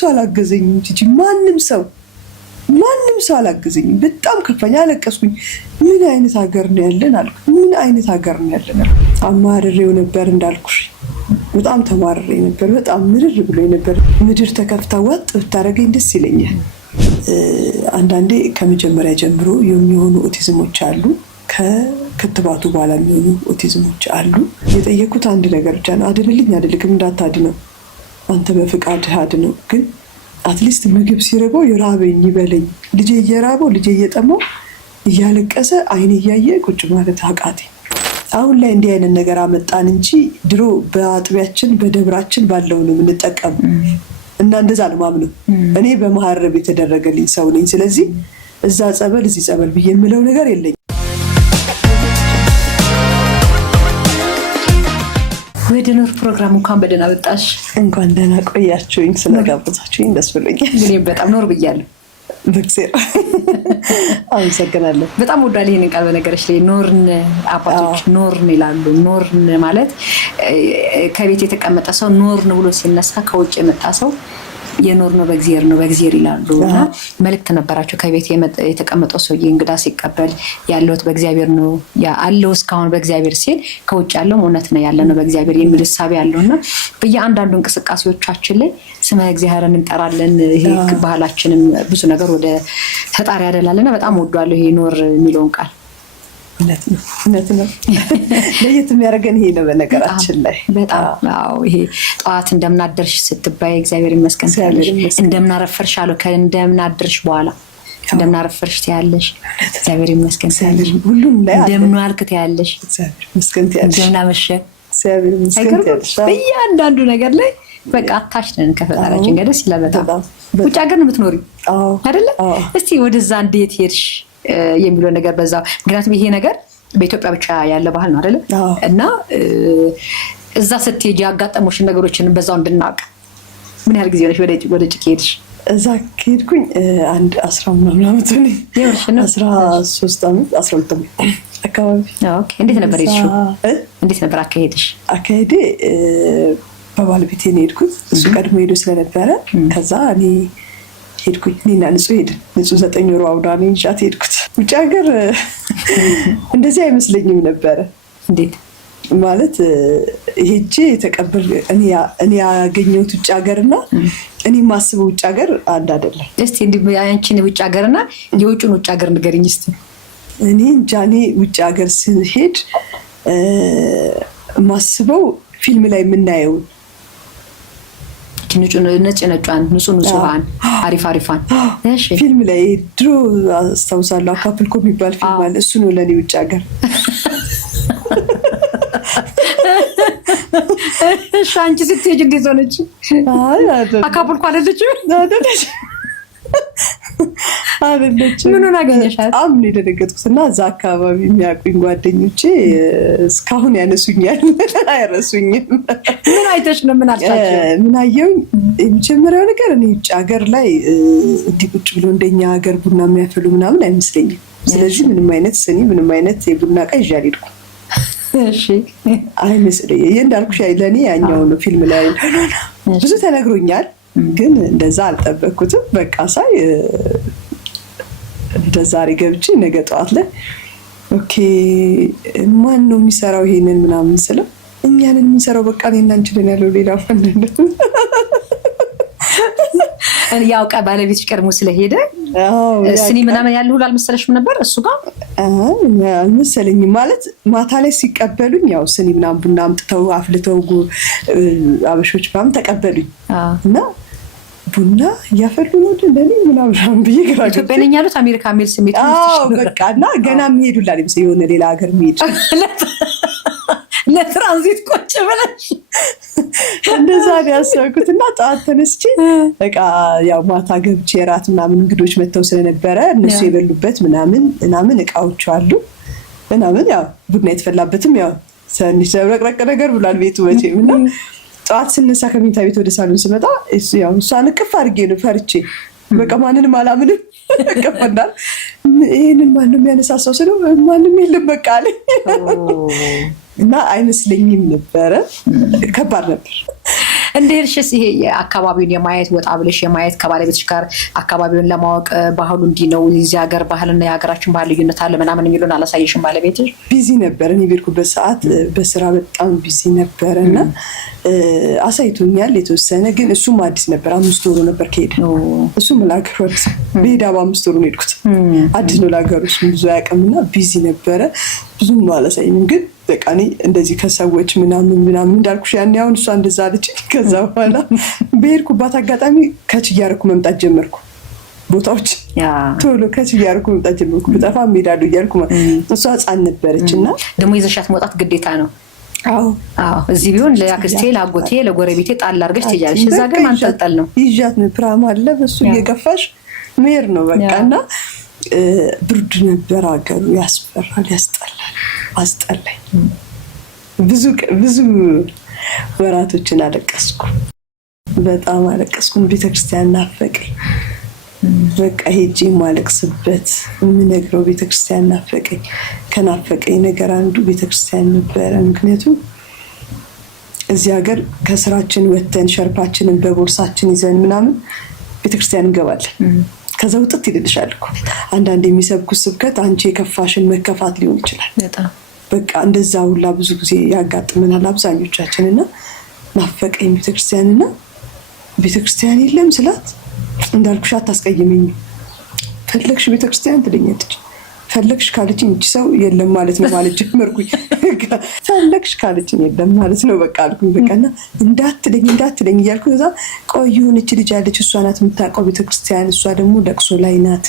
ሰው አላገዘኝም ቲጂ ማንም ሰው አላገዘኝም በጣም ከፋኝ አለቀስኩኝ ምን አይነት ሀገር ነው ያለን አልኩ ምን አይነት ሀገር ነው ያለን አማርሬው ነበር እንዳልኩሽ በጣም ተማርሬ ነበር በጣም ምርር ብሎኝ ነበር ምድር ተከፍታ ወጥ ብታረገኝ ደስ ይለኛል አንዳንዴ ከመጀመሪያ ጀምሮ የሚሆኑ ኦቲዝሞች አሉ ከክትባቱ በኋላ የሚሆኑ ኦቲዝሞች አሉ የጠየኩት አንድ ነገር ብቻ ነው አይደልክም እንዳታድነው አንተ በፍቃድ አድነው ግን አትሊስት ምግብ ሲረበው ይራበኝ ይበለኝ ልጄ እየራበው ልጄ እየጠማው እያለቀሰ አይኔ እያየ ቁጭ ማለት አቃቴ አሁን ላይ እንዲህ አይነት ነገር አመጣን እንጂ ድሮ በአጥቢያችን በደብራችን ባለው ነው የምንጠቀም እና እንደዛ ነው ማምነው እኔ በመሐረብ የተደረገልኝ ሰው ነኝ ስለዚህ እዛ ጸበል እዚህ ጸበል ብዬ የምለው ነገር የለኝም ወደ ኖር ፕሮግራም እንኳን በደህና መጣሽ እንኳን ደህና ቆያችሁኝ ስለጋበዛችሁኝ ደስ ብሎኛል እኔ በጣም ኖር ብያለሁ በክሴር አመሰግናለሁ በጣም ወዳለ ይሄን ቃል በነገርሽ ላይ ኖርን አባቶች ኖርን ይላሉ ኖርን ማለት ከቤት የተቀመጠ ሰው ኖርን ብሎ ሲነሳ ከውጭ የመጣ ሰው የኖር ነው በእግዚአብሔር ይላሉና መልእክት ነበራቸው ከቤት የተቀመጠው ሰው እንግዳ ሲቀበል ያለውት በእግዚአብሔር ነው ያለው እስካሁን በእግዚአብሔር ሲል ከውጭ ያለው እውነት ነው ያለነው በእግዚአብሔር የሚል ሐሳብ ያለውና በእያንዳንዱ እንቅስቃሴዎቻችን ላይ ስመ እግዚአብሔርን እንጠራለን ይሄ ባህላችንም ብዙ ነገር ወደ ፈጣሪ ያደላለና በጣም ወዷለሁ ይሄ ኖር የሚለውን ቃል እውነት ነው ለየት የሚያደርገን ይሄ ነው በነገራችን ላይ በጣም አዎ ይሄ ጧት እንደምናደርሽ ስትባይ እግዚአብሔር ይመስገን እንደምናረፈርሽ አለው ከእንደምናደርሽ በኋላ እንደምናረፈርሽ ያለሽ እግዚአብሔር ይመስገን ሁሉም ላይ እንደምናልክት ያለሽ እግዚአብሔር ይመስገን ያለሽ እንደምናመሸ እግዚአብሔር ይመስገን ያለሽ በእያንዳንዱ ነገር ላይ በቃ አታሽነን ከፈጣሪያችን ጋር ደስ ይላል በጣም ውጭ ሀገር ነው የምትኖሪው አይደለ እስቲ ወደዛ እንዴት ሄድሽ የሚለው ነገር በዛው ምክንያቱም ይሄ ነገር በኢትዮጵያ ብቻ ያለ ባህል ነው አይደለ እና እዛ ስትሄጂ ያጋጠሙሽ ነገሮችን በዛው እንድናውቅ ምን ያህል ጊዜ ሆነሽ ወደ ጭቅ ሄድሽ እዛ ሄድኩኝ አንድ 10 ምናምን አመት ነው 13 አመት 12 አመት አካባቢ ኦኬ እንዴት ነበር ሄድሽው እንዴት ነበር አካሄዴ በባለቤቴ ነው ሄድኩት እሱ ቀድሞ ሄዶ ስለነበረ ከዛ እኔ ሄድኩኝ እኔና ንጹህ ሄድን ንጹህ 9 ወር አውዳኔ እንጃት ሄድኩት ውጭ ሀገር እንደዚህ አይመስለኝም ነበር እንዴት ማለት ሄጄ ተቀበል እኔ ያገኘሁት ውጭ ሀገርና እኔ ማስበው ውጭ ሀገር አንድ አይደለም እስቲ እንዴ አንቺን ውጭ ሀገርና የውጭን ውጭ ሀገር ንገሪኝ እስቲ እኔ ጃኔ ውጭ ሀገር ስሄድ ማስበው ፊልም ላይ የምናየው ነጭ ንጹሃን አሪፋን እሺ ፊልም ላይ ድሮ አስተውሳለሁ አካፕልኮ የሚባል ፊልም አለ እሱ ነው ለኔ ውጭ ሀገር ሻንቺ ስትሄጂ እንዴት ሆነች አካፕልኮ አይደለች ምኑን አገኘሻት አሁን የደነገጥኩትና እዛ አካባቢ የሚያውቁኝ ጓደኞቼ እስካሁን ያነሱኛል አይረሱኝም ምን አይተሽ ነው ምን አልቻቸው ምን አየሁኝ የመጀመሪያው ነገር እኔ ውጭ ሀገር ላይ እንዲህ ቁጭ ብሎ እንደኛ ሀገር ቡና የሚያፈሉ ምናምን አይመስለኝም ስለዚህ ምንም አይነት ስኒ ምንም አይነት የቡና ዕቃ ይዤ አልሄድኩም እሺ አይመስለኝም እንዳልኩሽ ለኔ ያኛው ነው ፊልም ላይ ብዙ ተነግሮኛል ግን እንደዛ አልጠበቅኩትም በቃ ሳይ እንደዛ አሪ ገብቼ ነገ ጧት ላይ ኦኬ ማን ነው የሚሰራው ይሄንን ምናምን ስለው እኛንን የምንሰራው በቃ እኔና አንቺ ነን ያለው ሌላ ፈንደ ያው ባለቤትሽ ቀድሞ ስለሄደ ስኒ ምናምን ያለው ሁሉ አልመሰለሽም ነበር እሱ ጋር አልመሰለኝም ማለት ማታ ላይ ሲቀበሉኝ ያው ስኒ ምናምን ቡና አምጥተው አፍልተው አበሾች ምናምን ተቀበሉኝ እና ቡና ያፈሉ ነው እንደኔ ምናምን በየግራ ኢትዮጵያ ነኝ ያሉት አሜሪካ ሜል ስሜት ነው በቃና ገና የሚሄዱላ ለምሳሌ የሆነ ሌላ ሀገር የሚሄድ ለትራንዚት ቆጭ ብለሽ እንደዛ ያሰብኩትና ጧት ተነስቼ በቃ ያው ማታ ገብቼ ራት ምናምን እንግዶች መተው ስለነበረ እነሱ የበሉበት ምናምን እቃዎች አሉ ምናምን ያው ቡና የተፈላበትም ያው ሰንሽ ዘብረቅረቅ ነገር ብሏል ቤቱ መቼም እና ጧት ስነሳ ከመኝታ ቤት ወደ ሳሎን ስመጣ ያው እሷን ቅፍ አድርጌ ነው ፈርቼ በቃ ማንንም አላምንም ከፈንዳል ይሄንን ማንም የሚያነሳሳው ስለው ማንም የለም በቃ አለኝ እና አይመስለኝም ነበር ከባድ ነበር እንደርሽስ ይሄ አካባቢውን የማየት ወጣ ብለሽ የማየት ከባለቤትሽ ጋር አካባቢውን ለማወቅ ባህሉ እንዲህ ነው እዚህ ሀገር ባህልና የሀገራችን ባህል ልዩነት አለ ምናምን የሚሉን አላሳየሽም ባለቤትሽ? ቢዚ ነበር። እኔ በሄድኩበት ሰዓት በስራ በጣም ቢዚ ነበርና አሳይቶኛል የተወሰነ። ግን እሱም አዲስ ነበር። 5 ወሩ ነበር ከሄደ። እሱም ለሀገሩ አዲስ በሄዳ በ5 ወሩ ነው የሄድኩት። አዲስ ነው ለሀገሩ እሱም ብዙ አያውቅምና ቢዚ ነበረ። ብዙም አላሳየኝም። ግን በቃ እኔ እንደዚህ ከሰዎች ምናምን እንዳልኩሽ ያኔ አሁን እሷ እንደዛ አለች። ከዛ በኋላ በሄድኩባት አጋጣሚ ከች እያደረኩ መምጣት ጀመርኩ። ቦታዎች ቶሎ ከች እያደረኩ መምጣት ጀመርኩ። በጠፋ እሄዳለሁ እያልኩ እሷ ሕፃን ነበረች እና ደግሞ ይዘሻት መውጣት ግዴታ ነው። አዎ እዚህ ቢሆን ለአክስቴ ለአጎቴ ለጎረቤቴ ጣል አድርገሽ ትሄጃለሽ። እዛ ግን ማንጠልጠል ነው። ይዣት ነው ፕራም አለ በሱ እየገፋሽ መሄድ ነው በቃና ብርድ ነበር ሀገሩ። ያስፈራል፣ ያስጠላል። አስጠላኝ። ብዙ ወራቶችን አለቀስኩ። በጣም አለቀስኩ። ቤተክርስቲያን ናፈቀኝ። በቃ ሄጄ ማለቅስበት የምነግረው ቤተክርስቲያን ናፈቀኝ። ከናፈቀኝ ነገር አንዱ ቤተክርስቲያን ነበረ። ምክንያቱም እዚህ ሀገር ከስራችን ወተን ሸርፓችንን በቦርሳችን ይዘን ምናምን ቤተክርስቲያን እንገባለን። ከዛ ውጥት ይልልሻል እኮ አንዳንድ የሚሰብኩት ስብከት አንቺ የከፋሽን መከፋት ሊሆን ይችላል። በቃ እንደዛ ሁላ ብዙ ጊዜ ያጋጥመናል አብዛኞቻችንና ናፈቀኝ ቤተክርስቲያንና ቤተክርስቲያን የለም ስላት እንዳልኩሽ አታስቀይመኝ ፈለግሽ ቤተክርስቲያን ትለኛለች። ፈለግሽ ካለችኝ እቺ ሰው የለም ማለት ነው ማለት ጀመርኩኝ። ፈለግሽ ካለችኝ የለም ማለት ነው በቃ አልኩኝ። በቃና እንዳትለኝ እያልኩ ከዛ ቆዩን እቺ ልጅ አለች እሷ ናት የምታውቀው ቤተክርስቲያን። እሷ ደግሞ ለቅሶ ላይ ናት።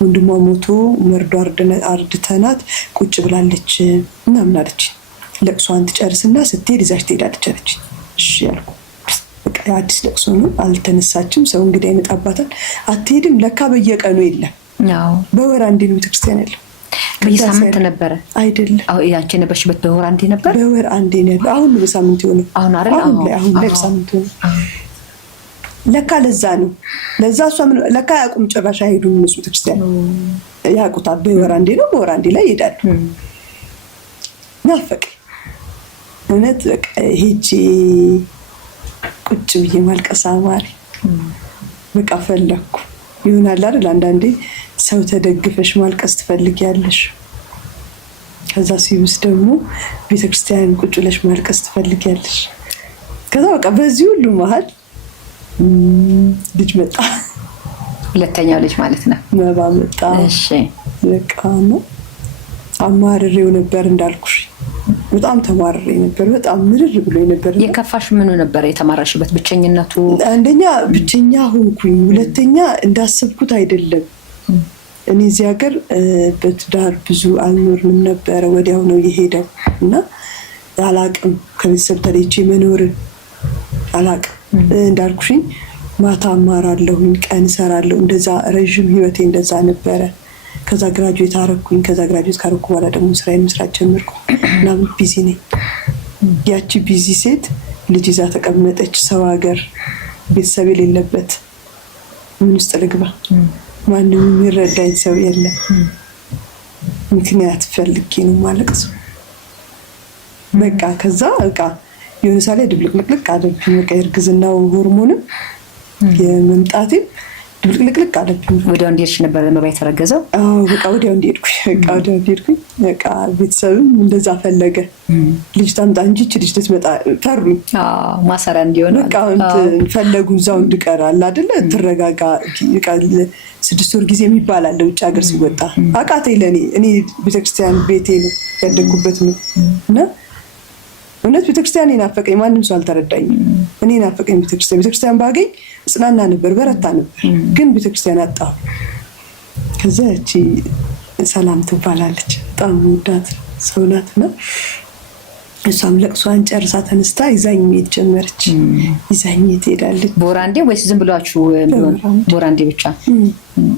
ወንድሟ ሞቶ መርዶ አርድተናት ቁጭ ብላለች ምናምን አለች። ለቅሷን ትጨርስና ስትሄድ ይዛሽ ትሄዳለች አለች። እሺ ያልኩ በቃ አዲስ ለቅሶ ነው አልተነሳችም። ሰው እንግዲህ አይመጣባታል። አትሄድም ለካ በየቀኑ የለም። በወር አንዴ ነው ቤተክርስቲያን ያለው። በየሳምንት ነበረ አይደለም? ያንቺ ነበርሽበት በወር አንዴ ነበር? በወር አንዴ ነው ያለው። አሁን በሳምንት ሆነ። አሁን ላይ በሳምንት ሆነ። ለካ ለዛ ነው ለዛ እሷ ለካ ያቁም ጭራሽ አይሄዱም እነሱ ቤተክርስቲያን ያቁታል። በወር አንዴ ነው። በወር አንዴ ላይ ይሄዳሉ። ናፈቀኝ እውነት በቃ ሄጄ ቁጭ ብዬ ማልቀስ አማረኝ። በቃ ፈለኩ ይሆናል አይደል? አንዳንዴ ሰው ተደግፈሽ ማልቀስ ትፈልጊያለሽ። ከዛ ሲውስ ደግሞ ቤተክርስቲያን ቁጭ ብለሽ ማልቀስ ትፈልጊያለሽ። ከዛ በቃ በዚህ ሁሉ መሀል ልጅ መጣ። ሁለተኛው ልጅ ማለት ነው መባ መጣ። እሺ በቃ ነው አማርሬው ነበር እንዳልኩሽ። በጣም ተማርሬ ነበር። በጣም ምርር ብሎኝ ነበር። የከፋሽ ምኑ ነበር? የተማረሽበት ብቸኝነቱ? አንደኛ ብቸኛ ሆንኩኝ። ሁለተኛ እንዳሰብኩት አይደለም። እኔ እዚህ ሀገር በትዳር ብዙ አልኖርንም ነበረ። ወዲያው ነው የሄደው እና አላቅም ከቤተሰብ ተለይቼ መኖር አላቅም። እንዳልኩሽኝ ማታ አማራለሁኝ፣ ቀን እሰራለሁ። እንደዛ ረዥም ህይወቴ እንደዛ ነበረ። ከዛ ግራጁዌት አረኩኝ። ከዛ ግራጁዌት ካረኩ በኋላ ደግሞ ስራዬን መስራት ጀመርኩ እና ቢዚ ነኝ። ያቺ ቢዚ ሴት ልጅ ይዛ ተቀመጠች። ሰው ሀገር ቤተሰብ የሌለበት ምን ውስጥ ልግባ? ማንም የሚረዳኝ ሰው የለም። ምክንያት ፈልጌ ነው ማለቅሰው። በቃ ከዛ በቃ የሆነ ሳለ ድብልቅልቅ አለብኝ። በቃ የእርግዝናው ሆርሞንም የመምጣቴም ድብልቅልቅ አለብኝ። ወዲያው እንዲሄድሽ ነበር ለመባ የተረገዘው? አዎ በቃ ወዲያው እንዲሄድኩኝ። በቃ ቤተሰብም እንደዛ ፈለገ። ልጅ ታምጣ እንጂ እቺ ልጅ ልትመጣ ፈሩኝ። ማሰሪያ እንዲሆን በቃ ፈለጉ። እዛው እንድቀራል አይደለ? ትረጋጋ። በቃ 6 ወር ጊዜ የሚባል አለ ውጭ ሀገር ሲወጣ። አቃተኝ ለኔ። እኔ ቤተክርስቲያን ቤቴ ነው ያደግኩበት ነው እና እውነት ቤተክርስቲያን ናፈቀኝ። ማንም ሰው አልተረዳኝም። እኔ ናፈቀኝ ቤተክርስቲያን ባገኝ ጽናና ነበር፣ በረታ ነበር። ግን ቤተክርስቲያን አጣሁ። ከዛ እቺ ሰላም ትባላለች። በጣም ወዳት ሰው ናትና እሷም ለቅሷን ጨርሳ ተነስታ ይዛኝ መሄድ ጀመረች። ይዛኝ ትሄዳለች። ቦራንዴ ወይስ ዝም ብሏችሁ? ቦራንዴ ብቻ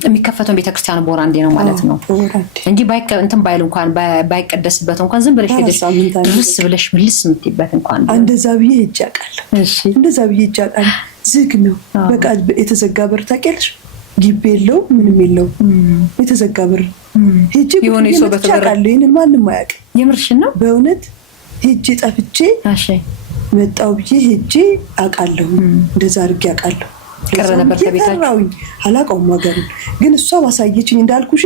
የሚከፈተው ቤተክርስቲያኑ ቦራንዴ ነው ማለት ነው እንጂ እንትን ባይል እንኳን ባይቀደስበት እንኳን ዝም ብለሽ ሄደሽ ድርስ ብለሽ ምልስ የምትይበት እንኳን እንደዛ ብዬ ሄጄ አውቃለሁ። እንደዛ ብዬ ሄጄ አውቃለሁ። ዝግ ነው በቃ የተዘጋ በር ታውቂያለሽ? ግቢ የለው ምንም የለው የተዘጋ በር። ሄጄ የሆነ ሰው በተበራ ይሄንን ማንም አያውቅም። የምርሽን ነው? በእውነት ሄጄ ጠፍቼ መጣው ብዬ ሄጄ አውቃለሁ። እንደዛ አድርጌ አውቃለሁ። ቅር ነበር ከቤታችሁ አላውቀውም ሀገሩን። ግን እሷ ማሳየችኝ እንዳልኩሽ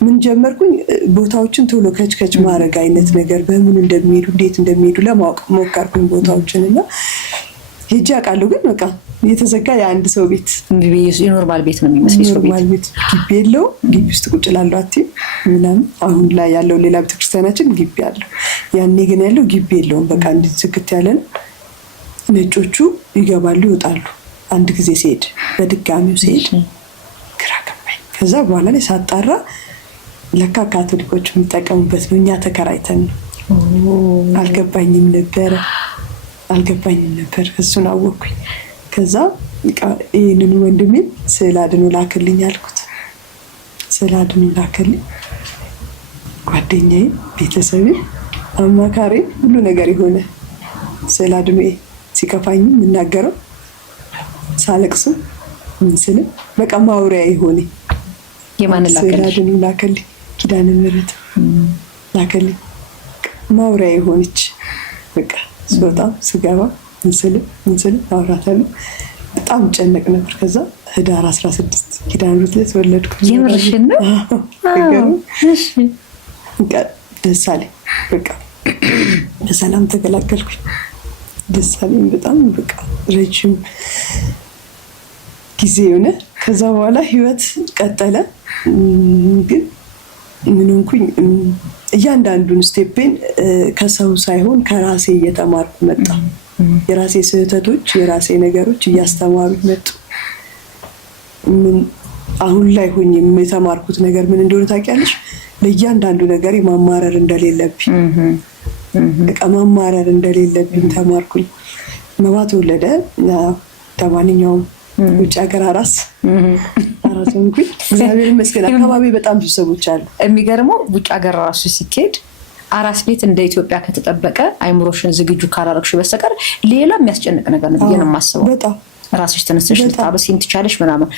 ምን ጀመርኩኝ ቦታዎችን ቶሎ ከች ማድረግ አይነት ነገር በምን እንደሚሄዱ እንዴት እንደሚሄዱ ለማወቅ ሞከርኩኝ ቦታዎችን እና ሄጄ አውቃለሁ። ግን በቃ የተዘጋ የአንድ ሰው ቤት የኖርማል ቤት ነው የሚመስለው። ኖርማል ቤት ግቢ የለው። ግቢ ውስጥ ቁጭ ላለው አትይም ምናምን። አሁን ላይ ያለው ሌላ ቤተክርስቲያናችን ግቢ አለው። ያኔ ግን ያለው ግቢ የለውም። በቃ እንዴት ዝግት ያለ ነው። ነጮቹ ይገባሉ ይወጣሉ። አንድ ጊዜ ሲሄድ በድጋሚው ሲሄድ ግራ ገባኝ። ከዛ በኋላ ላይ ሳጣራ ለካ ካቶሊኮች የሚጠቀሙበት ነው። እኛ ተከራይተን ነው። አልገባኝም ነበር። እሱን አወቅኩኝ። ከዛ ይህንን ወንድሜ ስዕል አድኖ ላክልኝ አልኩት። ስዕል አድኖ ላክልኝ። ጓደኛዬ፣ ቤተሰቤ፣ አማካሪ ሁሉ ነገር የሆነ ስዕል አድኖ ሲከፋኝም የምናገረው ሳለቅሱ ምስልም በቃ ማውሪያ የሆነ ስዕል አድኖ ላክልኝ። ኪዳነ ምሕረት ላክልኝ። ማውሪያ የሆነች በቃ ስወጣ ስገባ ምስልም አውራታለሁ። በጣም ጨነቅ ነበር። ከዛ ህዳር 16 ኪዳነ ምሕረት ላይ ተወለድኩ። የምርሽን ነው? ደስ አለኝ። በቃ በሰላም ተገላገልኩኝ። ደስ አለኝ በጣም በቃ ረጅም ጊዜ ሆነ። ከዛ በኋላ ህይወት ቀጠለ። ግን ምን ሆንኩኝ? እያንዳንዱን ስቴፔን ከሰው ሳይሆን ከራሴ እየተማርኩ መጣ። የራሴ ስህተቶች፣ የራሴ ነገሮች እያስተማሩ መጡ። አሁን ላይ ሆኜ የተማርኩት ነገር ምን እንደሆነ ታውቂያለሽ? ለእያንዳንዱ ነገር ማማረር እንደሌለብኝ በቃ ማማረር እንደሌለብኝ ተማርኩኝ። መባ ተወለደ። ለማንኛውም ውጭ ሀገር አራስ ሆንኩኝ። እግዚአብሔር ይመስገን። አካባቢ በጣም ብዙ ሰዎች አሉ። የሚገርመው ውጭ ሀገር ራሱ ሲኬድ አራስ ቤት እንደ ኢትዮጵያ ከተጠበቀ አይምሮሽን ዝግጁ ካላረግሽ በስተቀር ሌላ የሚያስጨንቅ ነገር ነው ብዬ ነው የማስበው። በጣም ራስሽ ተነስተሽ ልታበሲም ትቻለሽ ምናምን።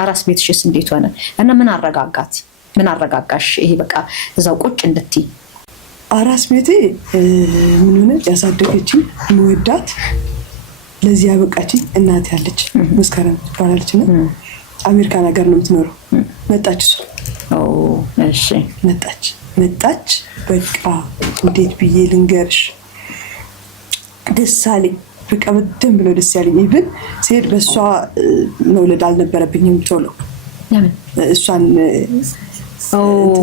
አራስ ቤትሽስ እንዴት ሆነ እና ምን አረጋጋሽ? ይሄ በቃ እዛው ቁጭ እንድትይ። አራስ ቤቴ ምን ሆነ? ያሳደገችኝ መወዳት ለዚህ ያበቃችኝ እናት ያለች መስከረም ትባላለች እና አሜሪካን ሀገር ነው የምትኖረው። መጣች እሷ። እሺ መጣች። በቃ እንዴት ብዬ ልንገርሽ? ደስ አለኝ። በቃ በደንብ ነው ደስ ያለኝ። ይብን ሲሄድ በእሷ መውለድ አልነበረብኝም ቶሎ። እሷን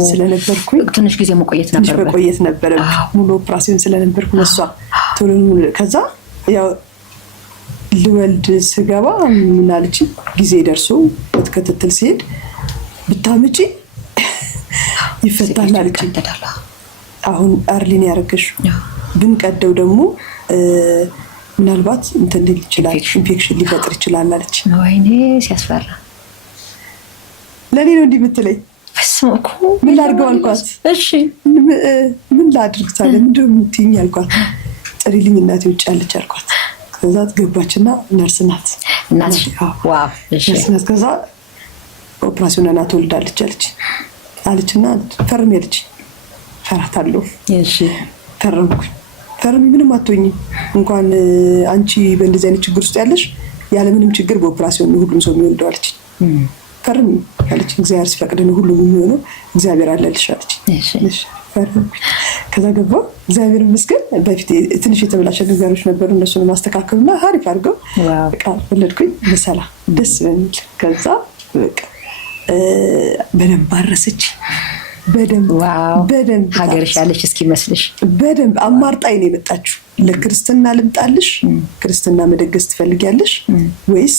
ስለነበርኩኝ ትንሽ ጊዜ መቆየት ነበረብኝ። ሙሉ ኦፕራሲዮን ስለነበርኩ ለእሷ ቶሎ። ከዛ ያው ልወልድ ስገባ ምን አለች? ጊዜ ደርሶ ክትትል ሲሄድ ብታምጪ ይፈታል አለች። አሁን አርሊን ያረገሽ ብንቀደው ደግሞ ምናልባት እንትን ሊል ይችላል፣ ኢንፌክሽን ሊፈጥር ይችላል አለች። ወይኔ ሲያስፈራ። ለኔ ነው እንዲህ የምትለኝ። ምን ላድርገው አልኳት። እሺ ምን ላድርግ ታዲያ ምንድን ነው የምትይኝ አልኳት። ጥሪልኝ እናቴ ውጭ አለች አልኳት። ከዛ ገባችና ነርስ ናት። ዋው እሺ። ከዛ ኦፕራሲዮን ናት ወልዳለች አለችና ፈርሚ አለች። ፈራታለሁ። እሺ ፈርሚ ምንም አትሆኝም። እንኳን አንቺ በእንደዚህ አይነት ችግር ውስጥ ያለሽ ያለ ምንም ችግር በኦፕራሲዮን ሁሉም ሰው የሚወልደው አለች። ፈርሚ አለች። እግዚአብሔር ሲፈቅድ ነው ሁሉም የሚሆነው። እግዚአብሔር አለልሽ አለች። እሺ ፈርሚ። ከዛ ገባ። እግዚአብሔር ይመስገን። በፊት ትንሽ የተበላሸ ነገሮች ነበሩ። እነሱን ማስተካከልና አሪፍ አድርገው በቃ ወለድኩኝ በሰላም ደስ በሚል። ከዛ በቃ በደንብ አረሰች። በደንብ ሀገርሽ ያለሽ እስኪመስልሽ በደንብ አማርጣኝ ነው የመጣችው። ለክርስትና ልምጣልሽ፣ ክርስትና መደገስ ትፈልጊያለሽ ወይስ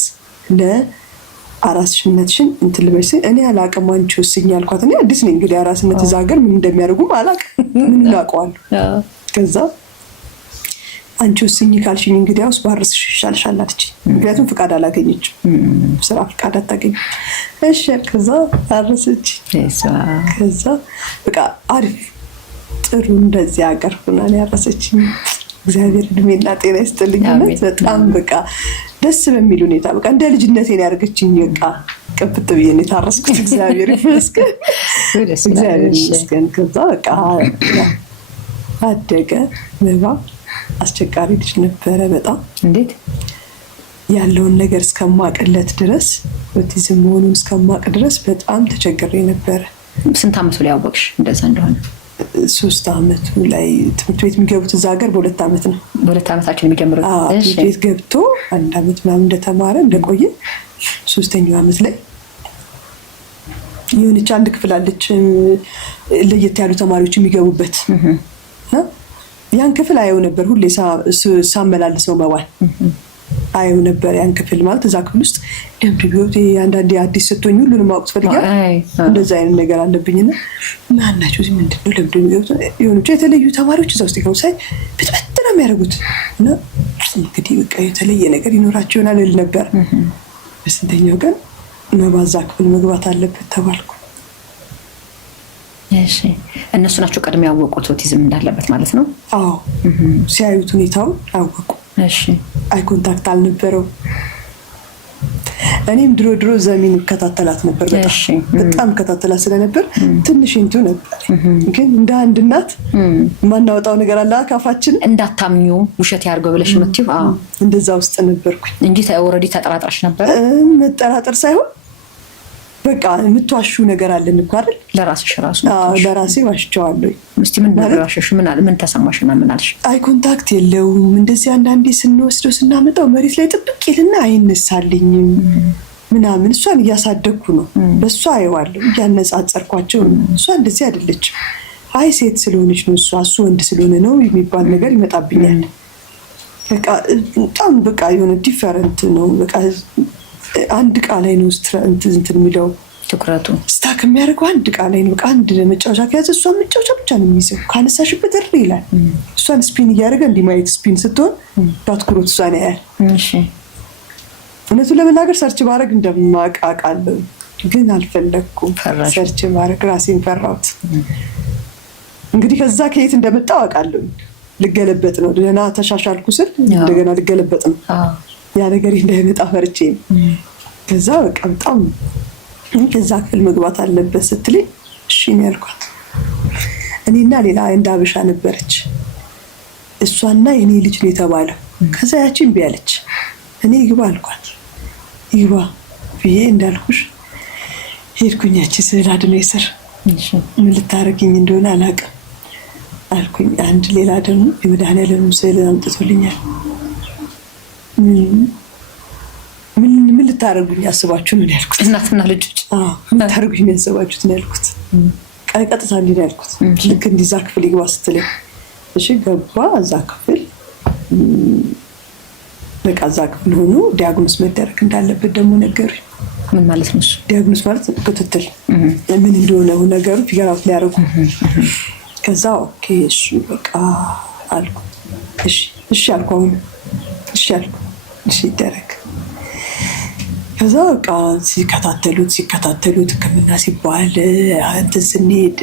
ለአራስነትሽን እንትን ልበሽ? እኔ አላቅም አንቺ ወስኝ አልኳት። እኔ አዲስ ነኝ እንግዲህ አራስነት እዛ ሀገር ምን እንደሚያደርጉም አላቅም። ምን አውቀዋለሁ። ከዛ አንቺ ወስኝ ካልሽኝ እንግዲያውስ ባርስሽ ይሻልሻል አለች። ምክንያቱም ፍቃድ አላገኘችም፣ ስራ ፍቃድ አታገኝም። እሺ ከዛ አረሰች። ከዛ በቃ አሪፍ ጥሩ እንደዚህ ሀገር ሆና ያረሰች። እግዚአብሔር እድሜና ጤና ይስጥልኝ። በጣም በቃ ደስ በሚል ሁኔታ በቃ እንደ ልጅነቴ ነው ያደረገችኝ። በቃ ቅብጥ ብዬ ነው የታረስኩት። እግዚአብሔር ይመስገን፣ እግዚአብሔር ይመስገን። ከዛ በቃ አደገ መባ አስቸጋሪ ልጅ ነበረ በጣም። እንዴት ያለውን ነገር እስከማቅለት ድረስ ኦቲዝም መሆኑን እስከማቅ ድረስ በጣም ተቸግሬ ነበረ። ስንት አመቱ ላይ ያወቅሽ እንደዛ እንደሆነ? 3 አመቱ ላይ ትምህርት ቤት የሚገቡት እዛ ሀገር በ2 አመት ነው። በ2 አመታችን የሚጀምሩት። ትምህርት ቤት ገብቶ 1 አመት ምናምን እንደተማረ እንደቆየ 3ኛው አመት ላይ የሆነች አንድ ክፍል አለች ለየት ያሉ ተማሪዎች የሚገቡበት። ያን ክፍል አየው ነበር ሁሌ ሳመላልሰው መዋል አየው ነበር። ያን ክፍል ማለት እዛ ክፍል ውስጥ ደምቢውት አንዳንዴ አዲስ ስትሆኝ ሁሉንም ማወቅ ትፈልጋለህ። እንደዛ አይነት ነገር አለብኝና ማን ናቸው እዚህ ምንድነው ለምንድነው የሚገቡት የሆነች የተለዩ ተማሪዎች እዛ ውስጥ ይገቡ ሳይ ብትበት ነው የሚያደርጉት እና እንግዲህ በቃ የተለየ ነገር ይኖራቸው ይሆናል እል ነበር። በስንተኛው ቀን መባዛ ክፍል መግባት አለበት ተባልኩ። እሺ እነሱ ናቸው ቀድሞ ያወቁት ኦቲዝም እንዳለበት ማለት ነው? አዎ ሲያዩት ሁኔታውን አወቁ። እሺ አይ ኮንታክት አልነበረው። እኔም ድሮ ዘሚን ከታተላት ነበር በጣም ከታተላት ስለነበር ትንሽ እንቱ ነበር። ግን እንደ አንድ እናት ማናወጣው ነገር አለ አካፋችን እንዳታምኙ ውሸት ያርገው ብለሽ መጥተው እንደዛ ውስጥ ነበርኩኝ እንጂ ኦሬዲ ተጠራጥራሽ ነበር? መጠራጠር ሳይሆን በቃ የምትዋሹ ነገር አለን እኮ አይደል? ለራስሽ ራሱ ለራሴ ዋሽቻለሁ። እስቲ ምን ነገርሽ? ምን ተሰማሽና ምን አልሽ? አይ ኮንታክት የለውም እንደዚህ አንዳንዴ ስንወስደው ስናመጣው መሬት ላይ ጥብቅ ይልና አይነሳልኝም ምናምን። እሷን እያሳደግኩ ነው በእሷ አየዋለሁ እያነጻጸርኳቸው። እሷ እንደዚህ አይደለች። አይ ሴት ስለሆነች ነው እሱ ወንድ ስለሆነ ነው የሚባል ነገር ይመጣብኛል። በቃ በጣም በቃ የሆነ ዲፈረንት ነው። በቃ አንድ ቃል ላይ ነው እንትን የሚለው ትኩረቱ ስታክ የሚያደርገው አንድ ቃል ላይ ነው። በቃ አንድ መጫወቻ ከያዘ እሷን መጫወቻ ብቻ ነው የሚይዘው። ካነሳሽበት እሪ ይላል። እሷን ስፒን እያደረገ እንዲማየት ስፒን ስትሆን በአትኩሮት እሷን ያያል። እውነቱን ለመናገር ሰርች ማድረግ እንደማቃቃለሁ ግን አልፈለግኩም። ሰርች ማድረግ ራሴን ፈራሁት። እንግዲህ ከዛ ከየት እንደመጣው አውቃለሁ። ልገለበጥ ነው ደህና ተሻሻልኩ ስል እንደገና ልገለበጥ ነው። ያ ነገር እንዳይመጣ ፈርቼ ከዛ በቃ በጣም ከዛ ክፍል መግባት አለበት ስትለኝ እሺ ነው ያልኳት። እኔና ሌላ አንድ አበሻ ነበረች። እሷና የኔ ልጅ ነው የተባለው። ከዛ ያቺን ቢያለች እኔ ይግባ አልኳት። ይግባ ብዬ እንዳልኩሽ ሄድኩኝ። ያቺ ስዕል አድኖ ይስር ምን ልታረግኝ እንደሆነ አላውቅም አልኩኝ። አንድ ሌላ ደግሞ የመድኃኒዓለም ስዕል አምጥቶልኛል። ምን ልታረጉኝ ያስባችሁ ነው ያልኩት። እናትና ልጆች ምን ልታረጉኝ ያስባችሁት ነው ያልኩት። ቀጥታ እንዲህ ነው ያልኩት። ልክ እንዲዛ ክፍል ይግባ ስትለኝ እሺ ገባ። እዛ ክፍል በቃ እዛ ክፍል ሆኖ ዲያግኖስ መደረግ እንዳለበት ደግሞ ነገሩኝ። ምን ማለት ነው? ዲያግኖስ ማለት ክትትል ምን እንደሆነ ነገሩ ፊገር አውት ሊያደርጉ። ከዛ ኦኬ እሺ በቃ አልኩ። እሺ አልኩ። አሁን እሺ አልኩ። እሺ ይደረግ። ከዛ በቃ ሲከታተሉት ሕክምና ሲባል እንትን ስንሄድ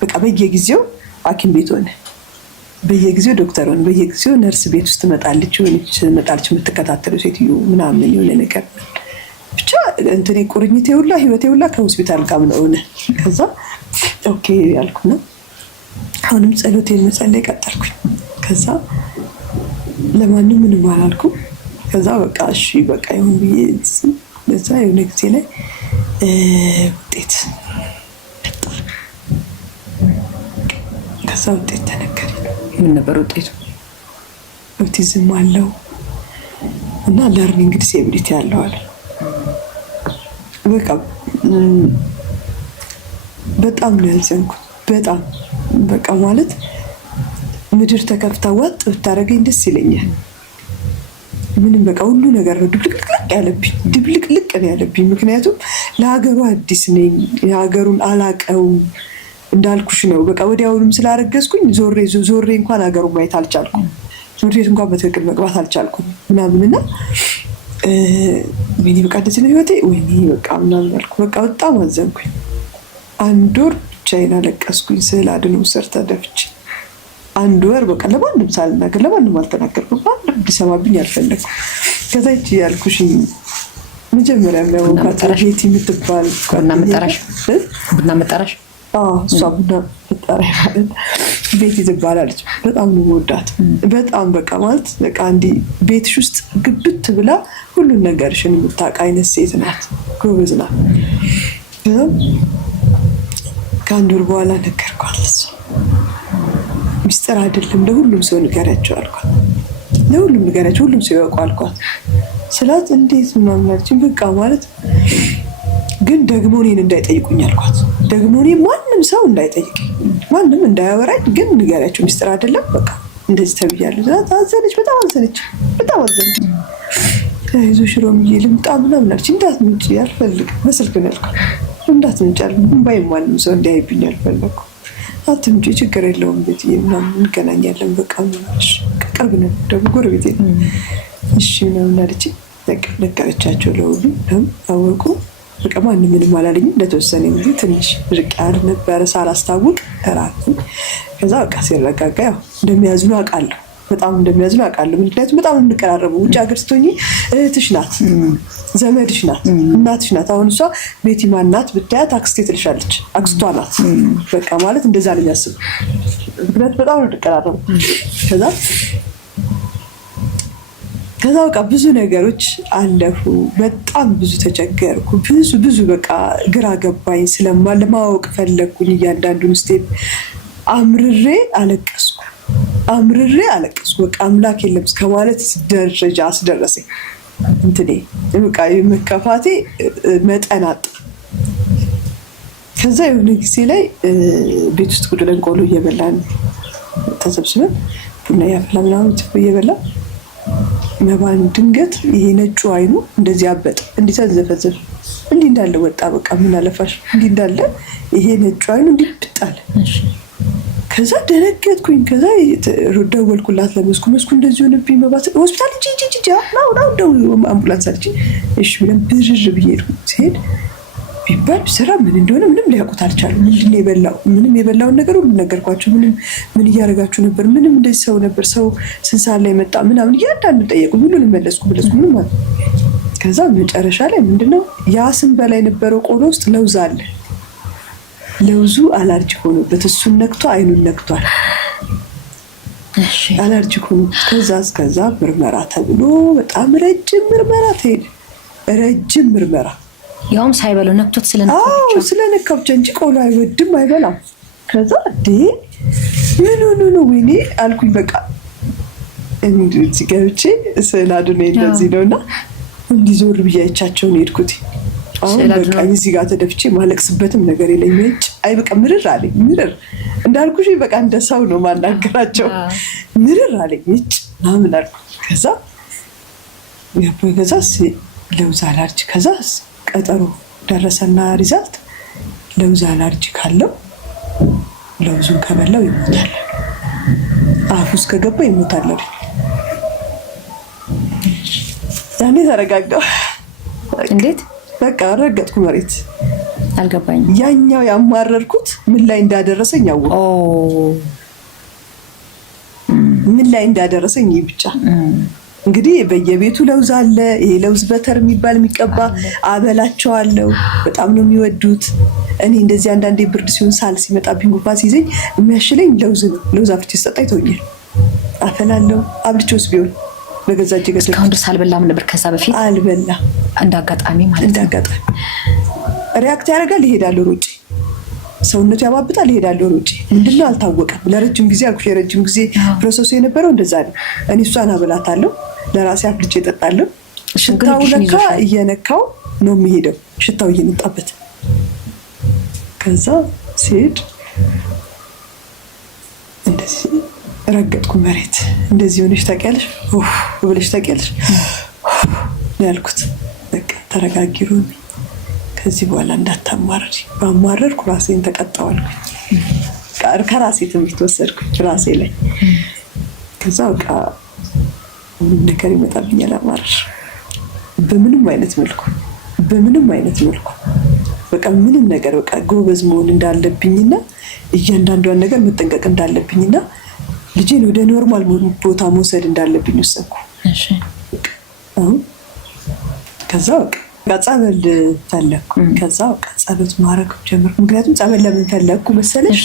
በቃ በየጊዜው ሐኪም ቤት ሆነ፣ በየጊዜው ዶክተር ሆነ፣ በየጊዜው ነርስ ቤት ውስጥ ትመጣለች የምትከታተለው ሴትዮ ምናምን የሆነ ነገር ብቻ እንትኔ ቁርኝቴ ሁላ ህይወቴ ሁላ ከሆስፒታል ጋር ነው ሆነ። ከዛ ኦኬ ያልኩና አሁንም ጸሎቴን መጸለይ ቀጠልኩኝ። ከዛ ለማንም ምንም አላልኩም። ከዛ በቃ እሺ በቃ ይሁን ብዬ እዛ የሆነ ጊዜ ላይ ውጤት መጣ። ከዛ ውጤት ተነገረኝ። ምን ነበር ውጤቱ? ኦቲዝም አለው እና ለርኒንግ ዲስኤቢሊቲ አለው አለ። በቃ በጣም ነው ያዘንኩት። በጣም በቃ ማለት ምድር ተከፍታ ዋጥ ብታረገኝ ደስ ይለኛል። ምንም በቃ ሁሉ ነገር ነው ድብልቅልቅ ያለብኝ። ምክንያቱም ለሀገሩ አዲስ ነኝ፣ የሀገሩን አላቀውም እንዳልኩሽ ነው። በቃ ወዲያውንም ስላረገዝኩኝ ዞሬ እንኳን ሀገሩን ማየት አልቻልኩም። ትምህርት ቤት እንኳን በትክክል መግባት አልቻልኩም ምናምንና ወይኔ በቃ እንደዚህ ነው ህይወቴ፣ ወይኔ በቃ ምናምን አልኩ። በቃ በጣም አዘንኩኝ። 1 ወር ብቻዬን አለቀስኩኝ። ስዕል አድኖ ስር ተደፍቼ 1 ወር በቃ ለማንም ሳልናገር ለማንም አልተናገርኩም። ማንም እንዲሰማብኝ አልፈለኩም። ከዛ ይቺ ያልኩሽ መጀመሪያ ነው ቤት የምትባል ቡና መጠራሽ እሷ ቡና ፈጣሪ ማለት ቤቲ ትባላለች። በጣም ነው የምወዳት። በጣም በቃ ማለት በቃ እንዲህ ቤትሽ ውስጥ ግብት ብላ ሁሉን ነገርሽን የምታውቅ አይነት ሴት ናት። ጎበዝ ናት። ከአንድ ወር በኋላ ነገርኳት። ሚስጥር አይደለም ለሁሉም ሰው ንገሪያቸው አልኳት። ለሁሉም ንገሪያቸው፣ ሁሉም ሰው ያውቀው አልኳት። ስላት እንዴት ምናምን አለችኝ። በቃ ማለት ግን ደግሞ እኔን እንዳይጠይቁኝ አልኳት። ደግሞ እኔ ማንም ሰው እንዳይጠይቀኝ፣ ማንም እንዳያወራኝ፣ ግን ንገሪያቸው ሚስጥር አይደለም በቃ እንደዚህ ተብያለሁ። አዘነች፣ በጣም አዘነች፣ በጣም አዘነች። አይዞሽ ሮምዬ ልምጣ ምናምን አለች። እንዳትመጪ አልፈልግም፣ በስልክ ነው ያልኳት። እንዳትመጪ ባይ ማንም ሰው እንዲያይብኝ አልፈለኩም። አትምጪ ችግር የለውም ቤትዬ ምናምን እንገናኛለን በቃ ምናምን ቅርብ ነው ደግሞ ጎረቤቴ ነው። እሺ ምናምን አለችኝ። በቃ ነገረቻቸው ለሁሉም አወቁ። በቃ ማንም ምንም አላለኝም። ለተወሰነ ጊዜ ትንሽ ርቅ ያለ ነበረ ሳላስታውቅ እራሱ። ከዛ በቃ ሲረጋጋ ያው እንደሚያዝኑ አውቃለሁ፣ በጣም እንደሚያዝኑ አውቃለሁ። ምክንያቱም በጣም የምንቀራረበው ውጭ ሀገር ስትሆኚ እህትሽ ናት፣ ዘመድሽ ናት፣ እናትሽ ናት። አሁን እሷ ቤቲ ማን ናት ብታያት አክስቴ ትልሻለች፣ አክስቷ ናት። በቃ ማለት እንደዛ ነው የሚያስቡ። ምክንያቱም በጣም ነው የምንቀራረበው። ከዛ በቃ ብዙ ነገሮች አለፉ። በጣም ብዙ ተቸገርኩ። ብዙ በቃ ግራ ገባኝ። ለማወቅ ፈለግኩኝ። እያንዳንዱን ስቴፕ አምርሬ አለቀስኩ። በቃ አምላክ የለም እስከማለት ደረጃ አስደረሰኝ። እንትኔ በቃ የመከፋቴ መጠን አጣ። ከዛ የሆነ ጊዜ ላይ ቤት ውስጥ ቁጭ ብለን ቆሎ እየበላን ተሰብስበን ቡና ያፈላ ምናምን እየበላን መባን ድንገት ይሄ ነጩ አይኑ እንደዚህ አበጠ፣ እንዲህ ተዘፈዘፈ፣ እንዲህ እንዳለ ወጣ። በቃ ምን አለፋሽ እንዲህ እንዳለ ይሄ ነጩ አይኑ እንዲህ ብጣለ። ከዛ ደነገጥኩኝ። ከዛ ደወልኩላት ለመስኩ። መስኩ እንደዚህ ሆነብኝ። መባት ሆስፒታል ነው አምቡላንስ አለችኝ። እሺ ብለን ብርር ብዬ ሄድኩ። ሲሄድ ቢባል ስራ ምን እንደሆነ ምንም ሊያውቁት አልቻሉም። ምንድን ነው የበላው? ምንም የበላውን ነገር ሁሉ ነገርኳቸው። ምን እያደረጋችሁ ነበር? ምንም እንደዚህ ሰው ነበር፣ ሰው ስንት ሰዓት ላይ መጣ ምናምን እያንዳንዱ ጠየቁ። ሁሉንም መለስኩ ምንም ማለት። ከዛ መጨረሻ ላይ ምንድነው ያ ስንበላ የነበረው ቆሎ ውስጥ ለውዝ አለ። ለውዙ አላርጂክ ሆኖበት እሱን ነክቶ አይኑን ነክቷል። አላርጂክ ሆኖበት ከዛ ምርመራ ተብሎ በጣም ረጅም ምርመራ ተሄደ። ረጅም ምርመራ ያውም ሳይበለው ነክቶት ስለነካው ብቻ እንጂ ቆሎ አይወድም አይበላም። ከዛ ምን ሆኖ ነው ወይኔ አልኩኝ። በቃ እንዴት ገብቼ ስላዱን እንደዚህ ነውና እንዲዞር ብያቻቸው ነው ሄድኩት። አሁን በቃ እዚህ ጋር ተደፍቼ ማለቅስበትም ነገር የለኝም። አይ በቃ ምርር አለኝ። ምርር እንዳልኩሽ በቃ እንደሰው ነው ማናገራቸው። ምርር አለኝ ምናምን አልኩ። ከዛ ለውዝ አላርጂ ከዛ ቀጠሮ ደረሰና ሪዛልት ለውዝ አላርጂ ካለው ለውዙን ከበላው ይሞታል፣ አፉ ውስጥ ከገባ ይሞታል። ያኔ ተረጋጋሁ። እንዴት በቃ ረገጥኩ መሬት። አልገባኝም። ያኛው ያማረርኩት ምን ላይ እንዳደረሰኝ ያወቅሁ። ምን ላይ እንዳደረሰኝ ብቻ እንግዲህ በየቤቱ ለውዝ አለ። ይሄ ለውዝ በተር የሚባል የሚቀባ አበላቸዋለሁ። በጣም ነው የሚወዱት። እኔ እንደዚህ አንዳንዴ ብርድ ሲሆን ሳል ሲመጣብኝ ጉንፋን ሲይዘኝ የሚያሽለኝ ለውዝ ነው። ለውዝ አፍልቼ ስጠጣ ይተውኛል። አፈላለሁ። አብልቼውስ ቢሆን በገዛ እጄ ገሰልኩ። እስካሁን ድረስ አልበላም ነበር። ከዛ በፊት አልበላም። እንዳጋጣሚ ማለት ነው። እንዳጋጣሚ ሪያክት ያደርጋል። ይሄዳል ሩጭ፣ ሰውነቱ ያባብጣል። ይሄዳል ሩጭ። ምንድነው አልታወቀም። ለረጅም ጊዜ አልኩሽ፣ የረጅም ጊዜ ፕሮሰሱ የነበረው እንደዛ ነው። እኔ እሷን አበላታለሁ፣ ለራሴ አፍልጬ እጠጣለሁ። ሽታው ለካ እየነካው ነው የሚሄደው፣ ሽታው እየመጣበት። ከዛ ሲሄድ እንደዚህ ረገጥኩ መሬት። እንደዚህ ሆነሽ ታውቂያለሽ? ብለሽ ታውቂያለሽ ያልኩት። በቃ ተረጋጊሩ፣ ከዚህ በኋላ እንዳታማረሪ። ባማረርኩ ራሴን ተቀጣዋልኩ። ከራሴ ትምህርት ወሰድኩ ራሴ ላይ። ከዛ በቃ ምንም ነገር ይመጣብኛል አማረር በምንም አይነት መልኩ በቃ ምንም ነገር በቃ ጎበዝ መሆን እንዳለብኝና እያንዳንዷን ነገር መጠንቀቅ እንዳለብኝና ልጄን ወደ ኖርማል ቦታ መውሰድ እንዳለብኝ ወሰንኩ። ከዛ በቃ ጸበል ፈለኩ። ከዛ ጸሎት ማድረግ ጀመርኩ። ምክንያቱም ጸበል ለምን ፈለኩ መሰለሽ?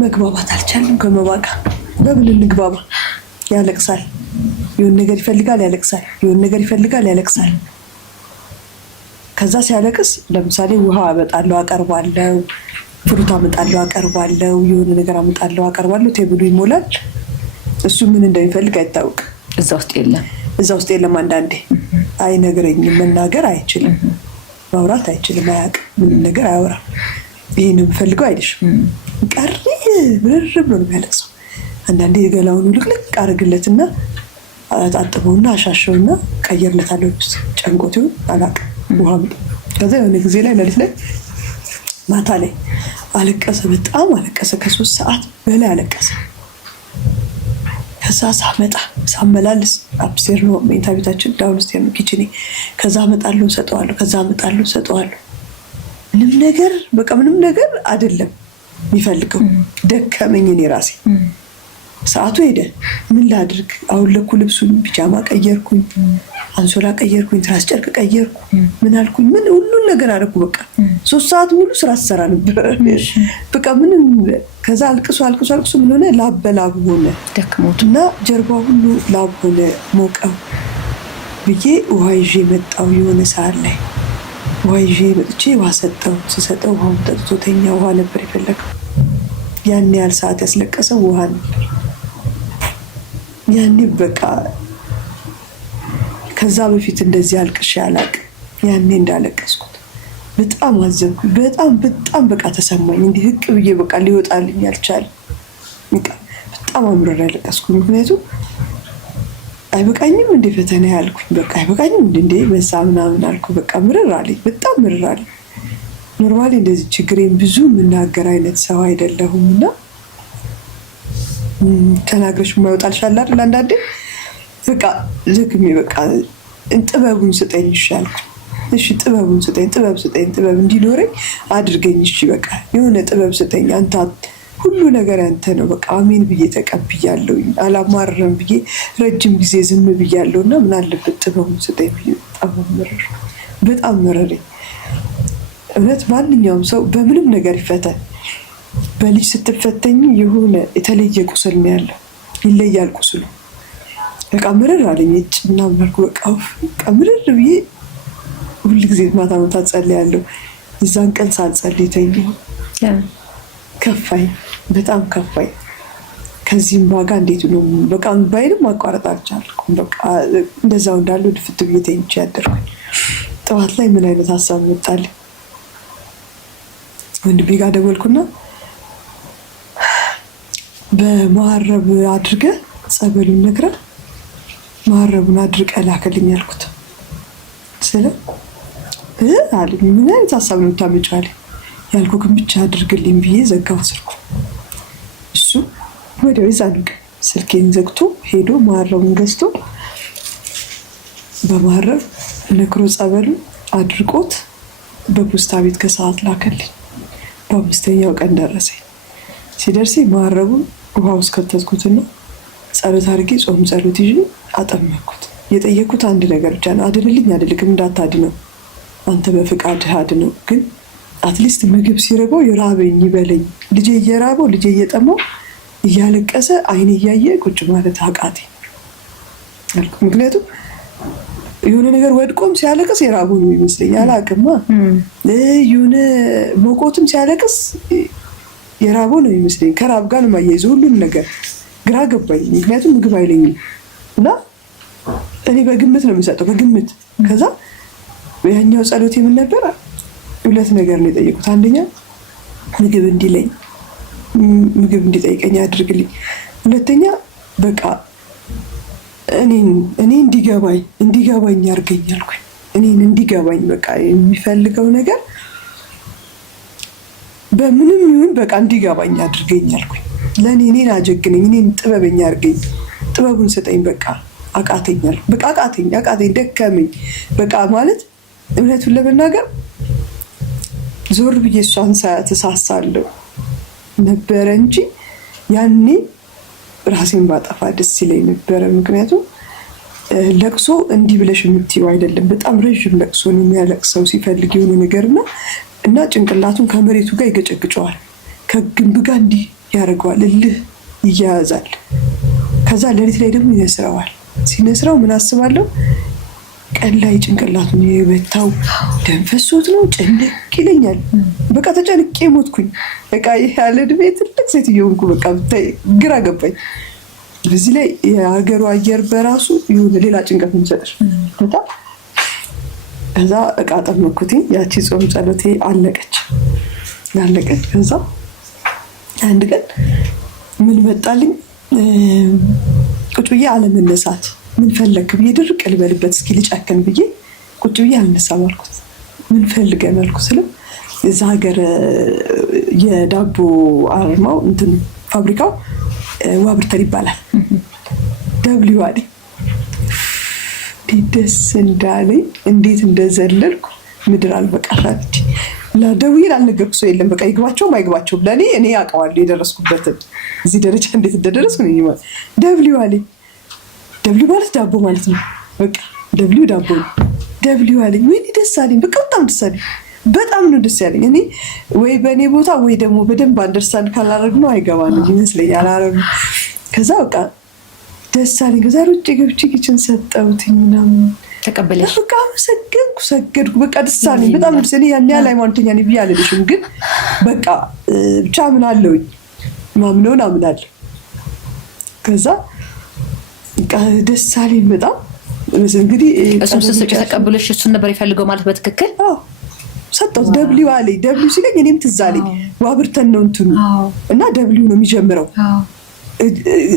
መግባባት አልቻልንም ከመባ ጋር። በምን እንግባባ? ያለቅሳል፣ የሆነ ነገር ይፈልጋል፣ ያለቅሳል፣ የሆነ ነገር ይፈልጋል፣ ያለቅሳል። ከዛ ሲያለቅስ ለምሳሌ ውሃ አመጣለሁ አቀርባለሁ፣ ፍሩት አመጣለሁ አቀርባለሁ፣ የሆነ ነገር አመጣለሁ አቀርባለሁ፣ ቴብሉ ይሞላል። እሱ ምን እንደሚፈልግ አይታወቅም። እዛ ውስጥ የለም። አንዳንዴ አይነግረኝም፣ መናገር አይችልም፣ ማውራት አይችልም፣ አያውቅም፣ ምንም ነገር አያወራም። ይሄን የምፈልገው አይልሽም። ቀሪ ብርር ብሎ ነው የሚያለቅሰው። አንዳንዴ የገላውን ልቅልቅ አድርግለትና አጣጥበውና አሻሸውና ቀየርለታለሁ። ጨንቆት ይሁን አላውቅም። ውሃ ከዛ የሆነ ጊዜ ላይ ሌሊት ላይ ማታ ላይ አለቀሰ፣ በጣም አለቀሰ። ከ3 ሰዓት በላይ አለቀሰ። ከዛ ሳመላልስ አፕስቴር ነው መኝታ ቤታችን፣ ዳውን ስቴር ነው ኪችኔ። ከዛ አመጣለሁ ሰጠዋለሁ። ምንም ነገር አይደለም የሚፈልገው። ደከመኝ እኔ ራሴ። ሰዓቱ ሄደ። ምን ላድርግ? አውለኩ፣ ልብሱን ፒጃማ ቀየርኩኝ፣ አንሶላ ቀየርኩኝ፣ ትራስ ጨርቅ ቀየርኩ፣ ምን አልኩኝ፣ ምን ሁሉን ነገር አደረኩ። በቃ 3 ሰዓት ሙሉ ስራ ስሰራ ነበር። በቃ ምንም። ከዛ አልቅሶ ምን ሆነ? ላብ በላብ ሆነ፣ ደክሞትና ጀርባ ሁሉ ላብ ሆነ፣ ሞቀው ብዬ ውሃ ይዤ መጣሁ። የሆነ ሰዓት ላይ ውሃ ይዤ መጥቼ ውሃ ስሰጠው ውሃውን ጠጥቶ ተኛ። ውሃ ነበር የፈለገው። ያን ያህል ሰዓት ያስለቀሰው ውሃ ነበር። ያኔ በቃ ከዛ በፊት እንደዚህ አልቅሼ አላውቅም። ያኔ እንዳለቀስኩት በጣም አዘንኩኝ። በጣም በቃ ተሰማኝ። እንዲህ ህቅ ብዬ በቃ ሊወጣልኝ አልቻለም። በጣም አምርሬ ያለቀስኩኝ። ምክንያቱም አይበቃኝም እንደ ፈተና ያልኩኝ፣ በቃ አይበቃኝም እንደ በዛ ምናምን አልኩ። በቃ ምርር አለኝ፣ በጣም ምርር አለኝ። ኖርማሊ እንደዚህ ችግሬን ብዙ የምናገር አይነት ሰው አይደለሁም እና ተናግረሽ የማይወጣልሽ አለ አይደል? አንዳንዴ በቃ ልክሜ በቃ ጥበቡን ስጠኝ ይሻልኩ። እሺ ጥበቡን ስጠኝ፣ ጥበብ እንዲኖረኝ አድርገኝ። እሺ በቃ የሆነ ጥበብ ስጠኝ አንተ፣ ሁሉ ነገር ያንተ ነው። በቃ አሜን ብዬ ተቀብያለሁ። አላማረም ብዬ ረጅም ጊዜ ዝም ብያለሁና ምን አለበት ጥበቡን ስጠኝ ብዬ በጣም መረረኝ። እውነት ማንኛውም ሰው በምንም ነገር ይፈተን። በልጅ ስትፈተኝ የሆነ የተለየ ቁስል ነው ያለው፣ ይለያል ቁስሉ። በቃ ምርር አለኝ ምናምን አልኩ። በቃ ምርር ብዬ ሁልጊዜ ማታ ጸልያለሁ። እዛን ቀን ሳልጸልይ ተኛሁ። ከፋኝ፣ በጣም ከፋኝ። ከዚህም ዋጋ እንዴት ነው በቃ ባይልም ማቋረጥ አልቻልኩም። በቃ እንደዛው እንዳለው ድፍት ብዬ ተኝቼ ያደርኩኝ። ጠዋት ላይ ምን አይነት ሀሳብ መጣልኝ? ወንድሜ ጋር ደወልኩና በመሀረብ አድርገህ ጸበሉን ነግረህ መሀረቡን አድርቀህ ላከልኝ አልኩት። አለኝ ምን አይነት ሀሳብ ነው የምታመጪው አለኝ። ያልኩህን ብቻ አድርግልኝ ብዬ ዘጋው ስልኩ። እሱ ወዲያው ይዛን ስልኬን ዘግቶ ሄዶ መሀረቡን ገዝቶ በመሀረብ ነክሮ ጸበሉን አድርቆት በፖስታ ቤት ከሰዓት ላከልኝ። በ5ኛው ቀን ደረሰኝ። ሲደርሰኝ መሀረቡን ውሃ ውስጥ ከተትኩትና ጸሎት አድርጌ ጾም ጸሎት ይዤ አጠመኩት። የጠየኩት አንድ ነገር ብቻ ነው። አድንልኝ አልልክም፣ እንዳታድነው አንተ በፍቃድህ አድነው። ግን አትሊስት ምግብ ሲርበው የራበኝ ይበለኝ። ልጄ እየራበው ልጄ እየጠማው እያለቀሰ አይኔ እያየ ቁጭ ማለት አቃተኝ አልኩ። ምክንያቱም የሆነ ነገር ወድቆም ሲያለቅስ የራቡ ነው ይመስለኝ፣ አላውቅማ። የሆነ ሞቆትም ሲያለቅስ የራቡ ነው ይመስለኝ። ከራብ ጋር ነው የማያይዘው ሁሉም ነገር። ግራ ገባኝ። ምክንያቱም ምግብ አይለኝም እና እኔ በግምት ነው የምሰጠው፣ በግምት። ከዛ ያኛው ጸሎት የምን ነበር? 2 ነገር ነው የጠየቁት። አንደኛ ምግብ እንዲለኝ፣ ምግብ እንዲጠይቀኝ አድርግልኝ። ሁለተኛ በቃ እኔ እንዲገባኝ አድርገኝ አልኩኝ። እኔን እንዲገባኝ በቃ የሚፈልገው ነገር በምንም ይሁን በቃ እንዲገባኝ አድርገኝ አልኩኝ። ለእኔ እኔን አጀግነኝ፣ እኔን ጥበበኛ አድርገኝ፣ ጥበቡን ስጠኝ። በቃ አቃተኛል። በቃ አቃተኝ፣ ደከመኝ። በቃ ማለት እውነቱን ለመናገር ዞር ብዬ እሷን ተሳሳለሁ ነበረ እንጂ ያኔ ራሴን ባጠፋ ደስ ይለኝ ነበረ። ምክንያቱም ለቅሶ እንዲህ ብለሽ የምትይው አይደለም። በጣም ረዥም ለቅሶ ነው የሚያለቅሰው ሲፈልግ የሆነ ነገርና እና ጭንቅላቱን ከመሬቱ ጋር ይገጨግጨዋል። ከግንብ ጋር እንዲህ ያደርገዋል። እልህ ይያያዛል። ከዛ ሌሊት ላይ ደግሞ ይነስረዋል። ሲነስረው ምን አስባለሁ ቀን ላይ ጭንቅላቱን የመታው ደም ፈሶት ነው። ጭንቅ ይለኛል። በቃ ተጨንቄ ሞትኩኝ። በቃ ያለ እድሜ ትልቅ ሴትዮ ሆንኩ። በቃ ብታይ ግራ ገባኝ። በዚህ ላይ የሀገሩ አየር በራሱ የሆነ ሌላ ጭንቀት የሚሰጥሽ በጣም። ከዛ እቃ ጠመኩትኝ። ያቺ ጾም ጸሎቴ አለቀች። ከዛ አንድ ቀን ምን መጣልኝ፣ ቁጭ ብዬ አለመነሳት። ምን ፈለክ ብዬ ድርቅ ልበልበት እስኪ ልጨክን ብዬ ቁጭ ብዬ አልነሳም አልኩት። ምን ፈልገህ አልኩት ስለው እዛ ሀገር የዳቦ አርማው እንትን ፋብሪካው ዋብርተን ይባላል። ደብሊው አለኝ። ደስ እንዳለኝ እንዴት እንደዘለልኩ ምድር አልበቃሻለች። ለደውዬ ላልነገርኩ ሰው የለም። በቃ ይግባቸውም አይግባቸውም ለእኔ እኔ አውቀዋለሁ የደረስኩበትን እዚህ ደረጃ እንዴት እንደደረስኩ ነው። ደብሊው አለኝ። ደብሊው ማለት ዳቦ ማለት ነው። በቃ ደብሊው ዳቦ ነው። ደብሊው አለኝ። ወይኔ ደስ አለኝ። በቃ በጣም ደስ አለኝ። በጣም ነው ደስ ያለኝ። እኔ ወይ በእኔ ቦታ ወይ ደግሞ በደንብ አንደርስታንድ ካላደረግነው አይገባንም ይመስለኛል አረብ። ከዛ በቃ ደስ አለኝ። ከዛ ሩጬ ገብቼ ኪችን ሰጠሁትኝ ምናምን ተቀበለሽ? በቃ ሰገድኩ። በቃ ደስ አለኝ በጣም ደስ አለኝ። ያን ያህል ሃይማኖተኛ ነኝ ብዬ አልልሽም፣ ግን በቃ ብቻ አምናለሁኝ። ማምነውን አምናለሁ። ከዛ በቃ ደስ አለኝ በጣም። እንግዲህ እሱም ስትሰጪ ተቀበለሽ? እሱን ነበር የፈልገው ማለት በትክክል? አዎ ሰጠሁት። ደብሊው አለኝ። ደብሊው ሲለኝ እኔም ትዝ አለኝ። ዋብርተን ነው እንትኑ እና ደብሊው ነው የሚጀምረው።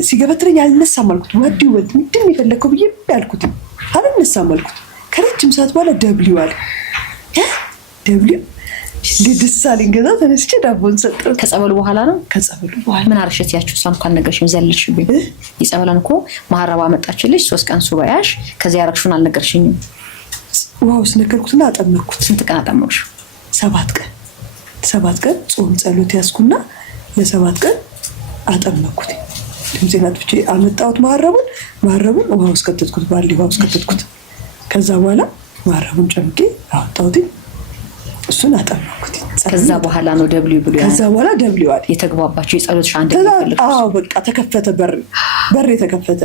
ሲገበትረኝ አልነሳም አልኩት። ወዲው ምንድን ነው የፈለከው ብዬ ያልኩት አልነሳም አልኩት። ከረጅም ሰዓት በኋላ ደብሊው አለ። ደብሊው ደስ አለኝ። ከዛ ተነስቼ ዳቦን ሰጠሁት። ከጸበሉ በኋላ ነው? ከጸበሉ በኋላ ምን አርሸት ያችሁ? እሷም ካልነገርሽኝ ዘለልሽብኝ። የጸበላን እኮ ማህረባ መጣችልሽ 3 ቀን ሱባኤሽ። ከዚያ ያረግሽውን አልነገርሽኝም። ዋው ስነገርኩትና አጠመኩት። ስንት ቀን አጠመቅሽው? 7 ቀን 7 ቀን ጾም ጸሎት ያዝኩና ለ7 ቀን አጠመኩት። ድምፄን አጥፍቼ አመጣሁት። ማህረቡን ውሃ ውስጥ ከተትኩት፣ ባልዲ ውሃ ውስጥ ከተትኩት። ከዛ በኋላ ማህረቡን ጨምቄ አወጣሁት። እሱን አጠመኩት። ከዛ በኋላ ነው ደብሊው ብሎ ከዛ በኋላ ደብሊው አለ። የተግባባችሁ የጸሎትሽ አንድ አዎ በቃ ተከፈተ። በር የተከፈተ።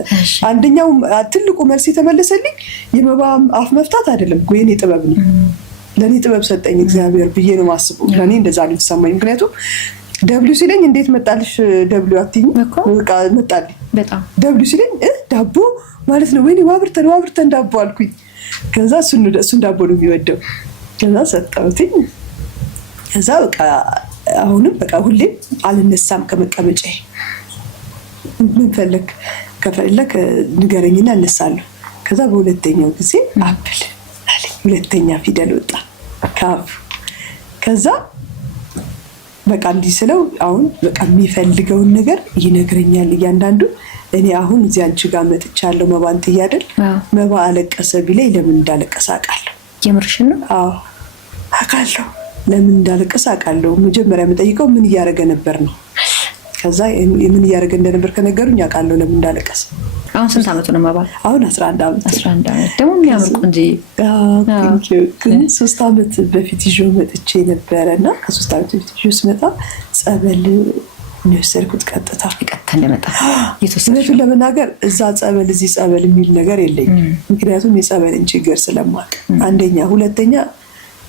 አንደኛው ትልቁ መልስ የተመለሰልኝ የመባ አፍ መፍታት አይደለም እኮ የኔ ጥበብ ነው። ለኔ ጥበብ ሰጠኝ እግዚአብሔር ብዬ ነው የማስበው። ለኔ እንደዛ ነው የተሰማኝ። ምክንያቱም ደብሊው ሲለኝ እንዴት መጣልሽ ደብሊው አትይኝ? በቃ መጣልኝ። በጣም ደብሊው ሲለኝ ዳቦ ማለት ነው። ወይኔ ዋብርተን ዳቦ አልኩኝ። ከዛ እሱን ዳቦ ነው የሚወደው። ከዛ ሰጠሁትኝ። ከዛ በቃ አሁንም በቃ ሁሌም አልነሳም ከመቀመጫዬ። ምን ፈለክ ከፈለክ ንገረኝና እነሳለሁ። ከዛ በሁለተኛው ጊዜ አፕል አለኝ። ሁለተኛ ፊደል ወጣ ካፍ። ከዛ በቃ እንዲህ ስለው አሁን በቃ የሚፈልገውን ነገር ይነግረኛል እያንዳንዱ። እኔ አሁን እዚህ አንቺ ጋር መጥቻለሁ መባን ጥያደል መባ አለቀሰ ቢለኝ ለምን እንዳለቀሰ አውቃለሁ። የምርሽን ነው? አዎ አውቃለሁ። ለምን እንዳለቀሰ አውቃለሁ። መጀመሪያ የምጠይቀው ምን እያደረገ ነበር ነው። ከዛ ምን እያደረገ እንደነበር ከነገሩኝ አውቃለሁ ለምን እንዳለቀሰ። አሁን ስንት ዓመቱ ነው መባ? አሁን 11 ዓመት። 11 ዓመት ደግሞ የሚያምር ቆንጆ። ግን 3 ዓመት በፊት ይዤው መጥቼ ነበረና ከ3 ዓመት በፊት ይዤው ስመጣ ጸበል ነው የወሰድኩት። ቀጥታ እንደመጣ የተወሰነው ለመናገር እዛ ጸበል እዚህ ጸበል የሚል ነገር የለኝም። ምክንያቱም የጸበልን ችግር ስለማውቅ አንደኛ፣ ሁለተኛ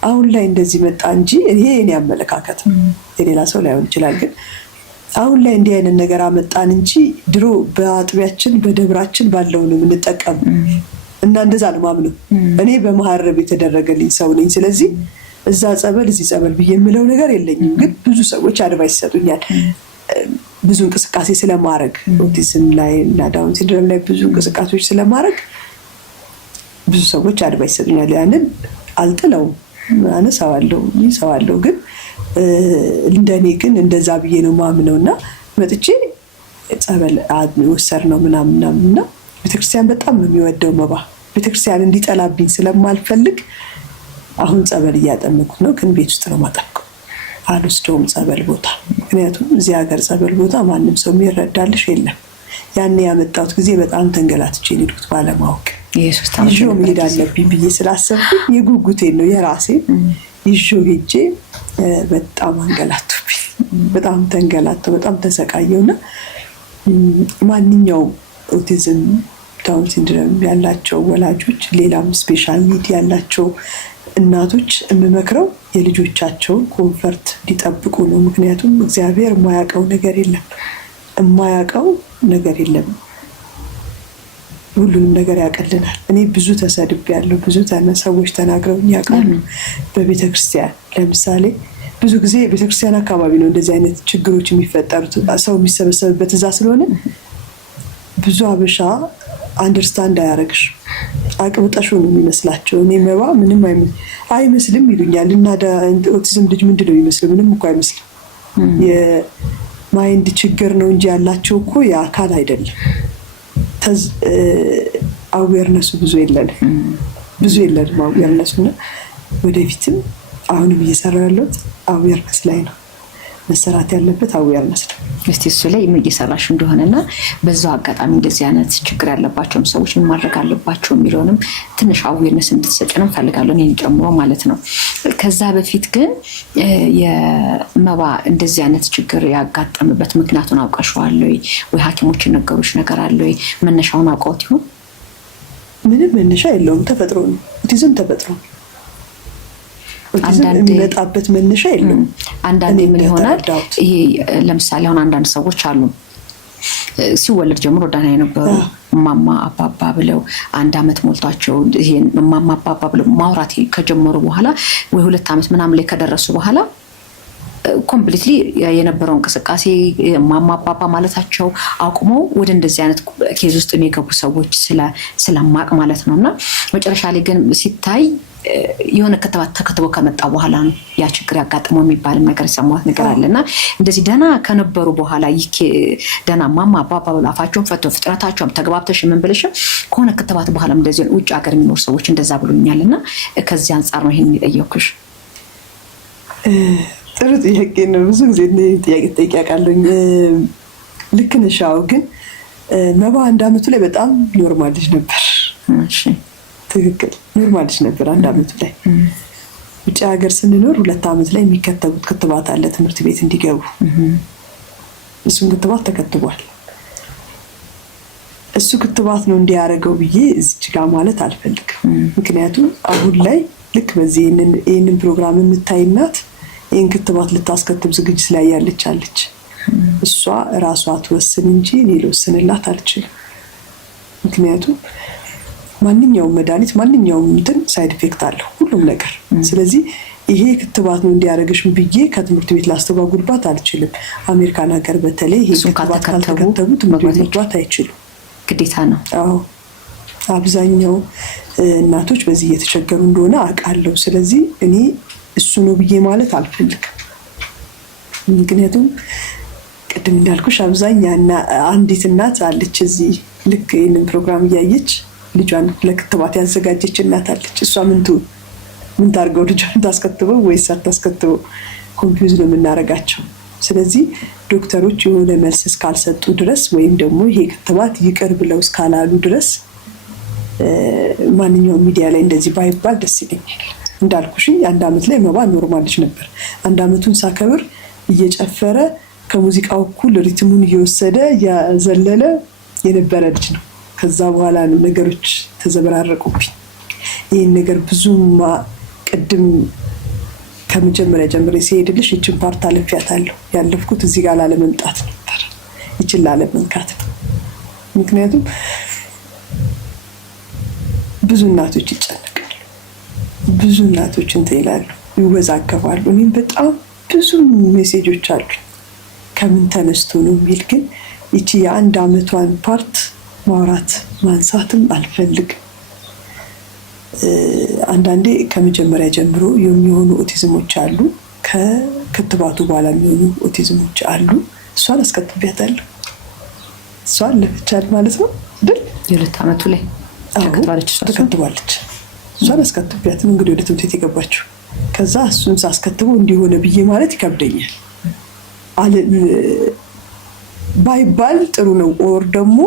አሁን ላይ እንደዚህ መጣ እንጂ ይሄ የኔ አመለካከት የሌላ ሰው ላይሆን ይችላል። ግን አሁን ላይ እንዲህ አይነት ነገር አመጣን እንጂ ድሮ በአጥቢያችን በደብራችን ባለው ነው የምንጠቀም እና እንደዛ ነው ማምነው። እኔ በመሐረብ የተደረገልኝ ሰው ነኝ። ስለዚህ እዛ ጸበል እዚህ ጸበል ብዬ የምለው ነገር የለኝም። ግን ብዙ ሰዎች አድቫይስ ይሰጡኛል። ብዙ እንቅስቃሴ ስለማድረግ ኦቲዝም ላይ እና ዳውን ሲንድሮም ላይ ብዙ እንቅስቃሴዎች ስለማድረግ ብዙ ሰዎች አድቫይስ ይሰጡኛል። ያንን አልጥለውም፣ አነሳዋለሁ። ግን እንደኔ ግን እንደዛ ብዬ ነው ማምነው እና መጥቼ ጸበል ወሰር ነው ምናምንና ቤተክርስቲያን በጣም ነው የሚወደው መባ። ቤተክርስቲያን እንዲጠላብኝ ስለማልፈልግ አሁን ጸበል እያጠመኩት ነው። ግን ቤት ውስጥ ነው ማጠምቀው፣ አልወስደውም ጸበል ቦታ። ምክንያቱም እዚህ ሀገር ጸበል ቦታ ማንም ሰው የሚረዳልሽ የለም። ያኔ ያመጣሁት ጊዜ በጣም ተንገላትቼ ሄድኩት ባለማወቅ። ይዤው መሄድ አለብኝ ብዬ ስላሰብኩኝ የጉጉቴን ነው የራሴ ይዤው ሄጄ በጣም አንገላቱብኝ። በጣም ተንገላተው በጣም ተሰቃየውና ማንኛውም ኦቲዝም ዳውን ሲንድሮም ያላቸው ወላጆች ሌላም ስፔሻል ኒድ ያላቸው እናቶች የምመክረው የልጆቻቸውን ኮንፈርት እንዲጠብቁ ነው። ምክንያቱም እግዚአብሔር የማያውቀው ነገር የለም። ሁሉንም ነገር ያውቅልናል። እኔ ብዙ ተሰድቤያለሁ፣ ብዙ ሰዎች ተናግረውኝ ያውቃሉ። በቤተክርስቲያን ለምሳሌ ብዙ ጊዜ ቤተክርስቲያን አካባቢ ነው እንደዚህ አይነት ችግሮች የሚፈጠሩት፣ ሰው የሚሰበሰብበት እዛ ስለሆነ ብዙ አበሻ አንደርስታንድ አያደርግሽ፣ አቅብጠሽ ነው የሚመስላቸው። እኔ መባ ምንም አይመስልም ይሉኛል። እና ኦቲዝም ልጅ ምንድን ነው የሚመስለው? ምንም እኮ አይመስልም። የማይንድ ችግር ነው እንጂ ያላቸው እኮ የአካል አይደለም። አዌርነሱ ብዙ የለንም አዌርነሱ እና ወደፊትም አሁንም እየሰራ ያለሁት አዌርነስ ላይ ነው። መሰራት ያለበት አዌርነስ ነው። እስቲ እሱ ላይ ምን እየሰራሽ እንደሆነና በዛው አጋጣሚ እንደዚህ አይነት ችግር ያለባቸውም ሰዎች ምን ማድረግ አለባቸው የሚለውንም ትንሽ አዌርነስ እንድትሰጭንም ፈልጋለሁ፣ እኔን ጨምሮ ማለት ነው። ከዛ በፊት ግን የመባ እንደዚህ አይነት ችግር ያጋጠምበት ምክንያቱን አውቀሽዋል ወይ ሐኪሞች የነገሩሽ ነገር አለ ወይ? መነሻውን አውቀውት ይሆን? ምንም መነሻ የለውም። ተፈጥሮ ነው። ኦቲዝም ተፈጥሮ ነው። የሚመጣበት መነሻ የለውም። አንዳንዴ ምን ይሆናል ይሄ ለምሳሌ አሁን አንዳንድ ሰዎች አሉ ሲወለድ ጀምሮ ደህና የነበሩ ማማ አባባ ብለው 1 ዓመት ሞልቷቸው ይሄን ማማ አባባ ብለው ማውራት ከጀመሩ በኋላ ወይ 2 ዓመት ምናምን ላይ ከደረሱ በኋላ ኮምፕሊትሊ የነበረው እንቅስቃሴ ማማ አባባ ማለታቸው አቁመው ወደ እንደዚህ አይነት ኬዝ ውስጥ የሚገቡ ሰዎች ስለማቅ ማለት ነውና መጨረሻ ላይ ግን ሲታይ የሆነ ክትባት ተከትቦ ከመጣ በኋላ ነው ያ ችግር ያጋጥመው የሚባል ነገር ሰማት ነገር አለና እንደዚህ ደህና ከነበሩ በኋላ ደህና ማማ አባባ ብለው አፋቸውን ፈተው ፍጥረታቸውም ተግባብተሽ ምን ብለሽ ከሆነ ክትባት በኋላም እንደዚህ ውጭ ሀገር የሚኖር ሰዎች እንደዛ ብሎኛልና ከዚህ አንፃር ነው ይሄን የሚጠየቅሽ። ጥሩ ጥያቄ ነው። ብዙ ጊዜ ጥያቄ ጠይቄያለሁኝ። ልክ ነሽ። አዎ፣ ግን መባ 1 ዓመቱ ላይ በጣም ኖርማል ልጅ ነበር። እሺ፣ ትክክል፣ ኖርማል ልጅ ነበር 1 ዓመቱ ላይ። ውጭ ሀገር ስንኖር 2 ዓመት ላይ የሚከተቡት ክትባት አለ ትምህርት ቤት እንዲገቡ። እሱን ክትባት ተከትቧል። እሱ ክትባት ነው እንዲያደርገው ብዬ እዚህ ጋር ማለት አልፈልግም። ምክንያቱም አሁን ላይ ልክ በዚህ ይህንን ፕሮግራም የምታይናት ይህን ክትባት ልታስከትብ ዝግጅት ላይ ያለች እሷ ራሷ ትወስን እንጂ እኔ ልወስንላት አልችልም። ምክንያቱም ማንኛውም መድኃኒት ማንኛውም እንትን ሳይድ ኢፌክት አለው ሁሉም ነገር። ስለዚህ ይሄ ክትባት ነው እንዲያደርግሽ ብዬ ከትምህርት ቤት ላስተጓጉልባት አልችልም። አሜሪካን ሀገር በተለይ ይሄ ክትባት ካልተከተቡ ትምህርት ቤት መግባት አይችሉም፣ ግዴታ ነው። አዎ፣ አብዛኛው እናቶች በዚህ እየተቸገሩ እንደሆነ አውቃለሁ። ስለዚህ እኔ እሱ ነው ብዬ ማለት አልፈልግም። ምክንያቱም ቅድም እንዳልኩሽ አብዛኛና አንዲት እናት አለች እዚህ ልክ ይህንን ፕሮግራም እያየች ልጇን ለክትባት ያዘጋጀች እናት አለች። እሷ ምን ታርገው ልጇን ታስከትበው ወይስ አታስከትበው? ኮንፊውዝ ነው የምናረጋቸው። ስለዚህ ዶክተሮች የሆነ መልስ እስካልሰጡ ድረስ ወይም ደግሞ ይሄ ክትባት ይቅር ብለው እስካላሉ ድረስ ማንኛውም ሚዲያ ላይ እንደዚህ ባይባል ደስ ይለኛል። እንዳልኩሽኝ 1 ዓመት ላይ መባ ኖርማል ልጅ ነበር። 1 ዓመቱን ሳከብር እየጨፈረ ከሙዚቃው እኩል ሪትሙን እየወሰደ ያዘለለ የነበረ ልጅ ነው። ከዛ በኋላ ነው ነገሮች ተዘበራረቁብኝ። ይህን ነገር ብዙማ ቅድም ከመጀመሪያ ጀምሬ ሲሄድልሽ ይችን ፓርት አልፌያታለሁ። ያለፍኩት እዚህ ጋር ላለመምጣት ነበር፣ ይችን ላለመንካት ነው። ምክንያቱም ብዙ እናቶች ይጨነቃሉ፣ ብዙ እናቶች እንትን ይላሉ፣ ይወዛገባሉ። እኔም በጣም ብዙ ሜሴጆች አሉ ከምን ተነስቶ ነው የሚል ግን ይቺ የ1 ዓመቷን ፓርት ማውራት ማንሳትም አልፈልግም። አንዳንዴ ከመጀመሪያ ጀምሮ የሚሆኑ ኦቲዝሞች አሉ፣ ከክትባቱ በኋላ የሚሆኑ ኦቲዝሞች አሉ። እሷን አስከትቤያታለሁ። እሷን ለፍቻል ማለት ነው አይደል? የ2 ዓመቱ ላይ ተከትባለች። እሷን አስከትቤያት ነው እንግዲህ ወደ ትምህርት ቤት የገባችው። ከዛ እሱን ሳስከትበው እንዲሆነ ብዬ ማለት ይከብደኛል። ባይባል ጥሩ ነው። ኦር ደግሞ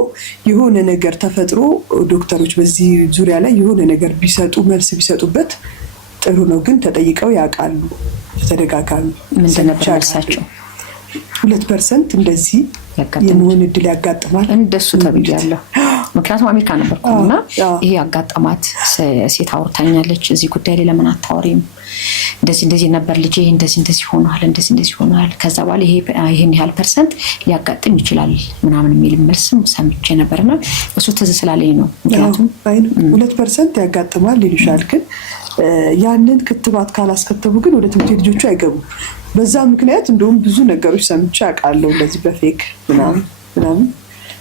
የሆነ ነገር ተፈጥሮ ዶክተሮች በዚህ ዙሪያ ላይ የሆነ ነገር ቢሰጡ መልስ ቢሰጡበት ጥሩ ነው። ግን ተጠይቀው ያውቃሉ ተደጋጋሚ ምንድን ነበር መልሳቸው? 2% እንደዚህ የመሆን እድል ያጋጥማል እንደሱ ተብያለሁ። ምክንያቱም አሜሪካ ነበርኩና ይሄ አጋጠማት ሴት አውርታኛለች። እዚህ ጉዳይ ላይ ለምን አታወሪም? እንደዚህ ነበር ልጄ እንደዚህ ሆኗል። ከዛ በኋላ ይሄን ያህል ፐርሰንት ሊያጋጥም ይችላል ምናምን የሚል መልስም ሰምቼ ነበርና እሱ ትዝ ስላለኝ ነው። ምክንያቱም 2% ያጋጥማል ይሉሻል። ግን ያንን ክትባት ካላስከተቡ ግን ወደ ትምህርት ቤት ልጆቹ አይገቡም። በዛ ምክንያት እንደውም ብዙ ነገሮች ሰምቼ አውቃለሁ። እንደዚህ በፌክ ምናምን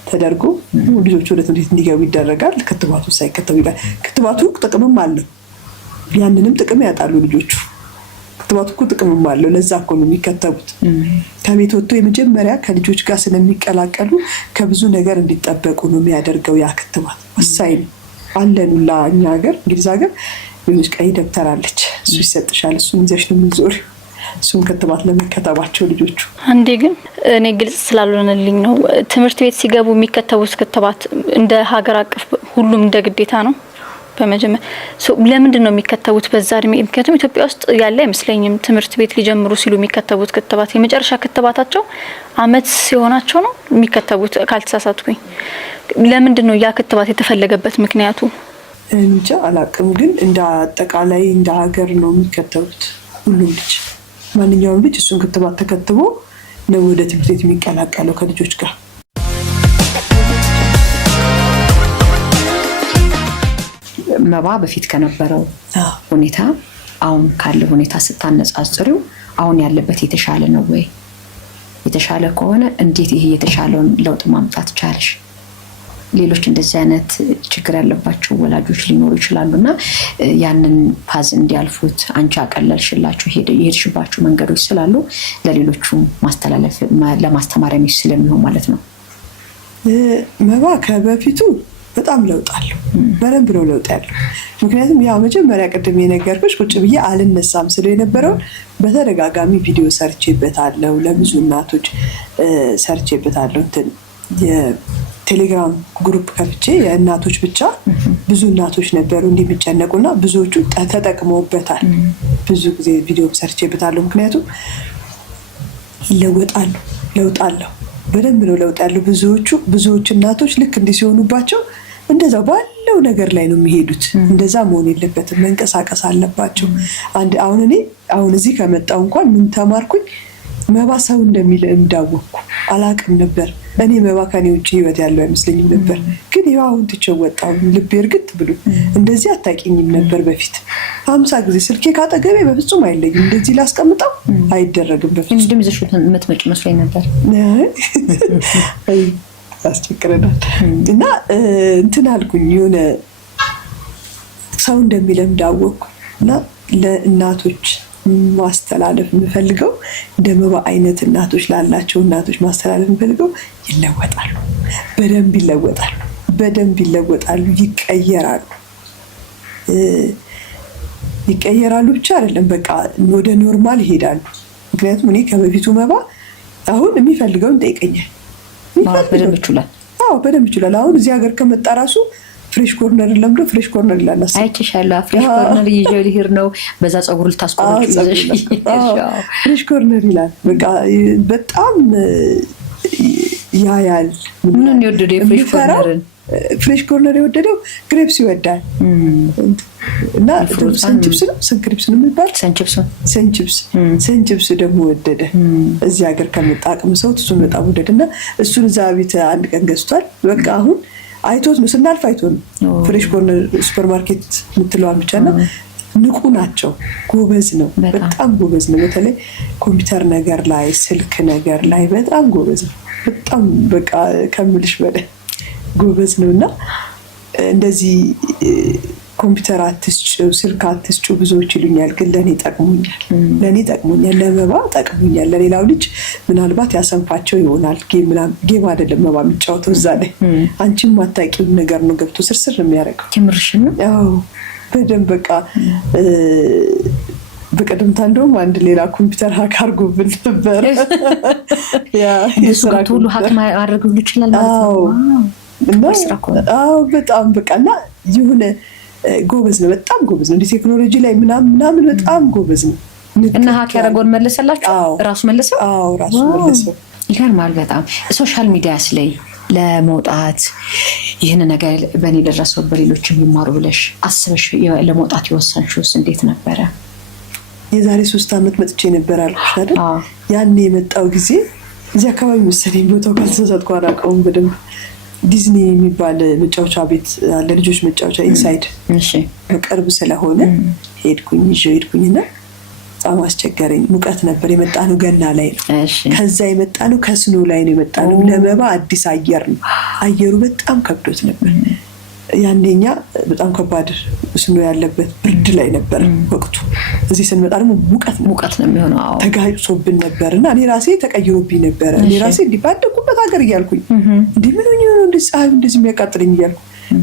ተደርጎ ልጆቹ ወደ ትምህርት ቤት እንዲገቡ ይደረጋል። ክትባቱ ሳይከተቡ ይላል። ክትባቱ ጥቅምም አለው። ያንንም ጥቅም ያጣሉ ልጆቹ። ክትባቱ እኮ ጥቅምም አለው። ለዛ እኮ ነው የሚከተቡት። ከቤት ወጥቶ የመጀመሪያ ከልጆች ጋር ስለሚቀላቀሉ ከብዙ ነገር እንዲጠበቁ ነው የሚያደርገው። ያ ክትባት ወሳኝ ነው። አለኑላ እኛ ሀገር እንግሊዝ ሀገር ልጆች ቀይ ደብተር አለች፣ እሱ ይሰጥሻል። እሱን ይዘሽ ነው የምትዞሪው። እሱን ክትባት ለመከተባቸው ልጆቹ። አንዴ ግን እኔ ግልጽ ስላልሆነልኝ ነው ትምህርት ቤት ሲገቡ የሚከተቡት ክትባት እንደ ሀገር አቀፍ ሁሉም እንደ ግዴታ ነው? በመጀመሪያ ለምንድን ነው የሚከተቡት በዛ እድሜ? ምክንያቱም ኢትዮጵያ ውስጥ ያለ አይመስለኝም ትምህርት ቤት ሊጀምሩ ሲሉ የሚከተቡት ክትባት የመጨረሻ ክትባታቸው አመት ሲሆናቸው ነው የሚከተቡት ካልተሳሳትኩኝ። ለምንድን ነው ያ ክትባት የተፈለገበት ምክንያቱ? እንጃ አላውቅም። ግን እንደ አጠቃላይ እንደ ሀገር ነው የሚከተቡት። ሁሉም ልጅ ማንኛውም ልጅ እሱን ክትባት ተከትቦ ነው ወደ ትምህርት ቤት የሚቀላቀለው ከልጆች ጋር። መባ በፊት ከነበረው ሁኔታ አሁን ካለው ሁኔታ ስታነጻጽሪው አሁን ያለበት የተሻለ ነው ወይ? የተሻለ ከሆነ እንዴት ይሄ የተሻለውን ለውጥ ማምጣት ቻለሽ? ሌሎች እንደዚህ አይነት ችግር ያለባቸው ወላጆች ሊኖሩ ይችላሉና ያንን ፓዝ እንዲያልፉት አንቺ አቀለልሽላችሁ የሄድሽባቸው መንገዶች ስላሉ ለሌሎቹ ማስተላለፍ ለማስተማሪያ ስለሚሆን ማለት ነው። መባ ከበፊቱ በጣም ለውጥ አለው። በደንብ ነው ለውጥ ያለው። ምክንያቱም ያ መጀመሪያ ቅድም የነገርኩሽ ቁጭ ብዬ አልነሳም ስለ የነበረውን በተደጋጋሚ ቪዲዮ ሰርቼበታለሁ። ለብዙ እናቶች ሰርቼበታለሁ። የቴሌግራም ግሩፕ ከፍቼ የእናቶች ብቻ ብዙ እናቶች ነበሩ እንደሚጨነቁና ብዙዎቹ ተጠቅመውበታል። ብዙ ጊዜ ቪዲዮ ሰርቼበታለሁ። ምክንያቱም ይለወጣሉ። ለውጥ አለው። በደንብ ነው ለውጥ ያለው። ብዙዎች እናቶች ልክ እንዲህ ሲሆኑባቸው እንደዛው ባለው ነገር ላይ ነው የሚሄዱት። እንደዛ መሆን የለበትም። መንቀሳቀስ አለባቸው። አሁን እዚህ ከመጣሁ እንኳን ምን ተማርኩኝ? መባ ሰው እንደሚል እንዳወቅኩ አላቅም ነበር። እኔ መባ ከኔ ውጭ ህይወት ያለው አይመስለኝም ነበር። ግን ይኸው አሁን ትቼው ወጣሁ። ልቤ እርግጥ ብሎ እንደዚህ አታውቂኝም ነበር በፊት። 50 ጊዜ ስልኬ ካጠገቤ በፍጹም አይለኝም። እንደዚህ ላስቀምጠው አይደረግም በፍጹም። እንደም ይዘሽ የምትመጪ መስሎኝ ነበር። ያስቸግረናል። እና እንትን አልኩኝ የሆነ ሰው እንደሚለምድ አወቅኩ እና ለእናቶች ማስተላለፍ የምፈልገው እንደ መባ አይነት እናቶች ላላቸው እናቶች ማስተላለፍ የምፈልገው ይለወጣሉ። በደንብ ይለወጣሉ። ይቀየራሉ ብቻ አይደለም፣ በቃ ወደ ኖርማል ይሄዳሉ። ምክንያቱም እኔ ከበፊቱ መባ አሁን የሚፈልገውን ጠይቀኛል። በደንብ ይችላል። አሁን እዚህ ሀገር ከመጣ ራሱ ፍሬሽ ኮርነር ለምዶ ፍሬሽ ኮርነር ይላል። አይቼሻለሁ። ፍሬሽ ኮርነር ይዤው ልሄድ ነው። በዛ ፀጉር ልታስቆርጪ ይዘሽ ፍሬሽ ኮርነር ይላል። በቃ በጣም ያያል። ምኑን የወደደው የፍሬሽ ኮርነርን? ፍሬሽ ኮርነር የወደደው ግሬፕስ ይወዳል እና ሰንችፕስ ነው ሰንክሪፕስ ነው የሚባል ሰንችፕስ ደግሞ ወደደ። እዚህ ሀገር ከመጣ አቅም ሰው እሱን በጣም ወደደና እሱን እዛ ቤት አንድ ቀን ገዝቷል። በቃ አሁን አይቶት ነው ስናልፍ አይቶት ነው። ፍሬሽ ኮርነር ሱፐርማርኬት የምትለዋን ብቻ ነው። ንቁ ናቸው። ጎበዝ ነው፣ በጣም ጎበዝ ነው። በተለይ ኮምፒውተር ነገር ላይ ስልክ ነገር ላይ በጣም ጎበዝ ነው። በጣም በቃ ከምልሽ በላይ ጎበዝ ነው እና እንደዚህ ኮምፒውተር አትስጪው፣ ስልክ አትስጪው ብዙዎች ይሉኛል። ግን ለእኔ ጠቅሞኛል፣ ለመባ ጠቅሞኛል። ለሌላው ልጅ ምናልባት ያሰንፋቸው ይሆናል። ጌም አይደለም መባ የሚጫወተው እዛ ላይ አንቺም ማታውቂውን ነገር ነው ገብቶ ስርስር የሚያደርገው። የምርሽን ነው? አዎ በደንብ በቃ በቀደምታ እንደውም አንድ ሌላ ኮምፒውተር ሀክ አድርጎብን ነበር። እሱ ጋር ሁሉ ሀክ ማድረግ ሁሉ ይችላል ማለት ነው። በጣም በቃ እና የሆነ ጎበዝ ነው፣ በጣም ጎበዝ ነው። እንደ ቴክኖሎጂ ላይ ምናምን በጣም ጎበዝ ነው። እና ሀክ ያደረገውን መለሰላችሁ? ራሱ መለሰው? አዎ ራሱ መለሰው። ይገርማል በጣም። ሶሻል ሚዲያስ ላይ ለመውጣት ይህን ነገር በእኔ ደረሰው በሌሎችም ይማሩ ብለሽ አስበሽ ለመውጣት የወሰንሽውስ እንዴት ነበረ? የዛሬ 3 ዓመት መጥቼ ነበር አልኩሽ አይደል? ያኔ የመጣው ጊዜ እዚህ አካባቢ መሰለኝ ቦታው ካልተሳሳትኩ አላውቀውም በደንብ። ዲዝኒ የሚባል መጫወቻ ቤት አለ፣ ልጆች መጫወቻ ኢንሳይድ። እሺ ቅርብ ስለሆነ ሄድኩኝና በጣም አስቸገረኝ። ሙቀት ነበር። የመጣነው ገና ላይ ነው። ከዛ የመጣነው ከስኖ ላይ ነው የመጣነው። ለመባ አዲስ አየር ነው። አየሩ በጣም ከብዶት ነበር። ያኔኛ በጣም ከባድ ስኖ ያለበት ብርድ ላይ ነበር ወቅቱ። እዚህ ስንመጣ ደግሞ ሙቀት ነው የሚሆነው። ተጋይጾብን ነበርና እኔ ራሴ ተቀይሮብኝ ነበር። እኔ ራሴ እንዲህ ባደኩበት ሀገር እያልኩኝ እንዲህ ምን ሆኜ ነው እንደዚህ ፀሐዩ እንደዚህ የሚያቃጥለኝ እያልኩ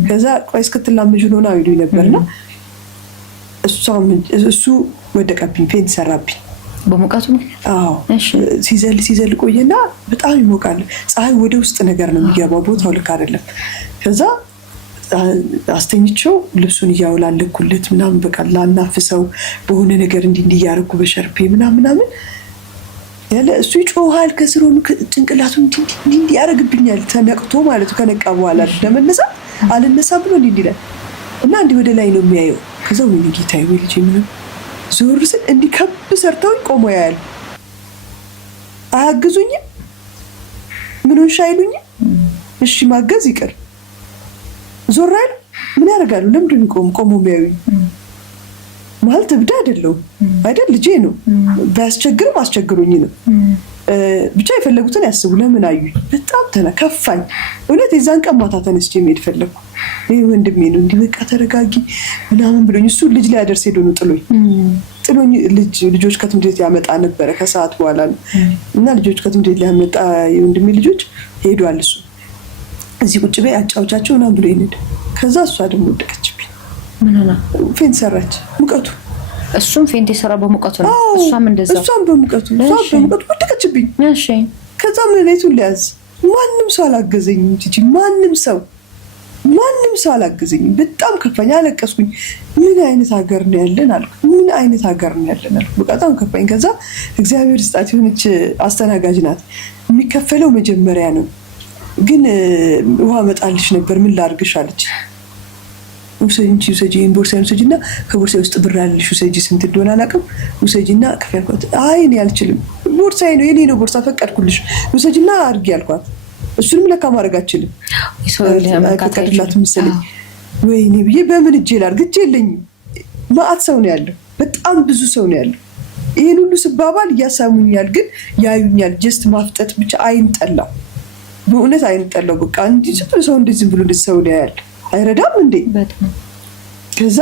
ከዛ ቆይ እስክትላመጂ ሆና ይሉኝ ነበርና እሱ ወደቀብኝ፣ ፌንት ሰራብኝ በሙቀቱ። አዎ ሲዘል ቆየና በጣም ይሞቃል። ፀሐይ ወደ ውስጥ ነገር ነው የሚገባው፣ ቦታው ልክ አይደለም። ከዛ አስተኝቼው ልብሱን እያወላለኩለት ምናምን በቃ ላናፍሰው በሆነ ነገር እንዲህ እያደረኩ በሸርፔ ምናምን ያለ እሱ ይጮሃል። ከስር ሆኖ ጭንቅላቱን እንዲህ ያደርግብኛል። ተነቅቶ ማለት ነው። ከነቃ በኋላ ለመነሳ አልነሳ ብሎ እንዲህ ይላል እና እንዲህ ወደ ላይ ነው የሚያየው። ከዛ ምን ጌታዬ ወይ ልጅ ምንም ዞር ስል እንዲህ ከብ ሰርተውኝ ቆሞ ያያሉ። አያግዙኝም፣ ምን ሆንሽ አይሉኝም። እሺ ማገዝ ይቅር ዞር አይሉ ምን ያደርጋሉ? ለምንድን ነው ቆሞ የሚያዩኝ? ማለት እብድ አይደለሁም አይደል? ልጄ ነው። ቢያስቸግርም አስቸግሩኝ ነው። ብቻ የፈለጉትን ያስቡ። ለምን አዩኝ? በጣም ከፋኝ። እውነት የዛን ቀን ማታ ተነስቼ የሚሄድ ፈለግኩ። ይህ ወንድሜ ነው እንዲህ በቃ ተረጋጊ ምናምን ብሎኝ እሱ ልጅ ላይ አደርስ ሄዶ ነው ጥሎኝ ልጆች ከትምህርት ቤት ያመጣ ነበረ። ከሰዓት በኋላ ነው እና ልጆች ከትምህርት ቤት ያመጣ የወንድሜ ልጆች ሄዷል። እሱ እዚህ ቁጭ በይ አጫውቻቸው ምናምን ብሎ ይሄድ። ከዛ እሷ ደግሞ ወደቀችብኝ። ምን ሆነ? ፌንት ሰራች። ሙቀቱ እሱም ፌንት የሰራ በሙቀቱ ነው። እሷም እንደዛው። እሷም በሙቀቱ ወደቀችብኝ። እሺ ከዛ ምን ሌቱን ሊያዝ ማንም ሰው አላገዘኝም። እንጂ ማንም ሰው አላገዘኝም። በጣም ከፋኝ፣ አለቀስኩኝ። ምን አይነት ሀገር ነው ያለን አልኩ። ምን አይነት ሀገር ነው ያለን አልኩ። በጣም ከፋኝ። ከዛ እግዚአብሔር ስጣት የሆነች አስተናጋጅ ናት። የሚከፈለው መጀመሪያ ነው ግን ውሃ መጣልሽ ነበር ምን ላድርግሽ አለች። ውሰጂን ቦርሳዬን ውሰጂና ከቦርሳዬ ውስጥ ብር አለሽ ውሰጂ፣ ስንት እንደሆነ አላውቅም፣ ውሰጂና ክፈይ አልኳት። አይ እኔ አልችልም፣ ቦርሳዬ ነው የኔ ነው ቦርሳ ፈቀድኩልሽ ውሰጂና አድርጊ አልኳት። እሱንም ለካ ማድረግ አልችልም ፈቀድላት መሰለኝ። ወይኔ ብዬ በምን እጄ ላድርግ? እጄ የለኝም። ማአት ሰው ነው ያለው፣ በጣም ብዙ ሰው ነው ያለው። ይሄን ሁሉ ስባባል እያሳሙኛል፣ ግን ያዩኛል። ጀስት ማፍጠጥ ብቻ አይንጠላው፣ በእውነት አይንጠላው። በቃ እንዲህ ሰው እንደዚህ ብሎ እንደዚህ ሰው ያያል አይረዳም እንዴ? ከዛ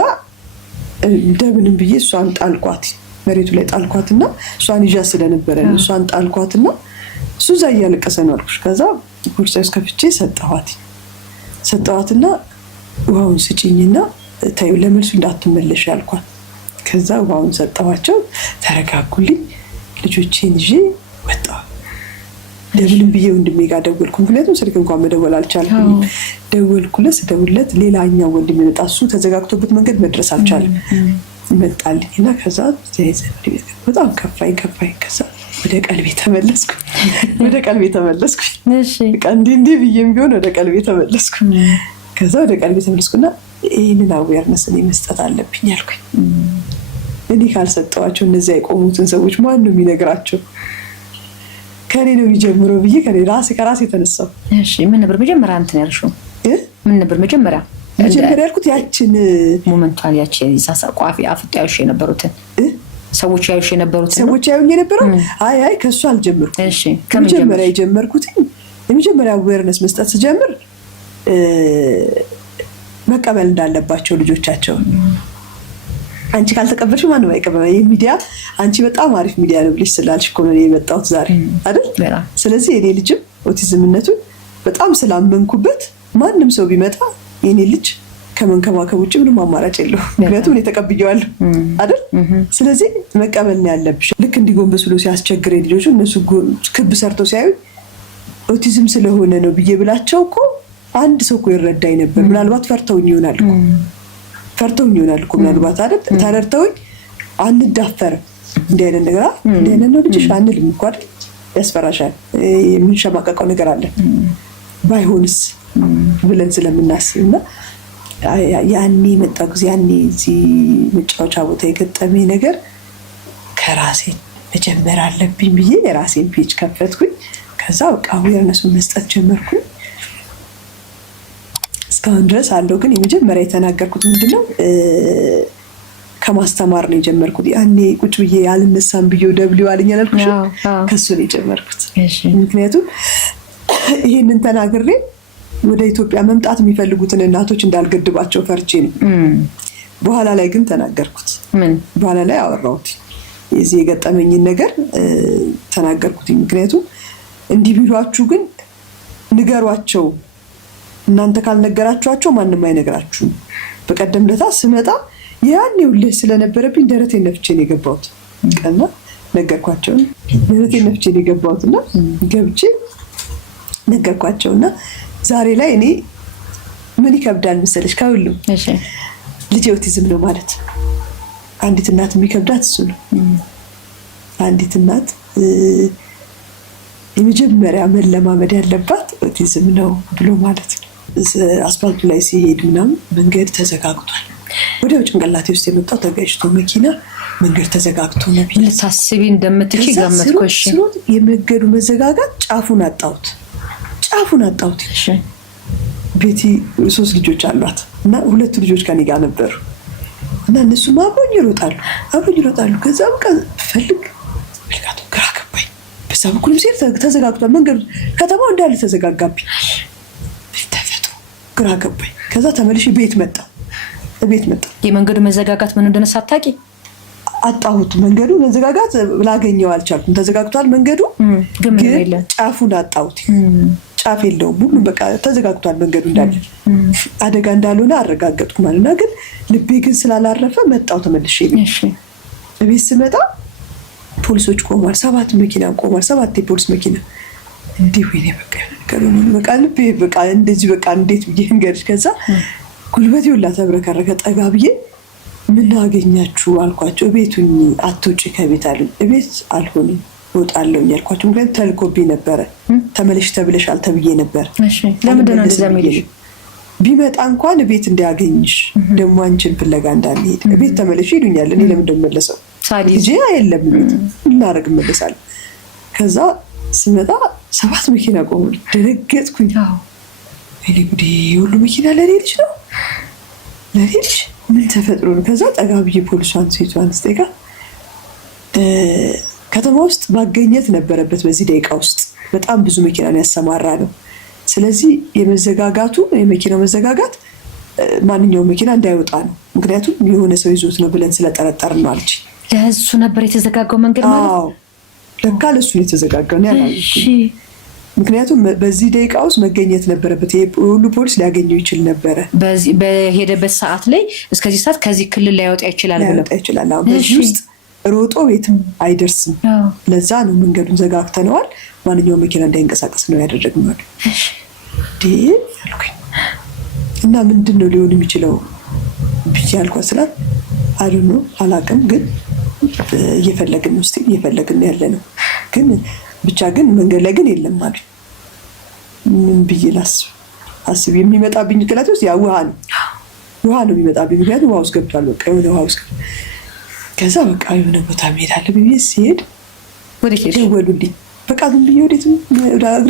እንደምንም ብዬ እሷን ጣልኳት፣ መሬቱ ላይ ጣልኳትና እሷን ይዣ ስለነበረ እሷን ጣልኳትና እሱ እዛ እያለቀሰ ነው አልኩሽ። ከዛ ቦርሳዬ ውስጥ ከፍቼ ሰጠኋትና ውሃውን ስጪኝና ታዩ ለመልሱ እንዳትመለሽ ያልኳት። ከዛ ውሃውን ሰጠኋቸው፣ ተረጋጉልኝ። ልጆቼን ይዤ ወጣሁ። ደብልም ብዬ ወንድሜ ጋር ደወልኩ። ምክንያቱም ስልክ እንኳን መደወል አልቻልኩም። ደወልኩለት፣ ስደውልለት ሌላኛው ወንድሜ መጣ። እሱ ተዘጋግቶበት መንገድ መድረስ አልቻለም። መጣልኝ እና ከዛ በጣም ከፋኝ። ከዛ ወደ ቀልቤ ተመለስኩ። እሺ በቃ እንዲህ ብዬም ቢሆን ወደ ቀልቤ ተመለስኩ። ከዛ ወደ ቀልቤ ተመለስኩና ይህንን አዌርነስ እኔ መስጠት አለብኝ አልኩኝ። እኔ ካልሰጠኋቸው እነዚያ የቆሙትን ሰዎች ማን ነው የሚነግራቸው? ከኔ ነው የሚጀምረው ብዬ ከራሴ ተነሳሁ። እሺ ምን ነበር መጀመሪያ እንትን ያልሽው? ምን ነበር መጀመሪያ ያልኩት? ያችን ሞመንቷን ያችን ቋፊ አፍጣዮሽ የነበሩትን ሰዎች ያዩሽ የነበሩትን ሰዎች ያዩኝ የነበረው አይ ከሱ አልጀመርኩም። እሺ ከመጀመሪያ የጀመርኩት የመጀመሪያ አዌርነስ መስጠት ስጀምር መቀበል እንዳለባቸው ልጆቻቸው። አንቺ ካልተቀበልሽ ማንም አይቀበል። ይሄ ሚዲያ አንቺ በጣም አሪፍ ሚዲያ ነው ብለሽ ስላልሽ እኮ ነው የመጣሁት ዛሬ አይደል? ስለዚህ የኔ ልጅም ኦቲዝምነቱን በጣም ስላመንኩበት ማንም ሰው ቢመጣ የኔ ልጅ ከመንከባከብ ውጭ ምንም አማራጭ የለውም። ምክንያቱም እኔ ተቀብዬዋለሁ አይደል? ስለዚህ መቀበል ነው ያለብሽ። ልክ እንዲጎንበስ ብሎ ሲያስቸግር ልጆቹ እነሱ ክብ ሰርተው ሲያዩ ኦቲዝም ስለሆነ ነው ብዬ ብላቸው እኮ አንድ ሰው እኮ ይረዳኝ ነበር። ምናልባት ፈርተውኝ ይሆናል እኮ ምናልባት አይደል? ተረድተውኝ አንዳፈርም እንዲህ አይነት ነገር እንዲህ አይነት ነው ልጅሽ አንልም እኮ አይደል? ያስፈራሻል። የምንሸማቀቀው ነገር አለ ባይሆንስ ብለን ስለምናስብ እና ያኔ መጣው ጊዜ ያኔ እዚህ መጫወቻ ቦታ የገጠመኝ ነገር ከራሴ መጀመር አለብኝ ብዬ የራሴን ፔጅ ከፈትኩኝ። ከዛ በቃ አዌርነሱን መስጠት ጀመርኩኝ። እስካሁን ድረስ አለው። ግን የመጀመሪያ የተናገርኩት ምንድነው ከማስተማር ነው የጀመርኩት። ያኔ ቁጭ ብዬ አልነሳም ብዬ ደብሊው አለኝ አላልኩሽ? ከሱ ነው የጀመርኩት። ምክንያቱም ይሄንን ተናግሬ ወደ ኢትዮጵያ መምጣት የሚፈልጉትን እናቶች እንዳልገድባቸው ፈርቼ ነው። በኋላ ላይ ግን ተናገርኩት። በኋላ ላይ አወራሁት። የዚህ የገጠመኝን ነገር ተናገርኩት። ምክንያቱም እንዲህ ቢሏችሁ ግን ንገሯቸው። እናንተ ካልነገራችኋቸው ማንም አይነግራችሁም። በቀደም ለታ ስመጣ ያኔው ልጅ ስለነበረብኝ ደረቴን ነፍቼ ነው የገባሁት። ቀና ነገርኳቸው። ደረቴን ነፍቼ ነው የገባሁትና ገብቼ ነገርኳቸውና ዛሬ ላይ እኔ ምን ይከብዳል መሰለሽ ከሁሉም ልጅ ኦቲዝም ነው ማለት አንዲት እናት የሚከብዳት እሱ ነው። አንዲት እናት የመጀመሪያ መለማመድ ያለባት ኦቲዝም ነው ብሎ ማለት ነው። አስፋልቱ ላይ ሲሄድ ምናምን መንገድ ተዘጋግቷል። ወዲያው ጭንቅላቴ ውስጥ የመጣው ተጋጭቶ መኪና መንገድ ተዘጋግቶ ነው ቢል ልታስቢ እንደምትች ገመትኩሽ። የመንገዱ መዘጋጋት ጫፉን አጣሁት። ቤቲ 3 ልጆች አሏት እና 2 ልጆች ከኔ ጋር ነበሩ እና እነሱም አብሮኝ ይሮጣሉ። ከዛ በቃ ፈልግ መልካቱ ግራ ገባኝ። በዛ በኩል ሲሄድ ተዘጋግቷል መንገዱ፣ ከተማው እንዳለ ተዘጋጋብኝ። ተፈጥሮ ግራ ገባኝ። ከዛ ተመልሼ ቤት መጣ። የመንገዱ መዘጋጋት ምን እንደሆነ ሳታውቂ አጣሁት። መንገዱ መዘጋጋት ላገኘው አልቻልኩም። ተዘጋግቷል መንገዱ ግን ጫፉን አጣሁት። ጫፍ የለውም። ሁሉ በቃ ተዘጋግቷል መንገዱ እንዳለ። አደጋ እንዳልሆነ አረጋገጥኩ ማለት ነው። ግን ልቤ ግን ስላላረፈ መጣሁ ተመልሼ። ቤት ስመጣ ፖሊሶች ቆሟል። 7 መኪና ቆሟል። 7 የፖሊስ መኪና እንዲህ ወይኔ በቃ ልቤ በቃ እንደዚህ በቃ እንዴት ብዬ እንገርሽ። ከዛ ጉልበቴ ሁላ ተብረከረከ። ጠጋ ብዬ ምን አገኛችሁ አልኳቸው። ቤቱኝ አትውጪ ከቤት አሉኝ። ቤት አልሆንም እወጣለሁ ያልኳቸው ምክንያቱም ተልኮብኝ ነበረ። ተመለሽ ተብለሻል ተብዬ ነበር። ለምንድን ነው እንደዛ የሚልሽ? ቢመጣ እንኳን ቤት እንዲያገኝሽ ደግሞ አንቺን ፍለጋ እንዳልሄድ ቤት ተመለሽ ይሉኛል። እኔ ለምን እንደምመለሰው ልጄ የለም ቤት እናደርግ እመለሳለሁ። ከዛ ስመጣ 7 መኪና ቆሙ። ደነገጥኩኝ። እኔ ጉዴ ሁሉ መኪና ለኔ ልጅ ነው ለኔ ልጅ ምን ተፈጥሮ ነው? ከዛ ጠጋ ብዬ ፖሊሷን ሴቷን ስጠይቃ ከተማ ውስጥ ማገኘት ነበረበት። በዚህ ደቂቃ ውስጥ በጣም ብዙ መኪናን ያሰማራ ነው። ስለዚህ የመኪናው መዘጋጋት ማንኛውም መኪና እንዳይወጣ ነው። ምክንያቱም የሆነ ሰው ይዞት ነው ብለን ስለጠረጠርን ነው አለች። ለሱ ነበር የተዘጋጋው መንገድ ማለት ነው። ለካ ለሱ ነው የተዘጋጋው ነው ያላልኩኝ። ምክንያቱም በዚህ ደቂቃ ውስጥ መገኘት ነበረበት። ሁሉ ፖሊስ ሊያገኘው ይችል ነበረ። በሄደበት ሰዓት ላይ እስከዚህ ሰዓት ከዚህ ክልል ላይወጣ ይችላል ብለው አሁን በዚህ ውስጥ ሮጦ ቤትም አይደርስም። ለዛ ነው መንገዱን ዘጋግተነዋል። ማንኛውም መኪና እንዳይንቀሳቀስ ነው ያደረግነው። ያልኩኝ እና ምንድን ነው ሊሆን የሚችለው ብዬ አልኳት ስላት አይደል ነው አላውቅም፣ ግን እየፈለግን ነው እየፈለግን ያለ ነው ግን ብቻ ግን መንገድ ላይ ግን የለም ማለት ምን ብዬ አስብ የሚመጣብኝ ቅላት ውስጥ ያ ውሃ ነው የሚመጣብኝ። ምክንያቱም ውሃ ውስጥ ገብቷል። በቃ የሆነ ውሃ ውስጥ ከዛ በቃ የሆነ ቦታ መሄድ አለብኝ ብዬ ሲሄድ ደወሉልኝ። በቃ ዝም ብዬ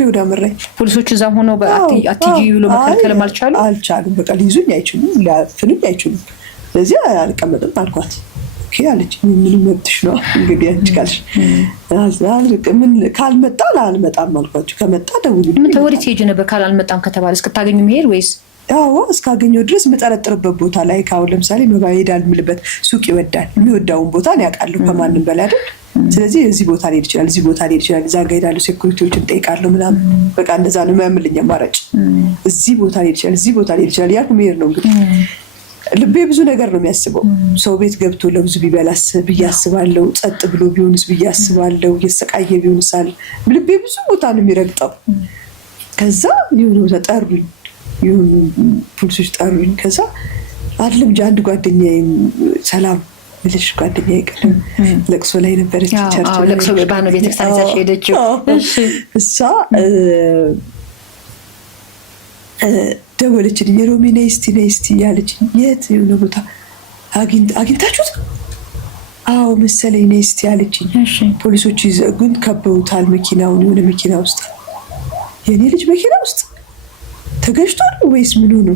ወደ አመራኝ። ፖሊሶቹ እዛም ሆነው አትጂ ብሎ መከልከልም አልቻሉም። በቃ ሊይዙኝ አይችሉም፣ ሊያፍኑኝ አይችሉም። ስለዚህ አልቀመጥም አልኳት። አለች ምንም መብትሽ ነው እንግዲህ አንቺ ካልሽ ምን ካልመጣ አልመጣም አልኳቸው። ከመጣ ደውሉልኝ። ምን ተወሪት ሄጅ ነበር ካላልመጣም ከተባለ እስክታገኙ መሄድ ወይስ አዎ እስካገኘው ድረስ መጠረጥርበት ቦታ ላይ ካው ለምሳሌ መባ ይሄዳል ምልበት ሱቅ ይወዳል የሚወዳውን ቦታ ነው ያውቃለሁ ከማንም በላይ አይደል። ስለዚህ እዚህ ቦታ ሊሄድ ይችላል፣ እዚህ ቦታ ሊሄድ ይችላል፣ እዛ ጋር ሄዳለሁ፣ ሴኩሪቲዎችን ጠይቃለሁ ምናምን በቃ እንደዛ ነው የሚያምልኝ አማራጭ። እዚህ ቦታ ሊሄድ ይችላል፣ እዚህ ቦታ ሊሄድ ይችላል ያልኩ መሄድ ነው እንግዲህ። ልቤ ብዙ ነገር ነው የሚያስበው። ሰው ቤት ገብቶ ለብዙ ቢበላስ ብዬ አስባለሁ፣ ጸጥ ብሎ ቢሆንስ ብዬ አስባለሁ፣ እየተሰቃየ ቢሆንስ አለ ልቤ ብዙ ቦታ ነው የሚረግጠው። ከዛ የሆነ ቦታ ጠሩኝ፣ የሆኑ ፖሊሶች ጠሩኝ። ከዛ አይደለም እንጂ አንድ ጓደኛዬ ሰላም ብልሽ ጓደኛዬ ቀደም ለቅሶ ላይ ነበረች፣ ቸርች ለቅሶ ባነ ቤተክርስቲያን ይዛሽ ሄደችው። እሺ እሷ ደወለችልኝ። ሮሚ ነይ እስቲ ያለችኝ። የት የሆነ ቦታ አግኝታችሁት? አዎ መሰለኝ ነይ እስቲ ያለችኝ። ፖሊሶች ይዘጉን ከበውታል መኪናውን። የሆነ መኪና ውስጥ የኔ ልጅ መኪና ውስጥ ተገጭቶ ነው ወይስ ምን ሆኖ?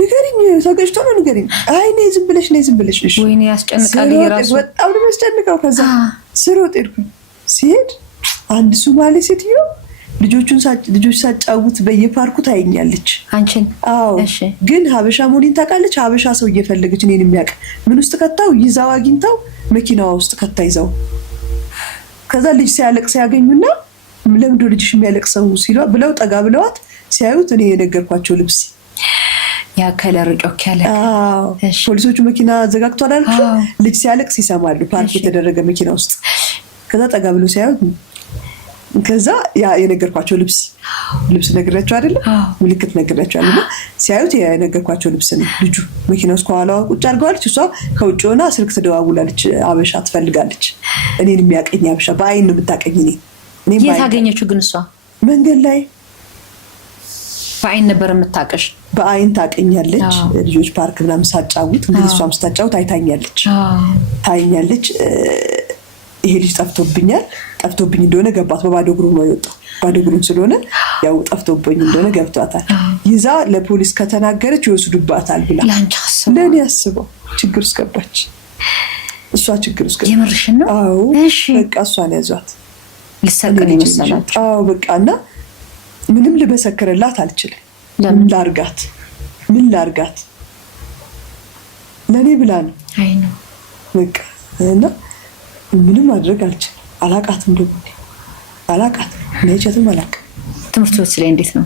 ንገሪኝ፣ ተገጭቶ ነው ንገሪኝ። አይ ነይ ዝም ብለሽ እሺ። ወይኔ ያስጨንቃል ይራሱ በጣም ነው የሚያስጨንቀው። ከዛ ስሮጥ ሄድኩኝ። ሲሄድ አንድ ሶማሌ ሴትዮ ልጆች ሳጫውት በየፓርኩ ታይኛለች። አንቺን? አዎ። ግን ሀበሻ መሆኔን ታውቃለች። ሀበሻ ሰው እየፈለገች እኔን የሚያውቅ ምን ውስጥ ከታው ይዛው አግኝታው መኪናዋ ውስጥ ከታ ይዛው። ከዛ ልጅ ሲያለቅስ ያገኙና ለምንድነው ልጅሽ የሚያለቅሰው ሲሏ ብለው ጠጋ ብለዋት ሲያዩት እኔ የነገርኳቸው ልብስ ያ ከለር ጮክ ያለ። አዎ። ፖሊሶቹ መኪና ዘጋግቷል አልኩ። ልጅ ሲያለቅስ ይሰማሉ ፓርክ የተደረገ መኪና ውስጥ። ከዛ ጠጋ ብለው ሲያዩት ከዛ ያ የነገርኳቸው ልብስ ነግራቸው አይደለ? ምልክት ነግራቸው አይደለ? ሲያዩት የነገርኳቸው ልብስ ነው። ልጁ መኪና ውስጥ ከኋላዋ ቁጭ አድርገዋለች። እሷ ከውጭ ሆና ስልክ ትደዋውላለች። አበሻ ትፈልጋለች። እኔን የሚያቀኝ አበሻ በአይን ነው የምታቀኝ። እኔ የት አገኘችው ግን? እሷ መንገድ ላይ በአይን ነበር የምታቀሽ? በአይን ታቀኛለች። ልጆች ፓርክ ምናምን ሳጫውት እንግዲህ እሷም ስታጫውት ታይኛለች። ይሄ ልጅ ጠፍቶብኝ እንደሆነ ገባት። በባዶ እግሩ ነው የወጣው። ባዶ እግሩን ስለሆነ ያው ጠፍቶብኝ እንደሆነ ገብቷታል። ይዛ ለፖሊስ ከተናገረች ይወስዱባታል ብላ ለእኔ አስበው ችግር ውስጥ ገባች። እሷ ችግር ውስጥ ገባች። የምርሽን ነው? አዎ። በቃ እሷን ያዟት ልሰቅን ይመስላል። አዎ በቃ እና ምንም ልመሰክርላት አልችልም። ምን ላርጋት ለእኔ ብላ ነው። አይ ነው በቃ እና ምንም ማድረግ አልችልም። አላቃትም ደግሞ አላቃትም። ነይቻትም አላውቅም። ትምህርት ቤት ላይ እንዴት ነው?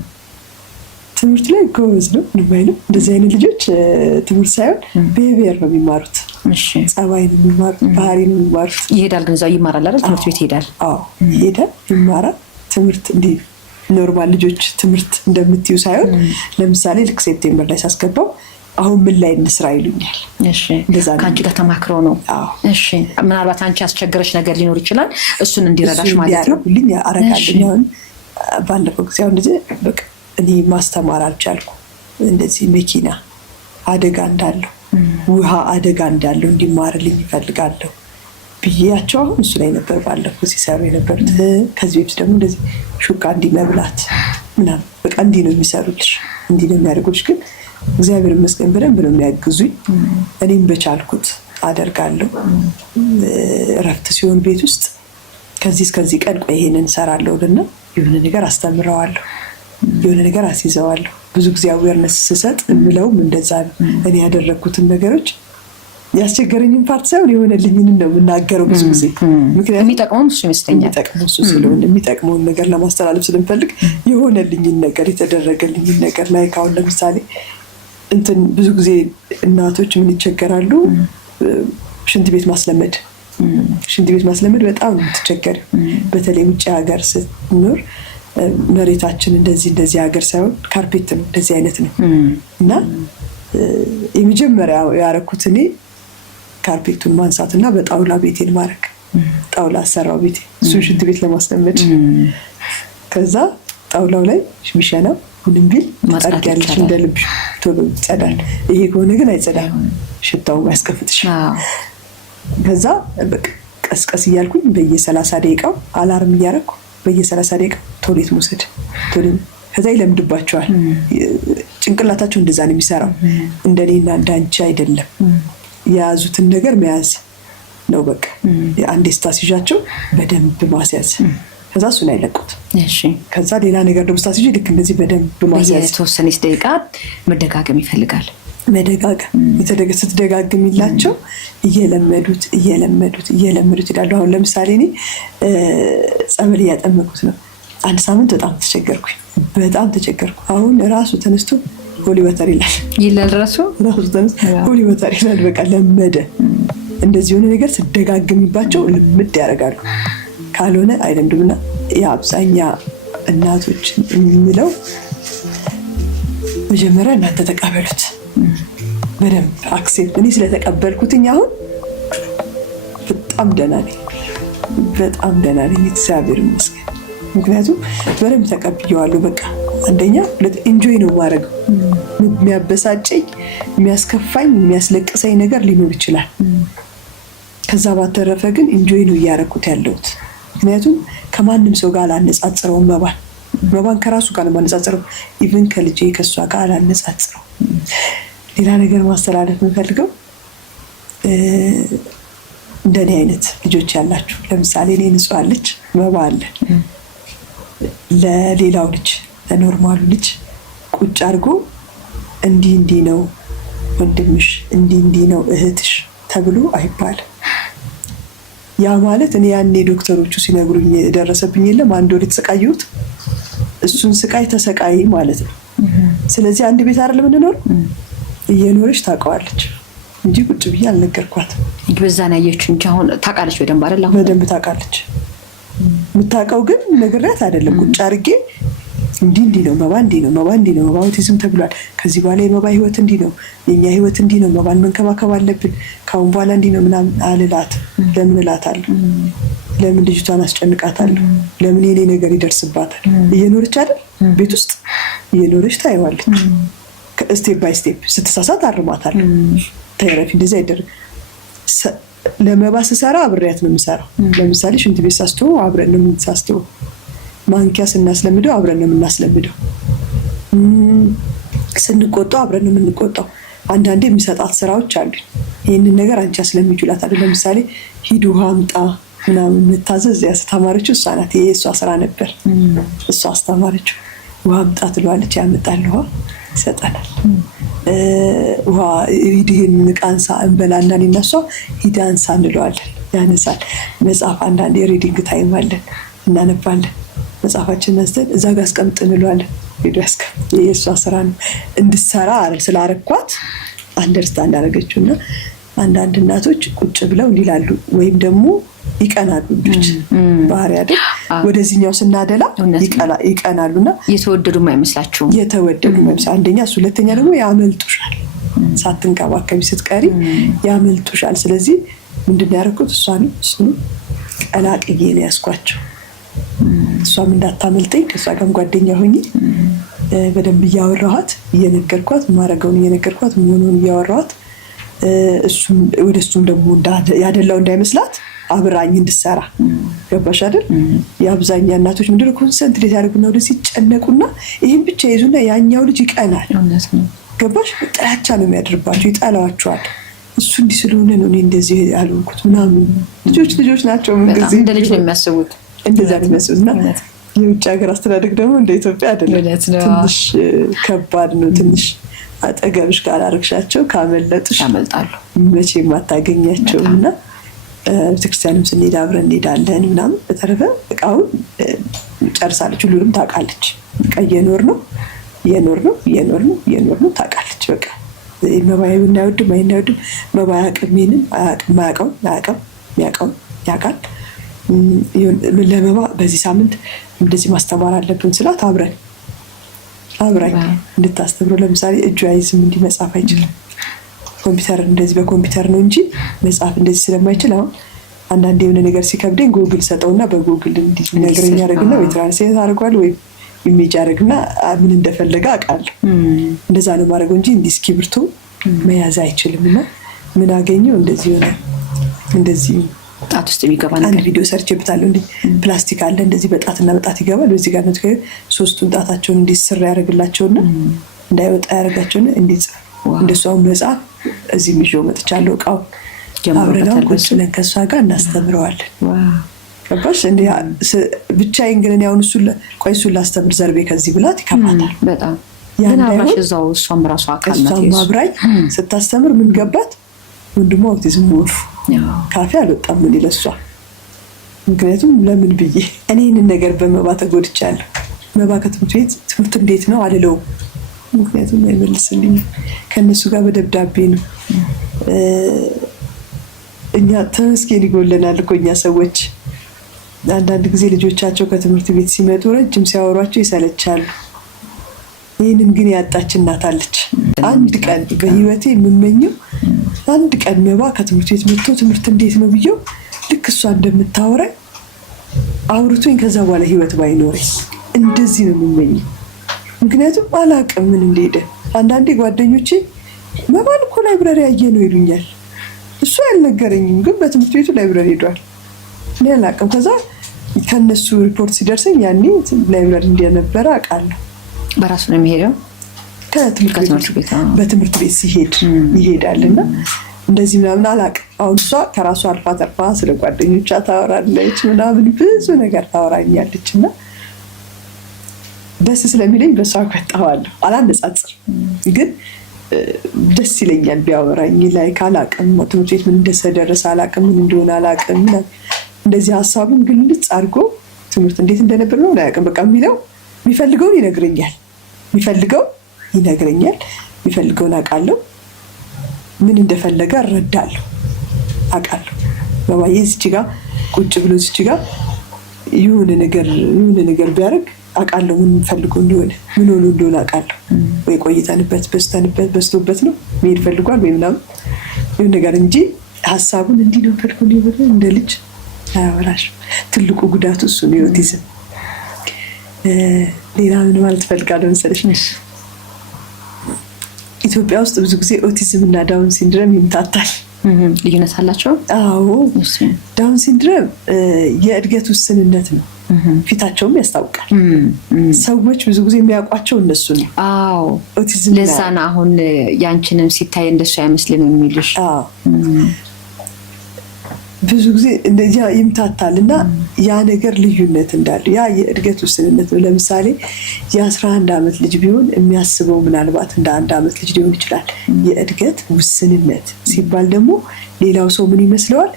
ትምህርት ላይ ጎበዝ ነው። ምንም እንደዚህ አይነት ልጆች ትምህርት ሳይሆን ቢሄቪየር ነው የሚማሩት። እሺ ጸባይ ነው የሚማሩት፣ ባህሪ ነው የሚማሩት። ይሄዳል ግን እዛው ይማራል አይደል? ትምህርት ቤት ይሄዳል። አዎ ይሄዳል፣ ይማራል። ትምህርት እንዲህ ኖርማል ልጆች ትምህርት እንደምትዩ ሳይሆን ለምሳሌ ልክ ሴፕቴምበር ላይ ሳስገባው አሁን ምን ላይ እንስራ ይሉኛል። እሺ ከአንቺ ጋር ተማክረው ነው? እሺ ምናልባት አንቺ ያስቸገረች ነገር ሊኖር ይችላል፣ እሱን እንዲረዳሽ ማለት ነው። ልኝ አረጋልኝ። አሁን ባለፈው ጊዜ አሁን እንደዚህ በቃ እኔ ማስተማር አልቻልኩ። እንደዚህ መኪና አደጋ እንዳለው ውሃ አደጋ እንዳለው እንዲማርልኝ ይፈልጋለሁ ብዬያቸው አሁን እሱ ላይ ነበር ባለፈው ሲሰሩ የነበሩት። ከዚህ በፊት ደግሞ እንደዚህ ሹካ እንዲመብላት ምናምን በቃ እንዲህ ነው የሚሰሩልሽ፣ እንዲህ ነው የሚያደርጉልሽ። ግን እግዚአብሔር ይመስገን በደንብ ነው የሚያግዙኝ። እኔም በቻልኩት አደርጋለሁ። እረፍት ሲሆን ቤት ውስጥ ከዚህ ቀን ቆይ ይሄንን እሰራለሁ እና የሆነ ነገር አስተምረዋለሁ፣ የሆነ ነገር አስይዘዋለሁ። ብዙ ጊዜ አዌርነስ ስሰጥ የምለውም እንደዛ ነው። እኔ ያደረግኩትን ነገሮች ያስቸገረኝን ፓርት ሳይሆን የሆነልኝን ነው የምናገረው ብዙ ጊዜ። ምክንያቱም የሚጠቅመውን እሱ ይመስለኛል። የሚጠቅመው እሱ ስለሆነ የሚጠቅመውን ነገር ለማስተላለፍ ስለምፈልግ የሆነልኝን ነገር የተደረገልኝን ነገር ላይ ካሁን ለምሳሌ እንትን ብዙ ጊዜ እናቶች ምን ይቸገራሉ? ሽንት ቤት ማስለመድ በጣም ነው የምትቸገሪው። በተለይ ውጭ ሀገር ስትኖር መሬታችን እንደዚህ ሀገር ሳይሆን ካርፔት ነው፣ እንደዚህ አይነት ነው እና የመጀመሪያ ያረኩት እኔ ካርፔቱን ማንሳትና በጣውላ ቤቴን ማድረግ። ጣውላ አሰራው ቤቴ እሱን ሽንት ቤት ለማስለመድ። ከዛ ጣውላው ላይ ሚሸናው ሁሉም ቢል ታርጊያለሽ እንደ ልብሽ ቶሎ ይጸዳል። ይሄ ከሆነ ግን አይጸዳም፣ ሽታው ያስከፍትሽ። ከዛ በቃ ቀስቀስ እያልኩኝ በየ30 ደቂቃው አላርም እያረኩ በየ30 ደቂቃው ቶሌት መውሰድ። ከዛ ይለምድባቸዋል። ጭንቅላታቸው እንደዛ ነው የሚሰራው። እንደኔና እንዳንቺ አይደለም። የያዙትን ነገር መያዝ ነው በቃ። አንዴ ስታስይዣቸው በደንብ ማስያዝ። ከዛ እሱን አይለቁት። እሺ ከዛ ሌላ ነገር ደግሞ ስታስይጂ ልክ እንደዚህ በደንብ ማስያዝ የተወሰነች ደቂቃ መደጋገም ይፈልጋል። መደጋገም ስትደጋግሚላቸው እየለመዱት ይላሉ። አሁን ለምሳሌ እኔ ጸበል እያጠመቁት ነው። አንድ ሳምንት በጣም ተቸገርኩ። አሁን ራሱ ተነስቶ ሆሊ ወተር ይላል ራሱ ተነስቶ ሆሊ ወተር ይላል። በቃ ለመደ። እንደዚህ የሆነ ነገር ስትደጋግሚባቸው ልምድ ያደርጋሉ። ካልሆነ አይለምዱምና የአብዛኛ እናቶች የሚለው መጀመሪያ እናንተ ተቀበሉት በደንብ አክሴፕት። እኔ ስለተቀበልኩትኝ አሁን በጣም ደህና ነኝ እግዚአብሔር ይመስገን። ምክንያቱም በደንብ ተቀብየዋለሁ። በቃ አንደኛ ኢንጆይ ነው ማድረገው። የሚያበሳጨኝ የሚያስከፋኝ የሚያስለቅሰኝ ነገር ሊኖር ይችላል። ከዛ ባተረፈ ግን ኢንጆይ ነው እያደረኩት ያለሁት። ምክንያቱም ከማንም ሰው ጋር አላነጻጽረውም። መባን ከራሱ ጋር ነው ማነጻጽረው። ኢቭን ከልጄ ከእሷ ጋር አላነጻጽረው። ሌላ ነገር ማስተላለፍ የምፈልገው እንደኔ አይነት ልጆች ያላችሁ፣ ለምሳሌ እኔ ንጹህ ልጅ መባ አለ። ለሌላው ልጅ ለኖርማሉ ልጅ ቁጭ አድርጎ እንዲህ ነው ወንድምሽ፣ እንዲህ ነው እህትሽ ተብሎ አይባልም። ያ ማለት እኔ ያኔ ዶክተሮቹ ሲነግሩኝ የደረሰብኝ የለም አንድ ወር የተሰቃየሁት እሱን ስቃይ ተሰቃይ ማለት ነው። ስለዚህ አንድ ቤት አይደለም እንኖር እየኖረች ታውቀዋለች እንጂ ቁጭ ብዬ አልነገርኳትም። በዛን ያየችው እንጂ አሁን ታውቃለች በደንብ አይደል? አሁን በደንብ ታውቃለች። የምታውቀው ግን ነግሬያት አይደለም። ቁጭ አድርጌ እንዲህ ነው መባ፣ እንዲህ ነው መባ፣ እንዲህ ነው መባ፣ አውቲዝም ተብሏል። ከዚህ በኋላ የመባ ህይወት እንዲህ ነው፣ የኛ ህይወት እንዲህ ነው፣ መባን መንከባከብ አለብን፣ ካሁን በኋላ እንዲህ ነው ምናምን አልላት። ለምን እላታለሁ? ለምን ልጅቷን አስጨንቃታለሁ? ለምን የኔ ነገር ይደርስባታል? እየኖረች አይደል ቤት ውስጥ እየኖረች ታየዋለች። ስቴፕ ባይ ስቴፕ ስትሳሳት አርማታለሁ። ተረፊ እንደዚህ አይደረግ። ለመባ ስሰራ አብሬያት ነው የምሰራው። ለምሳሌ ሽንት ቤት ሳስተው አብረን ነው የምንሳስተው። ማንኪያ ስናስለምደው አብረን ነው የምናስለምደው። ስንቆጣው አብረን ነው የምንቆጣው። አንዳንዴ የሚሰጣት ስራዎች አሉ። ይህንን ነገር አንቺ አስለምጁላት አለ። ለምሳሌ ሂድ ውሃ አምጣ ምናምን የምታዘዝ ያስተማረችው እሷ ናት። ይሄ እሷ ስራ ነበር። እሷ አስተማረችው። ውሃ አምጣ ትለዋለች፣ ያመጣል። ውሃ ይሰጠናል። ውሃ ሂድ ይሄን ቃንሳ እንበላና እኔና እሷ ሂድ አንሳ እንለዋለን፣ ያነሳል። መጽሐፍ አንዳንዴ ሪዲንግ ታይም አለን፣ እናነባለን። መጽሐፋችን ነስተን እዛ ጋር አስቀምጥ እንለዋለን። ሄዶ ያስቀምጥ። የእሷ ስራ ነው እንድትሰራ ስላረኳት አንደርስታንድ አደረገችው። እና አንዳንድ እናቶች ቁጭ ብለው እንዲላሉ ወይም ደግሞ ይቀናሉ። ልጆች ባህሪ አይደል? ወደዚህኛው ስናደላ ይቀናሉና የተወደዱም አይመስላችሁም? የተወደዱም አይመስላችሁም። አንደኛ እሱ፣ ሁለተኛ ደግሞ ያመልጡሻል። ሳትንከባከቢ ስትቀሪ ያመልጡሻል። ስለዚህ ምንድን ያደረኩት እሱንም ቀላቅዬ ነው ያስኳቸው። እሷም እንዳታመልጠኝ ከእሷ ጋርም ጓደኛ ሆኜ በደንብ እያወራኋት እየነገርኳት፣ ማረገውን እየነገርኳት፣ መሆኑን እያወራኋት፣ ወደ እሱም ደግሞ ያደላው እንዳይመስላት አብራኝ እንድሰራ። ገባሽ አይደል? የአብዛኛ እናቶች ምንድነው ኮንሰንትሬት ያደርጉና ወደዚህ ይጨነቁና ይህን ብቻ ይዙና ያኛው ልጅ ይቀናል። ገባሽ? ጥላቻ ነው የሚያድርባቸው፣ ይጠላዋቸዋል። እሱ እንዲህ ስለሆነ ነው እኔ እንደዚህ ያልሆንኩት ምናምን። ልጆች ናቸው። ምን ጊዜ እንደ ልጅ ነው የሚያስቡት። እንደዛ ነው የሚያስቡት። እና የውጭ ሀገር አስተዳደግ ደግሞ እንደ ኢትዮጵያ አይደለም። ትንሽ ከባድ ነው። ትንሽ አጠገብሽ ካላረግሻቸው ካመለጡሽ ያመልጣሉ፣ መቼም አታገኛቸውም። እና ቤተክርስቲያንም ስንሄድ አብረን እንሄዳለን ምናምን። በተረፈ እቃውን ጨርሳለች፣ ሁሉንም ታውቃለች። በቃ እየኖር ነው ታውቃለች። በቃ መባዬ እናይወድም አይናይወድም መባ አያውቅም፣ አያውቀው ያውቃል። ለመባ በዚህ ሳምንት እንደዚህ ማስተማር አለብን ስላት አብራኝ እንድታስተምረው። ለምሳሌ እጁ አይዝም፣ እንዲህ መጻፍ አይችልም። ኮምፒውተር እንደዚህ በኮምፒውተር ነው እንጂ መጻፍ እንደዚህ ስለማይችል አሁን አንዳንድ የሆነ ነገር ሲከብደኝ ጎግል ሰጠውና በጎግል እንዲህ ነገረኛ ያደርግና ወይ ትራንስሌት አድርጓል ወይ ኢሜጅ አደረግና ምን እንደፈለገ አውቃለሁ። እንደዛ ነው ማድረገው እንጂ እንዲህ እስክሪብቶ መያዝ አይችልም። እና ምን አገኘው እንደዚህ ሆነ። እንደዚህ ጣት ውስጥ የሚገባ ነገር አንድ ቪዲዮ ሰርቼበታለሁ። እንዴ ፕላስቲክ አለ እንደዚህ በጣትና በጣት ይገባል። በዚህ ጋር ነው ሶስቱን ጣታቸውን እንዲስር ያደርግላቸውና እንዳይወጣ ያደርጋቸውና እንዲጽፍ እንደሷ መጽሐፍ እዚህ ይዤው መጥቻለሁ። እቃው አብረን ቁጭ ብለን ከእሷ ጋር እናስተምረዋለን። ገባሽ እንዴ? ብቻዬን ግን ያውን እሱን ላስተምር ዘርቤ ከዚህ ብላት ይከፋታል በጣም ያን አብራሽ እዛው እሷም ራሷ አካል ናት። እሷም አብራኝ ስታስተምር ምን ገባት? ወንድሟ አውቲዝም ወፍ ካፌ አልወጣም ምን ይለሷ። ምክንያቱም ለምን ብዬ እኔ ይህንን ነገር በመባ ተጎድቻለሁ። መባ ከትምህርት ቤት ትምህርት እንዴት ነው አልለውም። ምክንያቱም አይመልስልኝ ከእነሱ ጋር በደብዳቤ ነው። እኛ ተመስገን ይጎለናል እኮ እኛ ሰዎች። አንዳንድ ጊዜ ልጆቻቸው ከትምህርት ቤት ሲመጡ ረጅም ሲያወሯቸው ይሰለቻሉ። ይህንን ግን ያጣች እናት አለች። አንድ ቀን በህይወቴ የምመኘው አንድ ቀን መባ ከትምህርት ቤት መጥቶ ትምህርት እንዴት ነው ብዬው ልክ እሷ እንደምታወራኝ አውርቶኝ ከዛ በኋላ ህይወት ባይኖረኝ እንደዚህ ነው የምመኘው። ምክንያቱም አላቅም ምን እንደሄደ። አንዳንዴ ጓደኞቼ መባን እኮ ላይብረሪ ያየ ነው ይሉኛል። እሱ ያልነገረኝም ግን በትምህርት ቤቱ ላይብረሪ ሄዷል። እኔ አላቅም። ከዛ ከነሱ ሪፖርት ሲደርሰኝ ያኔ ላይብረሪ እንደነበረ አውቃለሁ። በራሱ ነው የሚሄደው በትምህርት ቤት ሲሄድ ይሄዳልና እንደዚህ ምናምን አላቅም። አሁን እሷ ከራሷ አልፋ ተርፋ ስለ ጓደኞቿ ታወራለች ምናምን ብዙ ነገር ታወራኛለች እና ደስ ስለሚለኝ በሷ ቀጣዋለሁ። አላነጻጽር ግን ደስ ይለኛል ቢያወራኝ። ላይ ካላቅም ትምህርት ቤት ምን እንደሰደረሰ አላቅም፣ ምን እንደሆነ አላቅም። እንደዚህ ሀሳቡን ግልጽ አድርጎ ትምህርት እንዴት እንደነበር ነው አላቅም። በቃ የሚፈልገውን ይነግረኛል፣ የሚፈልገውን አውቃለሁ፣ ምን እንደፈለገ እረዳለሁ፣ አውቃለሁ። ባባዬ እዚች ጋር ቁጭ ብሎ እዚች ጋር የሆነ ነገር ቢያደርግ አውቃለሁ፣ ምን ፈልገው እንደሆነ ምን ሆኖ እንደሆነ አውቃለሁ። ወይ ቆይተንበት በስቶበት ነው መሄድ ፈልጓል ወይ ምናምን የሆነ ነገር እንጂ ሀሳቡን እንዲህ ነው ፈልጎ ሊሆን እንደ ልጅ አያወራሽም። ትልቁ ጉዳቱ እሱ ነው ኦቲዝም። ሌላ ምን ማለት ፈልጋለሁ መሰለሽ? ኢትዮጵያ ውስጥ ብዙ ጊዜ ኦቲዝም እና ዳውን ሲንድረም ይምታታል። ልዩነት አላቸው? አዎ። ዳውን ሲንድረም የእድገት ውስንነት ነው። ፊታቸውም ያስታውቃል። ሰዎች ብዙ ጊዜ የሚያውቋቸው እነሱ ነው። አዎ፣ ኦቲዝም ለዛ ነው አሁን ያንቺንም ሲታይ እንደሱ አይመስልም የሚልሽ። አዎ፣ ብዙ ጊዜ እንደዚያ ይምታታል እና ያ ነገር ልዩነት እንዳለው ያ የእድገት ውስንነት ነው። ለምሳሌ የ11 ዓመት ልጅ ቢሆን የሚያስበው ምናልባት እንደ 1 ዓመት ልጅ ሊሆን ይችላል። የእድገት ውስንነት ሲባል ደግሞ ሌላው ሰው ምን ይመስለዋል?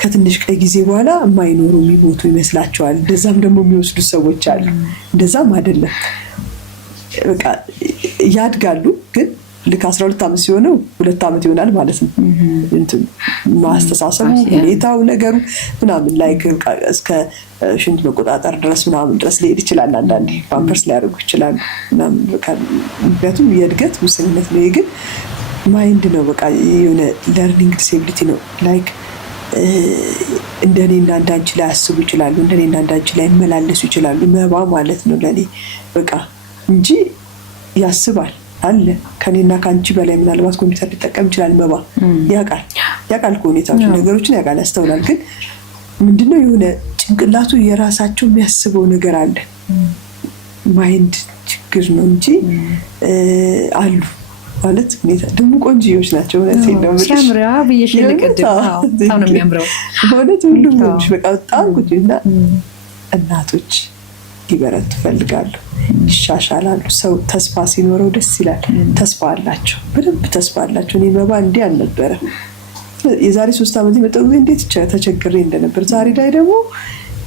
ከትንሽ ቀይ ጊዜ በኋላ የማይኖሩ የሚሞቱ ይመስላቸዋል። እንደዛም ደግሞ የሚወስዱ ሰዎች አሉ። እንደዛም አይደለም። በቃ ያድጋሉ ግን ልክ 12 ዓመት ሲሆነው 2 ዓመት ይሆናል ማለት ነው። እንትን ማስተሳሰቡ፣ ሁኔታው፣ ነገሩ ምናምን ላይ እስከ ሽንት መቆጣጠር ድረስ ምናምን ድረስ ሊሄድ ይችላል። አንዳንዴ ፓምፐርስ ሊያደርጉ ይችላሉ ምናምን በቃ ምክንያቱም የእድገት ውስንነት ነው። ግን ማይንድ ነው በቃ የሆነ ለርኒንግ ዲስኤቢሊቲ ነው። ላይክ እንደኔና እንዳንቺ ላይ ያስቡ ይችላሉ፣ እንደኔና እንዳንቺ ላይ መላለሱ ይችላሉ። መባ ማለት ነው ለኔ በቃ እንጂ ያስባል አለ ከኔና ካንቺ በላይ ምናልባት ኮምፒውተር ሊጠቀም ይችላል። መባ ያውቃል ሁኔታዎች፣ ነገሮችን ያውቃል፣ ያስተውላል። ግን ምንድነው የሆነ ጭንቅላቱ የራሳቸው የሚያስበው ነገር አለ። ማይንድ ችግር ነው እንጂ አሉ ማለት ሁኔታ ደግሞ ቆንጆዎች ናቸው። እውነቴን ነው የምልሽ። ሲያምራ ብዬሽ ነው የሚያምረው በእውነት ሁሉም ነው በቃ በጣም ቆንጆና እናቶች ሊበረቱ እፈልጋለሁ። ይሻሻላሉ። ሰው ተስፋ ሲኖረው ደስ ይላል። ተስፋ አላቸው፣ በደንብ ተስፋ አላቸው። እኔ መባ እንዲህ አልነበረ። የዛሬ 3 ዓመት የመጣው ጊዜ እንዴት ተቸግሬ እንደነበር ዛሬ ላይ ደግሞ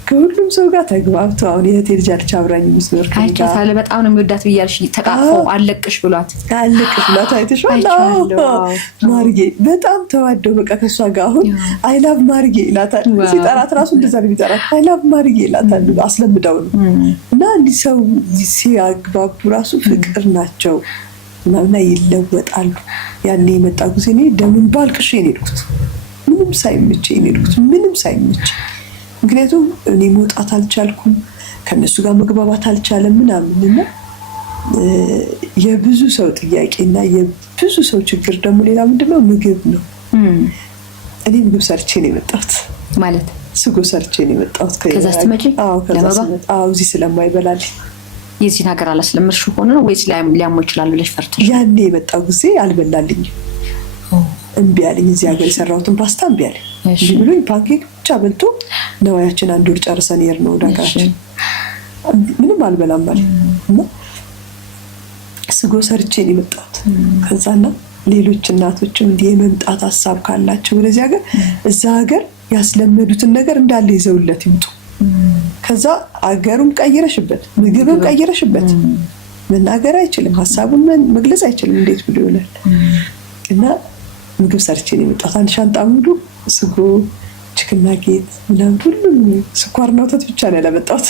ከሁሉም ሰው ጋር ተግባብተው አሁን የእህቴ ልጅ አለች አብራኝ የምትኖር አይቻታለ። በጣም ነው የሚወዳት ብያለሽ። ተቃቅፎ አለቅሽ ብሏት አይተሽዋል? ማርጌ በጣም ተዋደው በቃ ከእሷ ጋር አሁን አይ ላቭ ማርጌ ይላታል። ሲጠራት ራሱ እንደዛ ነው የሚጠራት። አይ ላቭ ማርጌ ይላታል። አስለምዳው ነው እና እንዲህ ሰው ሲያግባቡ ራሱ ፍቅር ናቸው እና ይለወጣሉ። ያኔ የመጣ ጊዜ እኔ ደምን ባልቅሽ የኔልኩት ምንም ሳይመች ምክንያቱም እኔ መውጣት አልቻልኩም፣ ከነሱ ጋር መግባባት አልቻለም ምናምንና የብዙ ሰው ጥያቄና የብዙ ሰው ችግር ደግሞ ሌላ ምንድነው ምግብ ነው። እኔ ምግብ ሰርቼ ነው የመጣሁት ማለት ስጎ ሰርቼ ነው የመጣሁት። ከዛ ስትመጪ እዚህ ስለማይበላል የዚህ ነገር አላስለምርሽ ሆነ ነው ወይስ ሊያሞ ይችላል ብለሽ ፈርተሽ? ያኔ የመጣው ጊዜ አልበላልኝም እምቢ አለኝ። እዚህ ሀገር የሰራሁትን ፓስታ እምቢ አለኝ። እሺ ብሎኝ ፓንኬክ ብቻ በልቶ ነዋያችን አንድ ወር ጨርሰን ይር ነው ዳጋችን ምንም አልበላም ማለት እና ስጎ ሰርቼ ነው የመጣሁት። ከዛና ሌሎች እናቶችም እንዲህ የመምጣት ሀሳብ ካላቸው ወደዚህ ሀገር እዛ ሀገር ያስለመዱትን ነገር እንዳለ ይዘውለት ይምጡ። ከዛ አገሩን ቀይረሽበት ምግብን ቀይረሽበት መናገር አይችልም፣ ሀሳቡን መግለጽ አይችልም፣ እንዴት ብሎ ይላል እና ምግብ ሰርቼ ነው የመጣሁት። አንድ ሻንጣ ሙሉ ስጎ ችክና ጌት ምናምን ሁሉም ስኳርና ወተት ብቻ ነው ያለመጣሁት።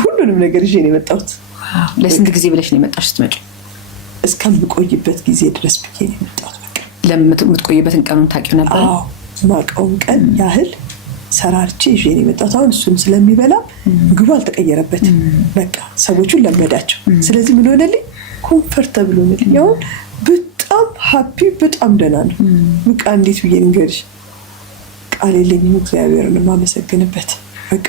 ሁሉንም ነገር ይዤ ነው የመጣሁት። ለስንት ጊዜ ብለሽ ነው የመጣሽ ስትመጪ? እስከምቆይበት ጊዜ ድረስ ብዬ ነው የመጣሁት። በቃ ለምትቆይበትን ቀኑን ታውቂው ነበር? አዎ ማውቀውን ቀን ያህል ሰራርቼ ይዤ ነው የመጣሁት። አሁን እሱን ስለሚበላ ምግቡ አልተቀየረበትም። በቃ ሰዎቹን ለመዳቸው። ስለዚህ ምን ሆነልኝ? ኮምፈርተብል ሆነልኝ። አሁን በጣም ሃፒ፣ በጣም ደህና ነው። በቃ እንዴት ብዬ ልንገርሽ? ቃል የለኝም እግዚአብሔርን የማመሰግንበት። በቃ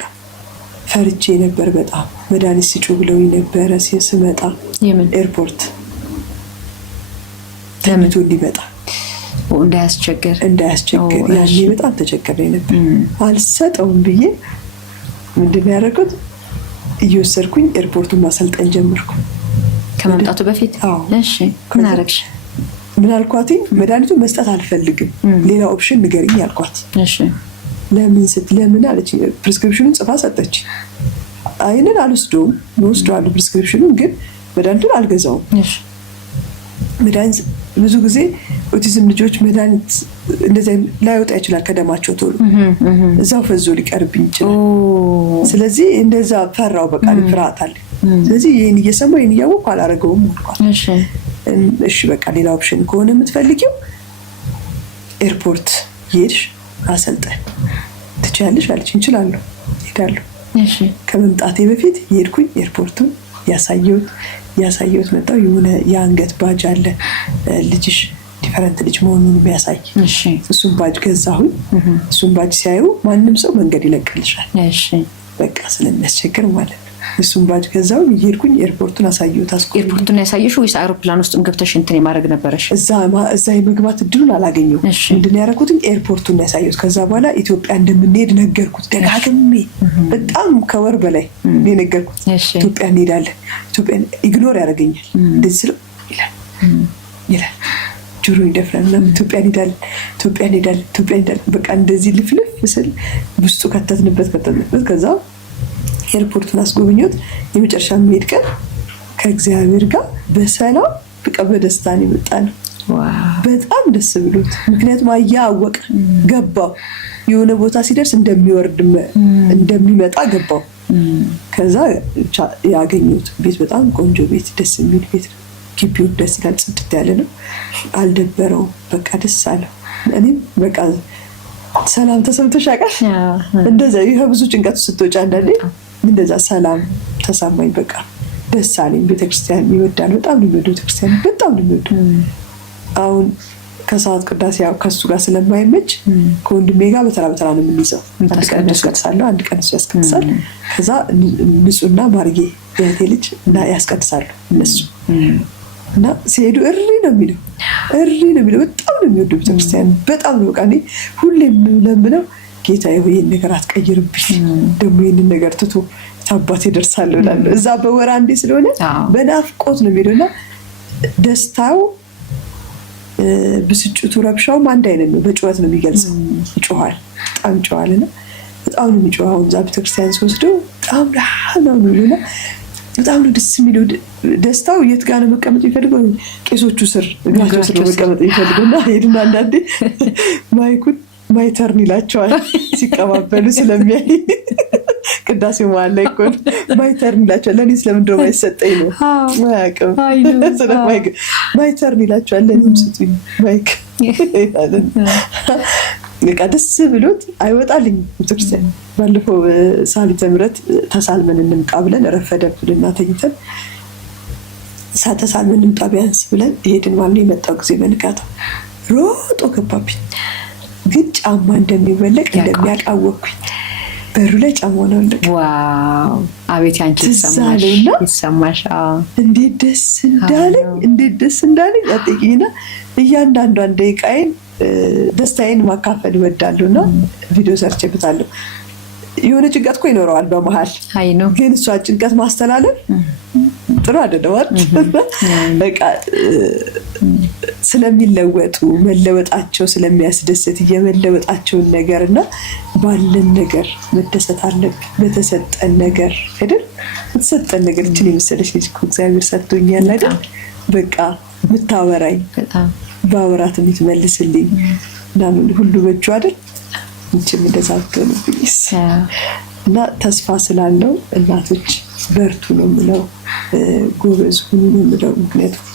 ፈርቼ ነበር በጣም መድኃኒት ስጩ ብለውኝ ነበረ ስመጣ ኤርፖርት ተምቶ እንዲመጣ እንዳያስቸግር ያኔ በጣም ተቸገረ ነበር። አልሰጠውም ብዬ ምንድን ነው ያደረኩት? እየወሰድኩኝ ኤርፖርቱን ማሰልጠን ጀመርኩ ከመምጣቱ በፊት። እሺ ምን አደረግሽ? ምን አልኳትኝ? መድኃኒቱን መስጠት አልፈልግም፣ ሌላ ኦፕሽን ንገሪኝ አልኳት። እሺ ለምን አለች። ፕሪስክሪፕሽኑን ጽፋ ሰጠች። አይንን አልወስደውም፣ ወስደዋለሁ ፕሪስክሪፕሽኑን፣ ግን መድኃኒቱን አልገዛውም። መድኃኒት ብዙ ጊዜ ኦቲዝም ልጆች መድኃኒት እንደዚህ ላይወጣ ይችላል ከደማቸው ቶሎ እዛው ፈዞ ሊቀርብኝ ይችላል። ስለዚህ እንደዛ ፈራው፣ በቃ ፍርሃት አለ። ስለዚህ ይህን እየሰማሁ ይህን እያወቅሁ አላደረገውም አልኳት። እሺ በቃ ሌላ ኦፕሽን ከሆነ የምትፈልጊው ኤርፖርት ይሄድሽ አሰልጠን ትችያለሽ አለች። እንችላለሁ፣ ሄዳለሁ። ከመምጣቴ በፊት የሄድኩኝ ኤርፖርቱን ያሳየሁት መጣሁ። የሆነ የአንገት ባጅ አለ ልጅሽ ዲፈረንት ልጅ መሆኑን የሚያሳይ እሱን ባጅ ገዛሁኝ። እሱን ባጅ ሲያዩ ማንም ሰው መንገድ ይለቅልሻል፣ በቃ ስለሚያስቸግር ማለት ነው። እሱን ባጅ ገዛው እየሄድኩኝ ኤርፖርቱን አሳየሁት። ኤርፖርቱን ያሳየሽ ወይስ አውሮፕላን ውስጥ ገብተሽ እንትን የማድረግ ነበረሽ? እዛ የመግባት እድሉን አላገኘሁም። ምንድን ያደረኩትኝ ኤርፖርቱን ያሳየሁት። ከዛ በኋላ ኢትዮጵያ እንደምንሄድ ነገርኩት ደጋግሜ፣ በጣም ከወር በላይ የነገርኩት። ኢትዮጵያ እንሄዳለን፣ ኢትዮጵያ ኢግኖር ያደርገኛል። እንደዚህ ስለው ይላል ጆሮ ይደፍራል ምናምን። ኢትዮጵያ እንሄዳለን በቃ እንደዚህ ልፍልፍ ስል ውስጡ ከተትንበት። ከዛ ኤርፖርቱን አስጎብኘሁት። የመጨረሻ የሚሄድ ቀን ከእግዚአብሔር ጋር በሰላም በቃ በደስታ ነው የመጣነው። በጣም ደስ ብሎት፣ ምክንያቱም አወቀ፣ ገባው የሆነ ቦታ ሲደርስ እንደሚወርድ እንደሚመጣ ገባው። ከዛ ያገኘሁት ቤት በጣም ቆንጆ ቤት፣ ደስ የሚል ቤት ነው። ግቢው ደስ ይላል፣ ጽድት ያለ ነው። አልደበረውም፣ በቃ ደስ አለው። እኔም በቃ ሰላም ተሰምቶሽ ያውቃል? እንደዛ ይሄ ብዙ ጭንቀት ስትወጪ አንዳንዴ እንደዛ ሰላም ተሰማኝ። በቃ ደስ አለኝ። ቤተክርስቲያን ይወዳል፣ በጣም ነው የሚወደው ቤተክርስቲያን፣ በጣም ነው የሚወደው። አሁን ከሰዓት ቅዳሴ ያው ከሱ ጋር ስለማይመች ከወንድሜ ጋር በተራ ነው የምንይዘው። አንድ ቀን ያስቀድሳለሁ፣ አንድ ቀን እሱ ያስቀድሳል። ከዛ ንጹህና ማርጌ የእህቴ ልጅ እና ያስቀድሳሉ እነሱ እና ሲሄዱ እሪ ነው የሚለው። በጣም ነው የሚወደው ቤተክርስቲያን፣ በጣም ነው። በቃ እኔ ሁሌም ለምነው ጌታ ይሄን ነገር አትቀይርብኝ፣ ደግሞ ይሄንን ነገር ትቶ ታባቴ ደርሳለሁ እላለሁ። እዛ በወር አንዴ ስለሆነ በናፍቆት ነው የሚሄደውና ደስታው፣ ብስጭቱ፣ ረብሻውም አንድ አይነት ነው። በጩኸት ነው የሚገልጸው። ይጮሃል፣ በጣም ይጮሃልና በጣም ነው የሚጮሃው። እዛ ቤተክርስቲያን ሲወስደው በጣም ነው የሚሉና በጣም ነው ደስ የሚለው። ደስታው የት ጋር ነው መቀመጥ የሚፈልገው? ቄሶቹ ስር እግራቸው ስር መቀመጥ የሚፈልገውና ሄድና አንዳንዴ ማይኩን ማይተርን ይላቸዋል ሲቀባበሉ ስለሚያይ ቅዳሴ መሀል ላይ እኮ ማይተርን ይላቸዋል። ለእኔ ስለምንድነው ማይሰጠኝ ነው አያውቅም። ማይተርን ይላቸዋል። ለእኔም ስጡኝ ማይክ ይላለን። በቃ ደስ ብሎት አይወጣልኝ ቤተክርስቲያን። ባለፈው ሳሊተ ምሕረት ተሳልመን እንምጣ ብለን ረፈደብንና ተኝተን ተሳልመን እንምጣ ቢያንስ ብለን ሄድን ማለት ነው። የመጣው ጊዜ በንጋታው ሮጦ ገባብኝ። ግን ጫማ እንደሚወለቅ እንደሚያቃወቅኩኝ በሩ ላይ ጫማ ነው ወለቀ። ዋው! አቤት ያንቺ ይሰማሽ እንዴት ደስ እንዳለኝ አጥቂና እያንዳንዷን ደቂቃዬን ደስታዬን ማካፈል እወዳለሁና ቪዲዮ ሰርቼበታለሁ። የሆነ ጭንቀት እኮ ይኖረዋል በመሀል ግን እሷ ጭንቀት ማስተላለፍ ጥሩ አይደለም። በቃ ስለሚለወጡ መለወጣቸው ስለሚያስደስት የመለወጣቸውን ነገርና ባለን ነገር መደሰት አለብን። በተሰጠን ነገር አይደል? በተሰጠን ነገር እችን የመሰለች ልጅ እኮ እግዚአብሔር ሰጥቶኛል አይደል? በቃ የምታወራኝ ባወራት የምትመልስልኝ ምናምን ሁሉ በእጁ አይደል? እንችም እንደዛ ብትሆንብኝስ? እና ተስፋ ስላለው እናቶች በርቱ ነው የምለው፣ ጎበዝ ሁኑ ነው የምለው። ምክንያቱም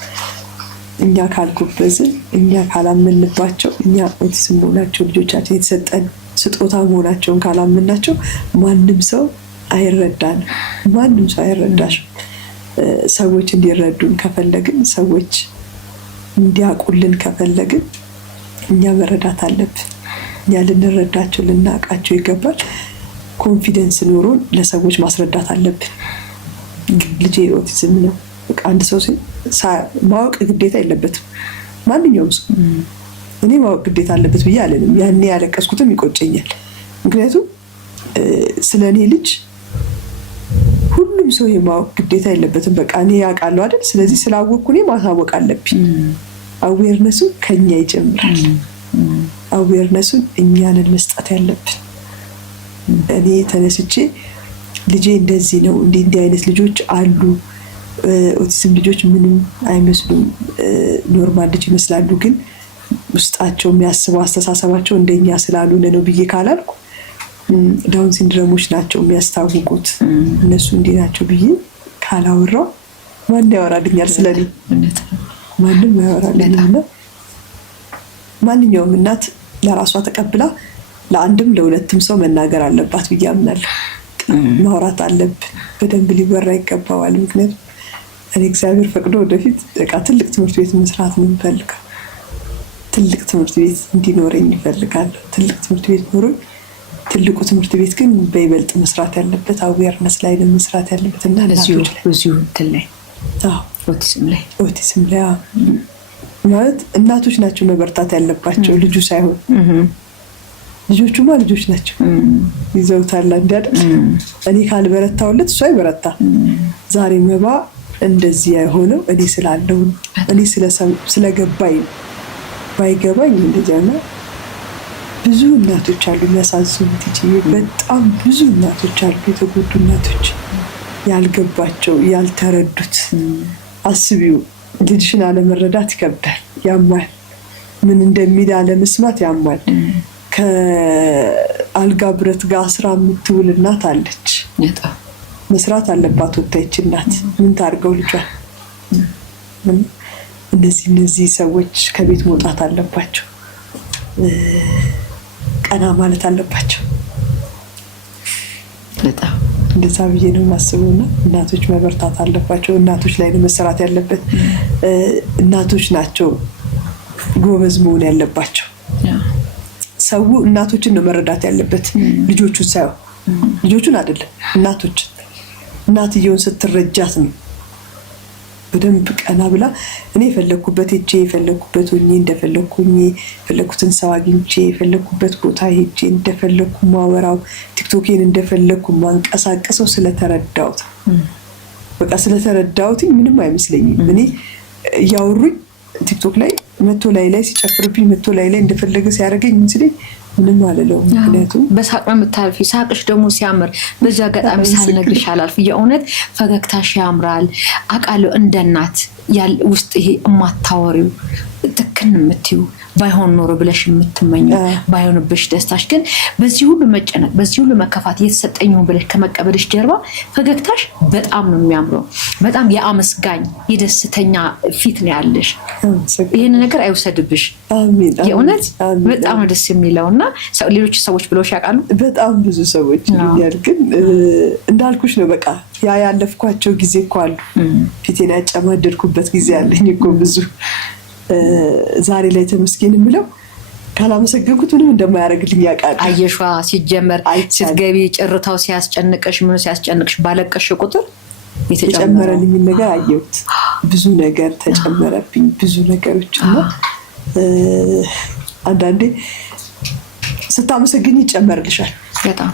እኛ ካልጎበዝን፣ እኛ ካላመንባቸው፣ እኛ ኦቲዝም መሆናቸው ልጆቻችን የተሰጠን ስጦታ መሆናቸውን ካላመናቸው ማንም ሰው አይረዳንም። ማንም ሰው አይረዳሽም። ሰዎች እንዲረዱን ከፈለግን፣ ሰዎች እንዲያውቁልን ከፈለግን እኛ መረዳት አለብን። እኛ ልንረዳቸው ልናውቃቸው ይገባል። ኮንፊደንስ ኖሮን ለሰዎች ማስረዳት አለብን። ልጄ ኦቲዝም ነው በቃ አንድ ሰው ማወቅ ግዴታ የለበትም። ማንኛውም ሰው እኔ ማወቅ ግዴታ አለበት ብዬ አለንም። ያኔ ያለቀስኩትም ይቆጨኛል። ምክንያቱም ስለ እኔ ልጅ ሁሉም ሰው የማወቅ ግዴታ የለበትም። በቃ እኔ ያውቃለሁ አይደል? ስለዚህ ስላወቅኩ እኔ ማሳወቅ አለብኝ። አዌርነሱ ከኛ ይጀምራል። አዌርነሱን እኛንን መስጠት ያለብን። እኔ ተነስቼ ልጄ እንደዚህ ነው፣ እንዲህ አይነት ልጆች አሉ፣ ኦቲዝም ልጆች ምንም አይመስሉም፣ ኖርማል ልጅ ይመስላሉ፣ ግን ውስጣቸው የሚያስበው አስተሳሰባቸው እንደኛ ስላልሆነ ነው ብዬ ካላልኩ፣ ዳውን ሲንድሮሞች ናቸው የሚያስታውቁት እነሱ እንዲህ ናቸው ብዬ ካላወራው ማን ያወራልኛል? ስለኔ ማንም ያወራልኛል። ማንኛውም እናት ለራሷ ተቀብላ ለአንድም ለሁለትም ሰው መናገር አለባት ብዬ አምናለሁ። ማውራት አለብን፣ በደንብ ሊወራ ይገባዋል። ምክንያቱም እኔ እግዚአብሔር ፈቅዶ ወደፊት በቃ ትልቅ ትምህርት ቤት መስራት ነው የምፈልገው። ትልቅ ትምህርት ቤት እንዲኖረኝ ይፈልጋለሁ። ትልቅ ትምህርት ቤት ኖሮኝ፣ ትልቁ ትምህርት ቤት ግን በይበልጥ መስራት ያለበት አዌርነስ ላይ ነው መስራት ያለበት እና ኦቲዝም ላይ ማለት እናቶች ናቸው መበርታት ያለባቸው፣ ልጁ ሳይሆን። ልጆቹማ ልጆች ናቸው ይዘውታል እንዲያደ እኔ ካልበረታውለት እሱ አይበረታ። ዛሬ መባ እንደዚህ የሆነው እኔ ስላለው እኔ ስለገባኝ ባይገባኝ እንደዚያ ነው። ብዙ እናቶች አሉ የሚያሳዝኑት እንጂ በጣም ብዙ እናቶች አሉ የተጎዱ እናቶች ያልገባቸው ያልተረዱት። አስቢው ልጅሽን አለመረዳት ይከብዳል፣ ያማል። ምን እንደሚል አለመስማት ያማል። ከአልጋ ብረት ጋር ስራ የምትውል እናት አለች። መስራት አለባት ወጣች እናት። ምን ታርገው ልጇን? እነዚህ ሰዎች ከቤት መውጣት አለባቸው፣ ቀና ማለት አለባቸው። በጣም እንደዛ ብዬ ነው የማስበውና እናቶች መበርታት አለባቸው። እናቶች ላይ ነው መሰራት ያለበት። እናቶች ናቸው ጎበዝ መሆን ያለባቸው። ሰው እናቶችን ነው መረዳት ያለበት፣ ልጆቹን ሳይሆን። ልጆቹን አይደለም እናቶችን። እናትየውን ስትረጃት ነው በደንብ ቀና ብላ እኔ የፈለኩበት ሄጄ የፈለኩበት ሆኜ እንደፈለኩኝ የፈለኩትን ሰው አግኝቼ የፈለኩበት ቦታ ሄጄ እንደፈለኩ ማወራው ቲክቶኬን እንደፈለኩ ማንቀሳቀሰው ስለተረዳሁት። በቃ ስለተረዳሁት ምንም አይመስለኝም። እኔ እያወሩኝ ቲክቶክ ላይ መቶ ላይ ሲጨፍርብኝ መቶ ላይ እንደፈለገ ሲያደርገኝ እንስለኝ ምንም አልለውም። ምክንያቱም በሳቅ ነው የምታልፊ። ሳቅሽ ደግሞ ሲያምር በዛ አጋጣሚ ሳልነግርሽ አላልፍ። የእውነት ፈገግታሽ ያምራል አውቃለሁ። እንደ እናት ውስጥ ይሄ የማታወሪው ትክክል የምትይው ባይሆን ኖሮ ብለሽ የምትመኘው ባይሆንብሽ ደስታሽ ግን በዚህ ሁሉ መጨነቅ በዚህ ሁሉ መከፋት እየተሰጠኝ ነው ብለሽ ከመቀበልሽ ጀርባ ፈገግታሽ በጣም ነው የሚያምረው። በጣም የአመስጋኝ የደስተኛ ፊት ነው ያለሽ። ይሄን ነገር አይወሰድብሽ። አሜን። የእውነት በጣም ደስ የሚለውና ሌሎች ሰዎች ብለውሽ ያውቃሉ? በጣም ብዙ ሰዎች ይላል። ግን እንዳልኩሽ ነው በቃ ያለፍኳቸው ጊዜ እኮ አሉ። ፊቴን ያጨማደድኩበት ጊዜ አለኝ እኮ ብዙ። ዛሬ ላይ ተመስገን የምለው ካላመሰገንኩት ምንም እንደማያደርግልኝ ያውቃል። አየሿ ሲጀመር ስትገቢ ጭርታው ሲያስጨንቅሽ ምን ሲያስጨንቅሽ ባለቀሽ ቁጥር የተጨመረልኝ ነገር አየሁት። ብዙ ነገር ተጨመረብኝ፣ ብዙ ነገሮች እና አንዳንዴ ስታመሰግኝ ይጨመርልሻል። በጣም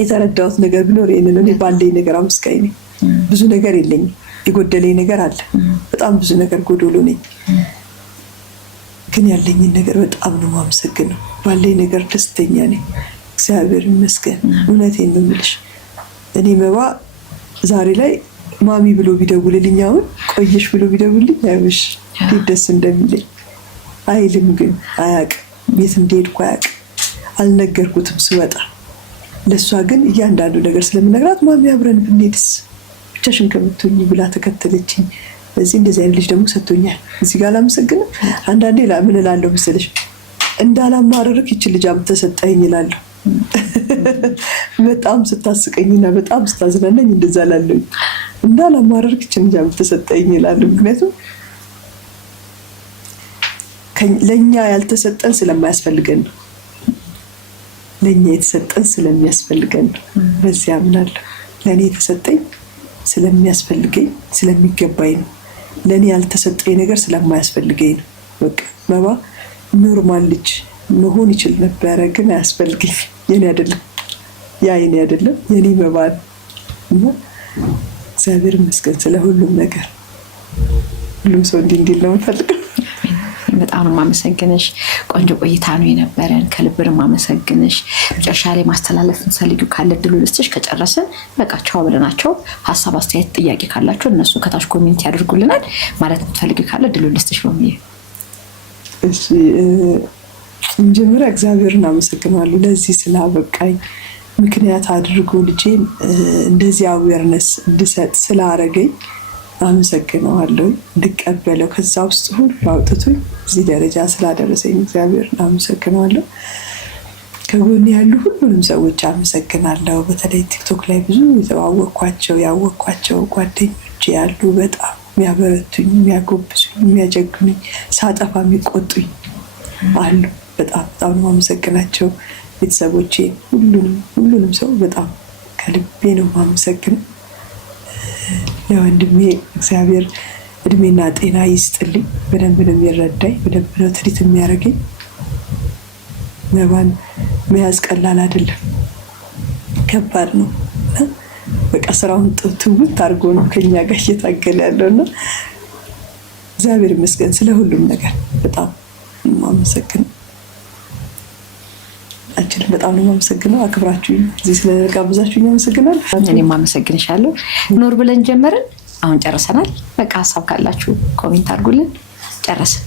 የተረዳሁት ነገር ቢኖር ይሄንን እኔ ባለኝ ነገር አመስጋኝ ነኝ። ብዙ ነገር የለኝም፣ የጎደለኝ ነገር አለ። በጣም ብዙ ነገር ጎዶሎ ነኝ። ግን ያለኝን ነገር በጣም ነው የማመሰግነው። ባለኝ ነገር ደስተኛ ነኝ። እግዚአብሔር ይመስገን። እውነቴን ነው የምልሽ። እኔ መባ ዛሬ ላይ ማሚ ብሎ ቢደውልልኝ አሁን ቆየሽ ብሎ ቢደውልልኝ አይውሽ ደስ እንደሚለኝ አይልም። ግን አያውቅም፣ ቤት እንደሄድኩ አያውቅም። አልነገርኩትም ስወጣ። ለእሷ ግን እያንዳንዱ ነገር ስለምነግራት ማሚ አብረን ብንሄድስ ብቻሽን ከምትሆኚ ብላ ተከተለችኝ። እዚህ እንደዚህ አይነት ልጅ ደግሞ ሰጥቶኛል። እዚህ ጋር አላመሰግንም። አንዳንዴ ምን እላለሁ መሰለሽ እንዳላማረርክ ይችል ልጅ አምጥተህ ሰጠኸኝ እላለሁ። በጣም ስታስቀኝና በጣም ስታዝናናኝ እንደዛ እላለሁ። እንዳላማረርክ ይችል ልጅ አምጥተህ ሰጠኸኝ እላለሁ። ምክንያቱም ለኛ ያልተሰጠን ስለማያስፈልገን ነው። ለኛ የተሰጠን ስለሚያስፈልገን ነው። በዚያ አምናለሁ። ለኔ የተሰጠኝ ስለሚያስፈልገኝ ስለሚገባኝ ነው። ለኔ ያልተሰጠኝ ነገር ስለማያስፈልገኝ ነው። በቃ መባ ኖርማል ልጅ መሆን ይችል ነበረ፣ ግን አያስፈልገኝ። የኔ አይደለም፣ ያ የኔ አይደለም፣ የኔ መባ ነው። እና እግዚአብሔር ይመስገን ስለ ሁሉም ነገር። ሁሉም ሰው እንዲል ነው የምፈልገው። በጣም ነው የማመሰግንሽ። ቆንጆ ቆይታ ነው የነበረን። ከልብ ነው የማመሰግንሽ። መጨረሻ ላይ ማስተላለፍ እንፈልጊው ካለ ድሉ ልስጥሽ። ከጨረስን በቃ ቻው ብለናቸው ሀሳብ፣ አስተያየት፣ ጥያቄ ካላቸው እነሱ ከታች ኮሜንት ያደርጉልናል። ማለት የምትፈልጊው ካለ ድሉ ልስጥሽ ነው። እሺ፣ መጀመሪያ እግዚአብሔርን አመሰግናለሁ ለዚህ ስላበቃኝ፣ ምክንያት አድርጎ ልጄን እንደዚህ አዌርነስ እንድሰጥ ስላረገኝ አመሰግነዋለሁ። እንድቀበለው ከዛ ውስጥ ሁሉ አውጥቶኝ እዚህ ደረጃ ስላደረሰኝ እግዚአብሔርን አመሰግነዋለሁ። ከጎኔ ያሉ ሁሉንም ሰዎች አመሰግናለሁ። በተለይ ቲክቶክ ላይ ብዙ ያወቅኳቸው ጓደኞቼ ያሉ በጣም የሚያበረቱኝ፣ የሚያጎብሱኝ፣ የሚያጀግኑኝ፣ ሳጠፋ የሚቆጡኝ አሉ። በጣም ነው የማመሰግናቸው። ቤተሰቦቼ፣ ሁሉንም ሰው በጣም ከልቤ ነው የማመሰግነው። ለወንድሜ እግዚአብሔር እድሜና ጤና ይስጥልኝ። በደንብ ነው የሚረዳኝ፣ በደንብ ነው ትሪት የሚያደርገኝ። መባን መያዝ ቀላል አይደለም፣ ከባድ ነው። በቃ ስራውን ትውት አድርጎ ነው ከኛ ጋር እየታገለ ያለውና እግዚአብሔር ይመስገን ስለ ሁሉም ነገር በጣም የማመሰግነው። በጣም ነው የማመሰግነው። አክብራችሁኝ እዚህ ስለጋበዛችሁኝ አመሰግናለሁ። እኔም አመሰግንሻለሁ። ኖር ብለን ጀመርን፣ አሁን ጨርሰናል። በቃ ሀሳብ ካላችሁ ኮሜንት አድርጉልን። ጨረስን።